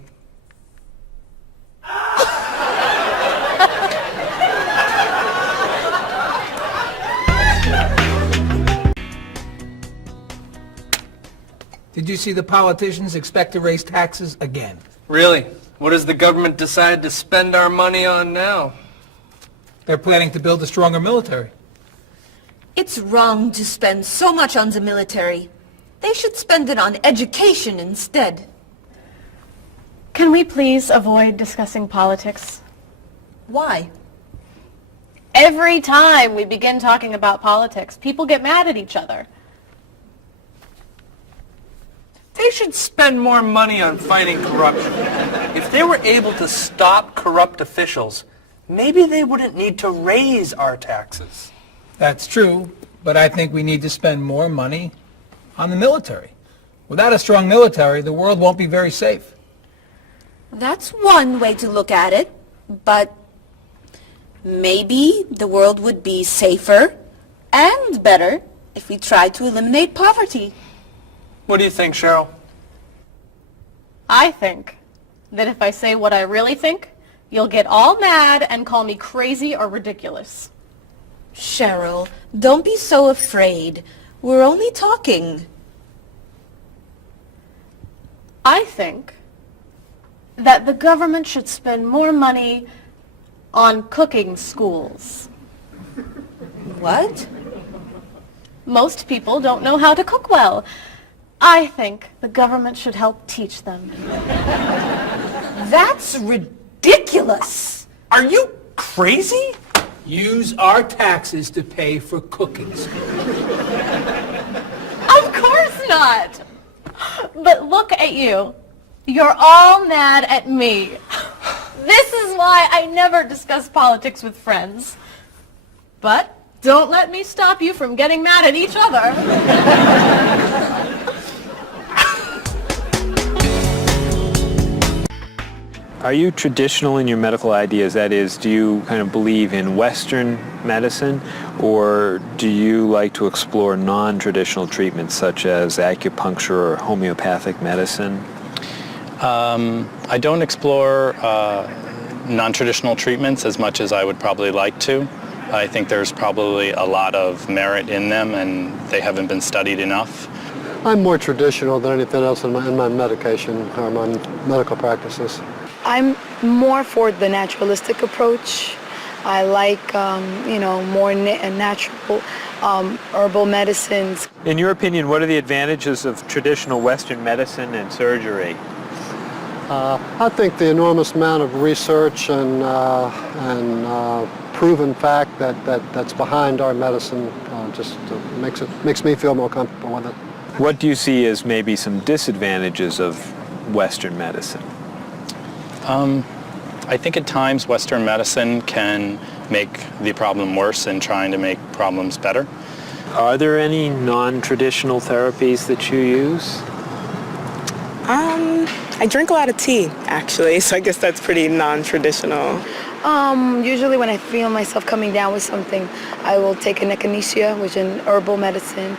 Did you see the politicians expect to raise taxes again? Really? What does the government decide to spend our money on now? They're planning to build a stronger military. It's wrong to spend so much on the military. They should spend it on education instead. Can we please avoid discussing politics? Why? Every time we begin talking about politics, people get mad at each other. They should spend more money on fighting corruption. If they were able to stop corrupt officials, maybe they wouldn't need to raise our taxes. That's true, but I think we need to spend more money on the military. Without a strong military, the world won't be very safe. That's one way to look at it, but maybe the world would be safer and better if we tried to eliminate poverty. What do you think, Cheryl? I think that if I say what I really think, you'll get all mad and call me crazy or ridiculous. Cheryl, don't be so afraid. We're only talking. I think that the government should spend more money on cooking schools. What? Most people don't know how to cook well. I think the government should help teach them. That's ridiculous. Are you crazy? Use our taxes to pay for cooking school. Of course not. But look at you. You're all mad at me. This is why I never discuss politics with friends. But don't let me stop you from getting mad at each other. Are you traditional in your medical ideas? That is, do you kind of believe in Western medicine, or do you like to explore non-traditional treatments such as acupuncture or homeopathic medicine? I don't explore non-traditional treatments as much as I would probably like to. I think there's probably a lot of merit in them, and they haven't been studied enough. I'm more traditional than anything else in my medication or my medical practices. I'm more for the naturalistic approach. I like, more natural herbal medicines. In your opinion, what are the advantages of traditional Western medicine and surgery? I think the enormous amount of research and proven fact that's behind our medicine just makes me feel more comfortable with it. What do you see as maybe some disadvantages of Western medicine? I think at times Western medicine can make the problem worse in trying to make problems better. Are there any non-traditional therapies that you use? I drink a lot of tea, actually, so I guess that's pretty non-traditional. Usually when I feel myself coming down with something, I will take an echinacea, which is an herbal medicine.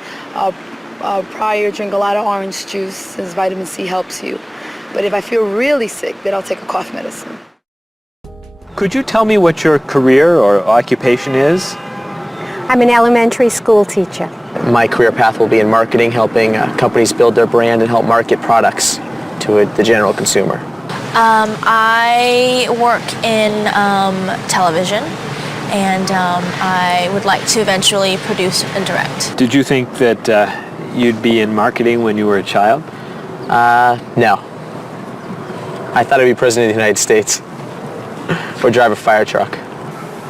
Prior, drink a lot of orange juice, since vitamin C helps you. But if I feel really sick, then I'll take a cough medicine. Could you tell me what your career or occupation is? I'm an elementary school teacher. My career path will be in marketing, helping companies build their brand and help market products to the general consumer. I work in television, and I would like to eventually produce and direct. Did you think that you'd be in marketing when you were a child? No. I thought I'd be president of the United States or drive a fire truck.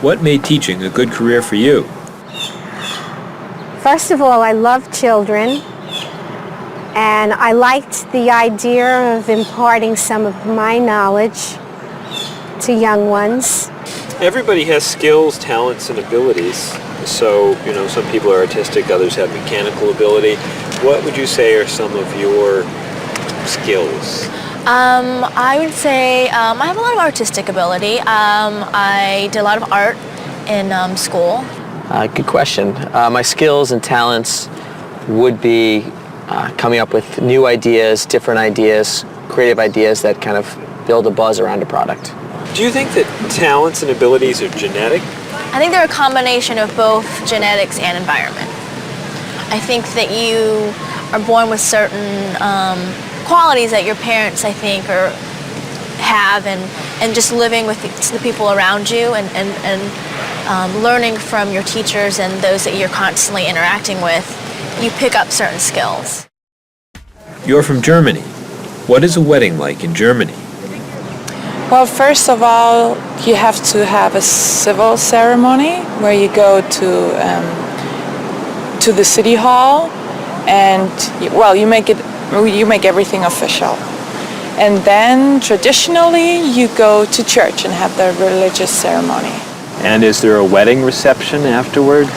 What made teaching a good career for you? First of all, I love children, and I liked the idea of imparting some of my knowledge to young ones. Everybody has skills, talents, and abilities. So, some people are artistic, others have mechanical ability. What would you say are some of your skills? I would say I have a lot of artistic ability. I did a lot of art in school. Good question. My skills and talents would be coming up with new ideas, different ideas, creative ideas that kind of build a buzz around a product. Do you think that talents and abilities are genetic? I think they're a combination of both genetics and environment. I think that you are born with certain qualities that your parents, I think, have, and just living with the people around you and learning from your teachers and those that you're constantly interacting with, you pick up certain skills. You're from Germany. What is a wedding like in Germany? Well, first of all, you have to have a civil ceremony where you go to the city hall, and you make everything official. And then traditionally you go to church and have the religious ceremony. And is there a wedding reception afterward?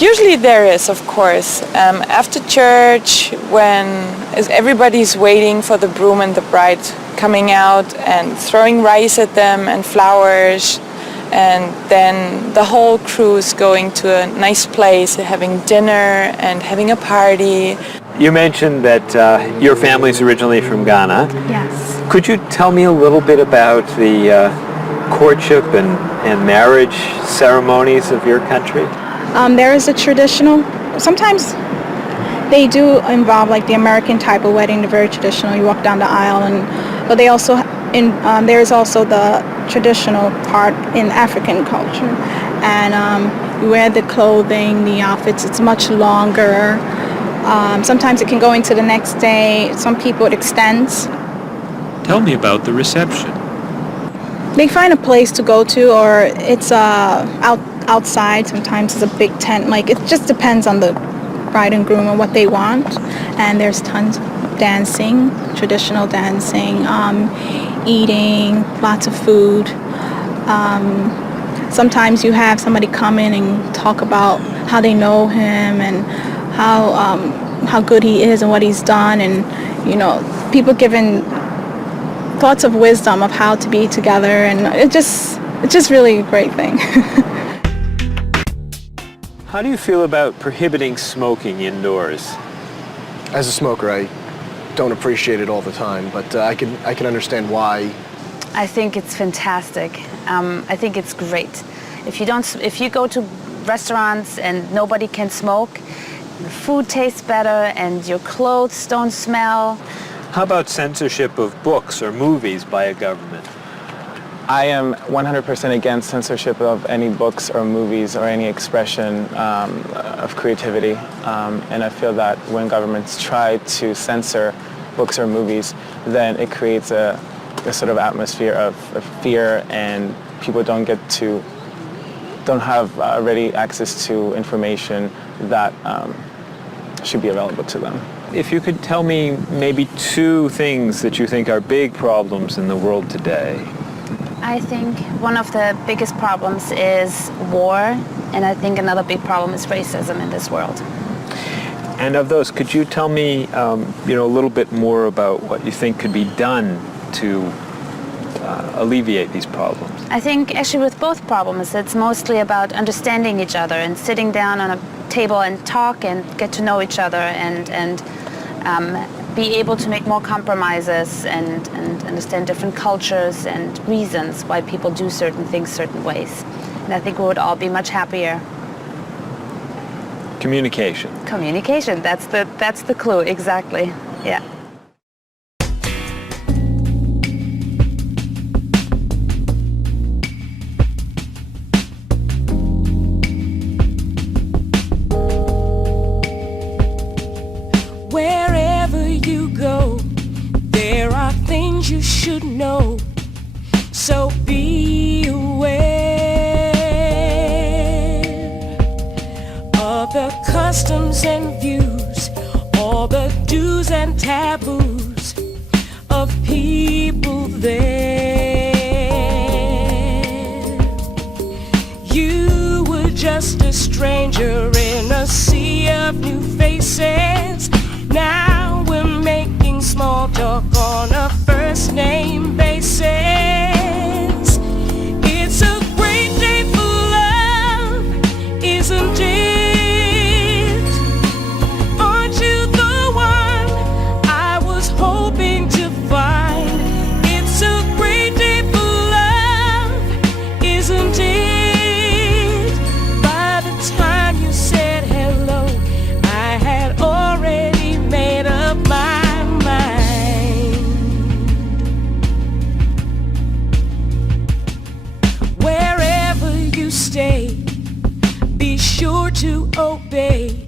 Usually there is, of course. After church, when everybody's waiting for the groom and the bride coming out and throwing rice at them and flowers, and then the whole crew is going to a nice place, having dinner and having a party. You mentioned that your family's originally from Ghana. Yes. Could you tell me a little bit about the courtship and marriage ceremonies of your country? There is a traditional, sometimes they do involve like the American type of wedding, the very traditional, you walk down the aisle, but they also, there is also the traditional part in African culture. And you wear the clothing, the outfits, it's much longer. Sometimes it can go into the next day. Some people it extends. Tell me about the reception. They find a place to go to, or it's outside. Sometimes it's a big tent. Like, it just depends on the bride and groom and what they want. And there's tons of dancing, traditional dancing, eating, lots of food. Sometimes you have somebody come in and talk about how they know him and how good he is and what he's done, and people giving thoughts of wisdom of how to be together, and it's just really a great thing. How do you feel about prohibiting smoking indoors? As a smoker, I don't appreciate it all the time, but I can understand why. I think it's fantastic. I think it's great. If you go to restaurants and nobody can smoke, the food tastes better and your clothes don't smell. How about censorship of books or movies by a government? I am 100% against censorship of any books or movies or any expression of creativity. And I feel that when governments try to censor books or movies, then it creates a sort of atmosphere of fear, and people don't have ready access to information that should be available to them. If you could tell me maybe two things that you think are big problems in the world today. I think one of the biggest problems is war, and I think another big problem is racism in this world. And of those, could you tell me, a little bit more about what you think could be done to alleviate these problems? I think actually with both problems, it's mostly about understanding each other and sitting down on a table and talk and get to know each other and be able to make more compromises and understand different cultures and reasons why people do certain things certain ways. And I think we would all be much happier. Communication. Communication, that's the clue, exactly. Yeah. Wherever you go, there are things you should know. So be aware of the customs and views, all the do's and taboos of people there. You were just a stranger in a sea of new faces. Now we're making small talk on a first name basis. It's a great day for love, isn't it? Aren't you the one I was hoping to find? It's a great day for love, isn't it? By the time you said hello, I had already made up my mind. Wherever you stay, be sure to obey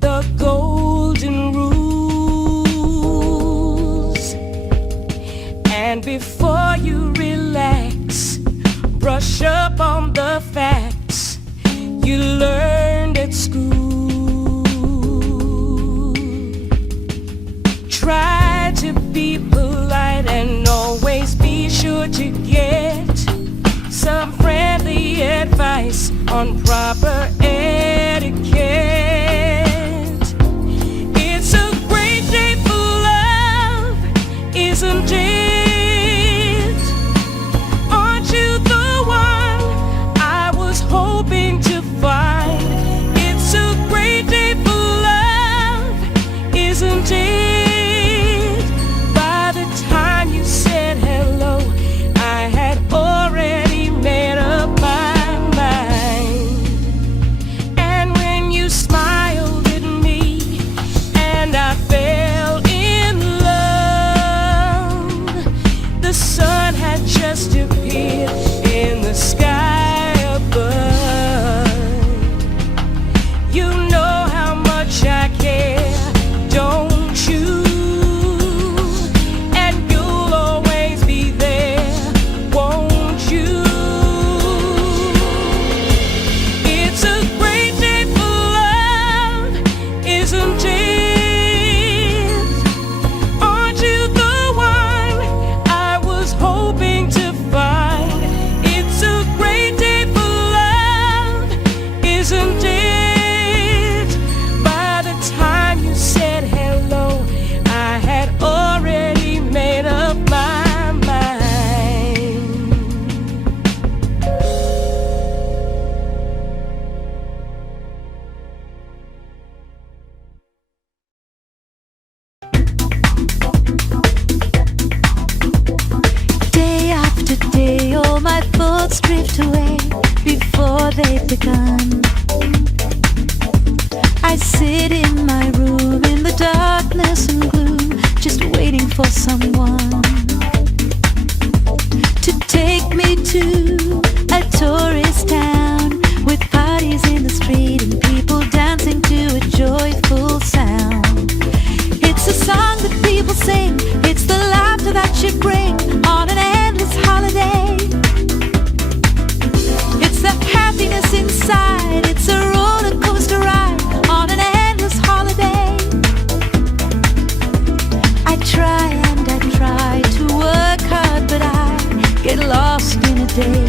the golden rules. And before you relax, brush up on the facts you learned at school. Try to be polite and always be sure to get some friendly advice on proper etiquette. It's a great day for love, isn't it? Aren't you the one I was hoping to find? It's a great day for love, isn't it? By the time you said hello, I had already made up my mind. And when you smiled at me and I fell in love, the sun had just appeared in the sky above. You know how much I care, don't you? And you'll always be there, won't you? It's a great day for love, isn't it? Aren't you the one I was hoping to find? It's a great day for love, isn't it? By the time you said hello, I had already made up my mind. Day after day, all my thoughts drift away before they've begun. I sit in my room in the darkness and gloom, just waiting for someone to take me to a tourist town with parties in the street and people dancing to a joyful sound. It's a song that people sing, it's the laughter that you bring on an endless holiday. It's the happiness inside, it's a roller coaster ride on an endless holiday. I try and I try to work hard, but I get lost in a day.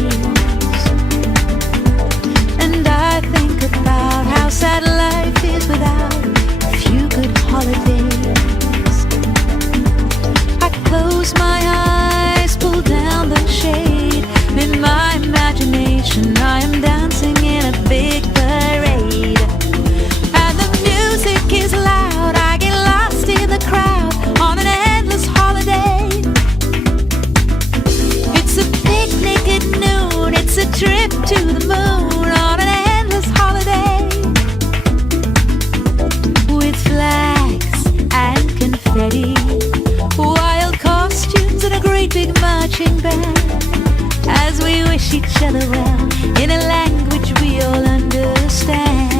big marching band as we wish each other well in a language we all understand.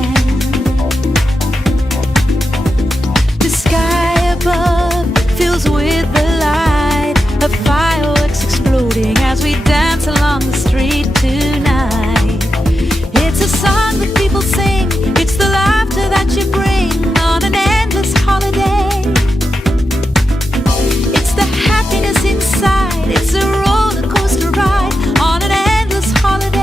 The sky above fills with the light of fireworks exploding as we dance along the street tonight. It's a song that people sing, it's the laughter that you bring on an endless holiday. It's the happiness inside, it's a roller coaster ride on an endless holiday.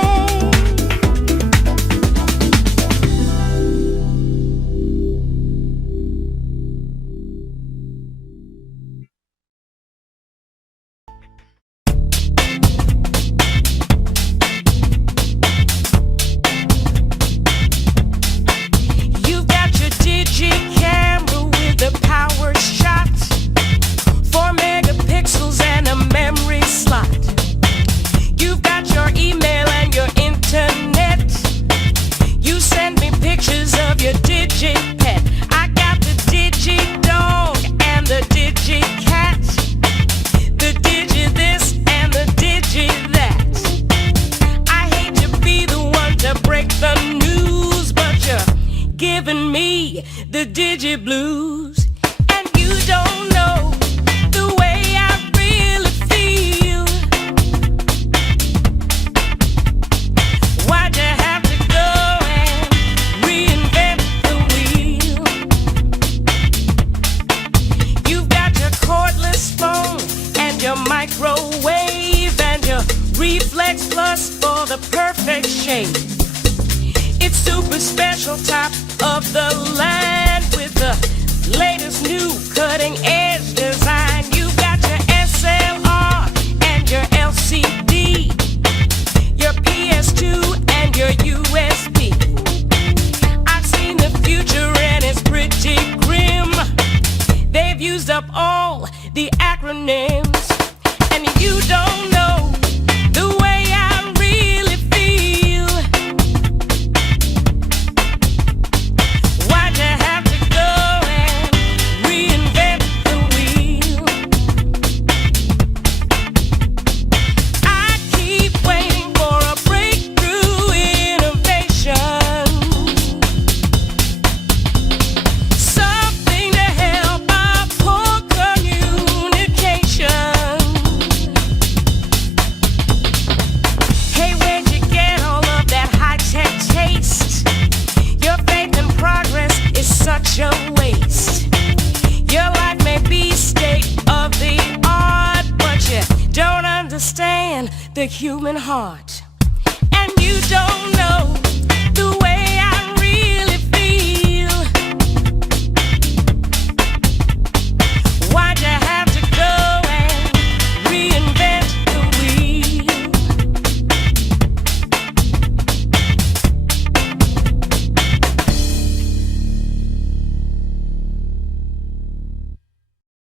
You've got your digi camera with a power shot, 4 megapixels and a memory slot. You've got your email and your internet. You send me pictures of your digi pet. I got the digi dog and the digi cat, the digi this and the digi that. I hate to be the one to break the news, but you're giving me the digi blues. And you don't know the way I really feel. Why'd you have to go and reinvent the wheel? You've got your cordless phone and your microwave and your reflex plus for the perfect shape. It's super special, top of the line with the latest new cutting edge design. You got your SLR and your LCD, your PS2 and your USB. I've seen the future and it's pretty grim. They've used up all the acronyms, and you don't know the way I really feel. Why'd you have to go and reinvent the wheel? I keep waiting for a breakthrough innovation, something to help our poor communication. Hey, where'd you get all of that high-tech taste? Your faith in progress is such a waste. Your life may be state of the art, but you don't understand the human heart. And you don't know